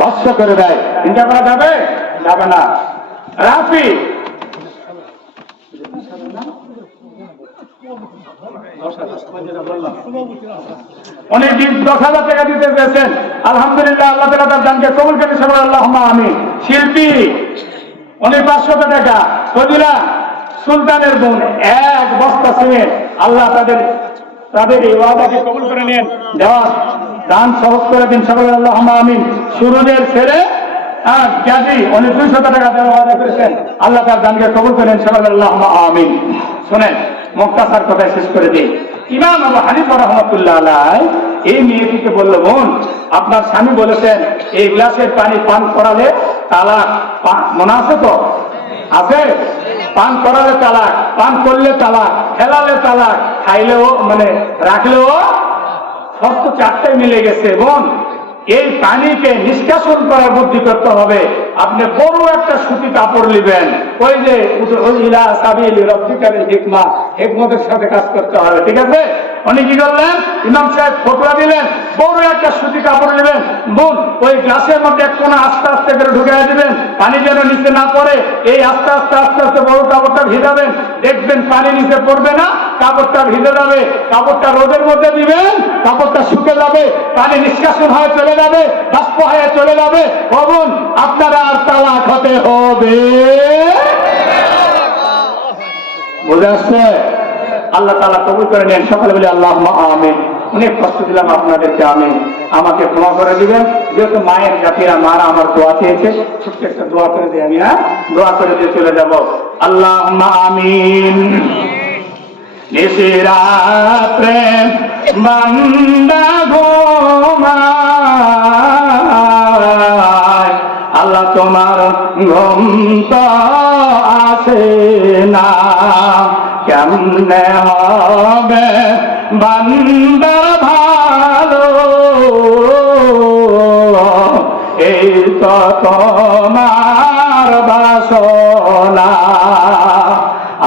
ভস্ম করে দেয়। হিংসা করা যাবে? যাবে না। রাফি অনেক 10,000 টাকা দিতে চেয়েছেন, আলহামদুলিল্লাহ, আল্লাহ তাআলা তার দানকে কবুল করে, সবাই আল্লাহুম্মা আমিন। শিল্পী অনেক 500 টাকা। ফজিলা সুলতানের বোন 1 বস্তা সিমেন্ট, আল্লাহ তাদের এই ওয়াদাকে কবুল করে নেন, দেওয়ার দান সহজ করে দিন, সবাই আল্লাহুম্মা আমিন। সুরুজের ছেলে গাজী উনি 200 টাকা দেওয়ার ওয়াদা করেছেন, আল্লাহ তার দানকে কবুল করেন, সবাই আল্লাহুম্মা আমিন। শুনেন, মুক্তাসার কথা শেষ করে দিই। ইমাম আবু হানিফা রাহমাতুল্লাহ আলাইহি এই মেয়েটিকে বলল, বোন, আপনার স্বামী বলেছেন এই গ্লাসের পানি পান করালে তালাক। মনে আছে তো? আছে? পান করালে তালাক, পান করলে তালাক, খেলালে তালাক, খাইলেও মানে রাখলেও শর্ত 4টাই মিলে গেছে। বোন, এই পানিকে নিষ্কাশন করার বুদ্ধি করতে হবে। আপনি বড় একটা সুতি কাপড় নেবেন, ওই যে ইলা সাবিল রাব্বিকাল হিকমা, হিকমতের সাথে কাজ করতে হবে, ঠিক আছে? উনি কি করলেন? ইমাম সাহেব ফতোয়া দিলেন, বড় একটা সুতি কাপড় নেবেন, বোন, ওই গ্লাসের মধ্যে এক কোণা আস্তে আস্তে করে ঢুকিয়ে দিবেন, পানি যেন নিচে না পড়ে। এই আস্তে আস্তে আস্তে আস্তে বড় কাপড়টা ভিজাবেন, দেখবেন পানি নিচে পড়বে না, কাপড়টা ভিজে যাবে। কাপড়টা রোদের মধ্যে দিবেন, কাপড়টা শুকে যাবে, পানি নিষ্কাশন হয়ে চলে যাবে, বাষ্প হয়ে চলে যাবে। বোন, আপনারা আর তালাক হতে হবে। বুঝে আসছে? আল্লাহ তাআলা কবুল করে নেন, সকলে বলে আল্লাহুম্মা আমিন। অনেক কষ্ট দিলাম আপনাদেরকে, আমি আমাকে ক্ষমা করে দিবেন। যেহেতু মায়ের জাতিরা, মারা আমার দোয়া চেয়েছে, ছোট্ট একটা দোয়া করে দিয়ে আমি দোয়া করে দিয়ে চলে যাব। আল্লাহুম্মা আমিন। নিশিরাত্রে বান্দা ঘুমায়, আল্লাহ তোমার ঘুম তো আসে না, কেমনে হবে বান্দার ভালো, এই তো তোমার বাসনা।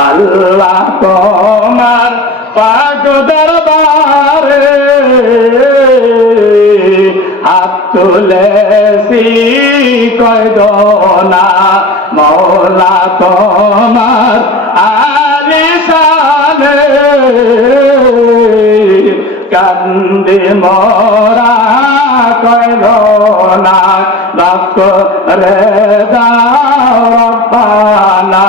আল্লাহ তোমার পাক দরবারে হাত তুলেছি কয়দনা, মওলা তোমার আলিশানে কান্দি মোরা কয়দনা, লক্ষ রে রব্বানা।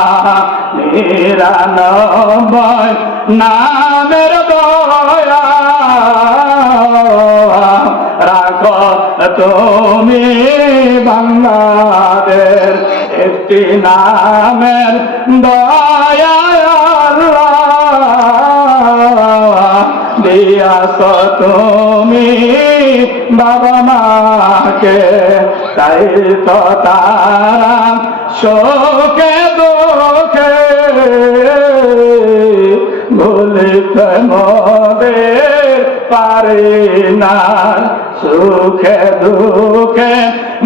99 নামের দয়া রাখো তুমি বাংলাদেশ, একটি নামের দয়া আল্লাহ দিয়াছ তুমি বাবা মাকে, তাই তো তারা শোকে দুঃখে ভুলিতে মোদের পারে না, সুখে দুঃখে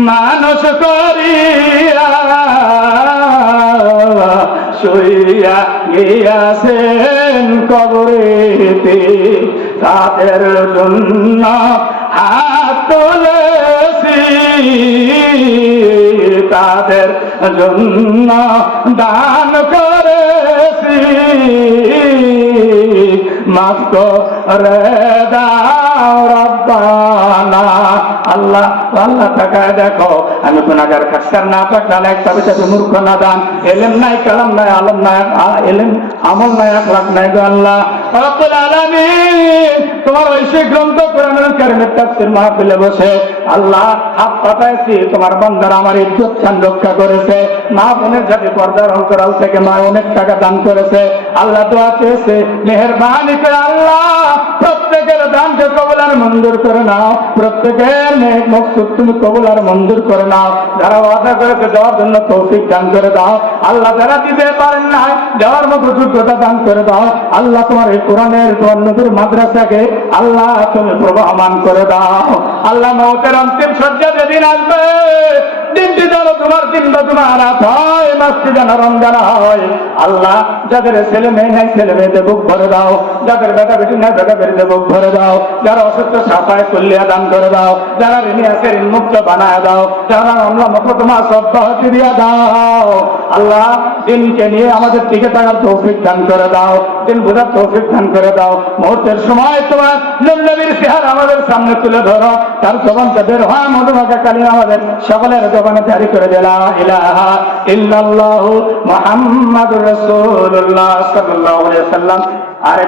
মানুষ করিয়া শুইয়া গিয়াছেন কবরেতে, তাদের জন্য হাত তুলেছি তাদের জন্য দান করেছি মাফ করে দাও রব্বানা। আল্লাহ আল্লাহ তাকায় দেখো আমি গুনাহগার খাসসার না পাক না একটা বেটা মূর্খ না দান ইলম নাই কালাম নাই আলম নাই ইলম আমল নাই আখলাক নাই গো আল্লাহ রব্বুল আলামিন তোমার ঐশী গ্রন্থ কোরআনুল কারীমের তাফসীর মাহফিলে বসে আল্লাহ হাত পাতাইছি তোমার বান্দারা আমার ইজ্জত শান রক্ষা করেছে মা বোনের যাতে পর্দার অন্তরাল থেকে মা অনেক টাকা দান করেছে আল্লাহ দোয়া চেয়েছে মেহেরবানি করে আল্লাহ প্রত্যেকের দানকে কবুল আর মঞ্জুর করে নাও প্রত্যেকের নেক মকসুদ তুমি কবুল আর মঞ্জুর করে নাও যারা ওয়াদা করেছে দেওয়ার জন্য তৌফিক দান করে দাও আল্লাহ যারা দিতে পারেন না দেওয়ার মতো যোগ্যতা দান করে দাও আল্লাহ তোমার এই কোরআনের তোমার নবীর মাদ্রাসাকে আল্লাহ তুমি প্রবাহমান করে দাও আল্লাহ মওতের অন্তিম শয্যা যেদিন আসবে দিনটি যেন তোমার দিনটা তোমার রাত হয় মাসটি যেন রমজান হয় আল্লাহ যাদের ছেলে মেয়ে নাই ছেলে মেয়েদের বুক ভরে দাও যাদের বেটা বেটি নাই বেটা বেটিদের বুক ভরে দাও যারা অসুস্থ সাফায় কল্যাণ দান করে দাও যারা ঋণী আছে ঋণ মুক্ত বানায় দাও যারা আমরা মতো তোমার সব্বাহতি দিয়া দাও আল্লাহ দিনকে নিয়ে আমাদের দিকে থাকার তৌফিক দান করে দাও দিন বোঝার তৌফিক দান করে দাও মুহূর্তের সময় তোমার নবীর চেহারা আমাদের সামনে তুলে ধরো তার জবানটা বের হয় মধুমাখা কালিমা আমাদের সকলের জবানে জারি করে দে লা ইলাহা ইল্লাল্লাহু মুহাম্মাদুর রাসূলুল্লাহ সাল্লাল্লাহু আলাইহি ওয়াসাল্লাম। আর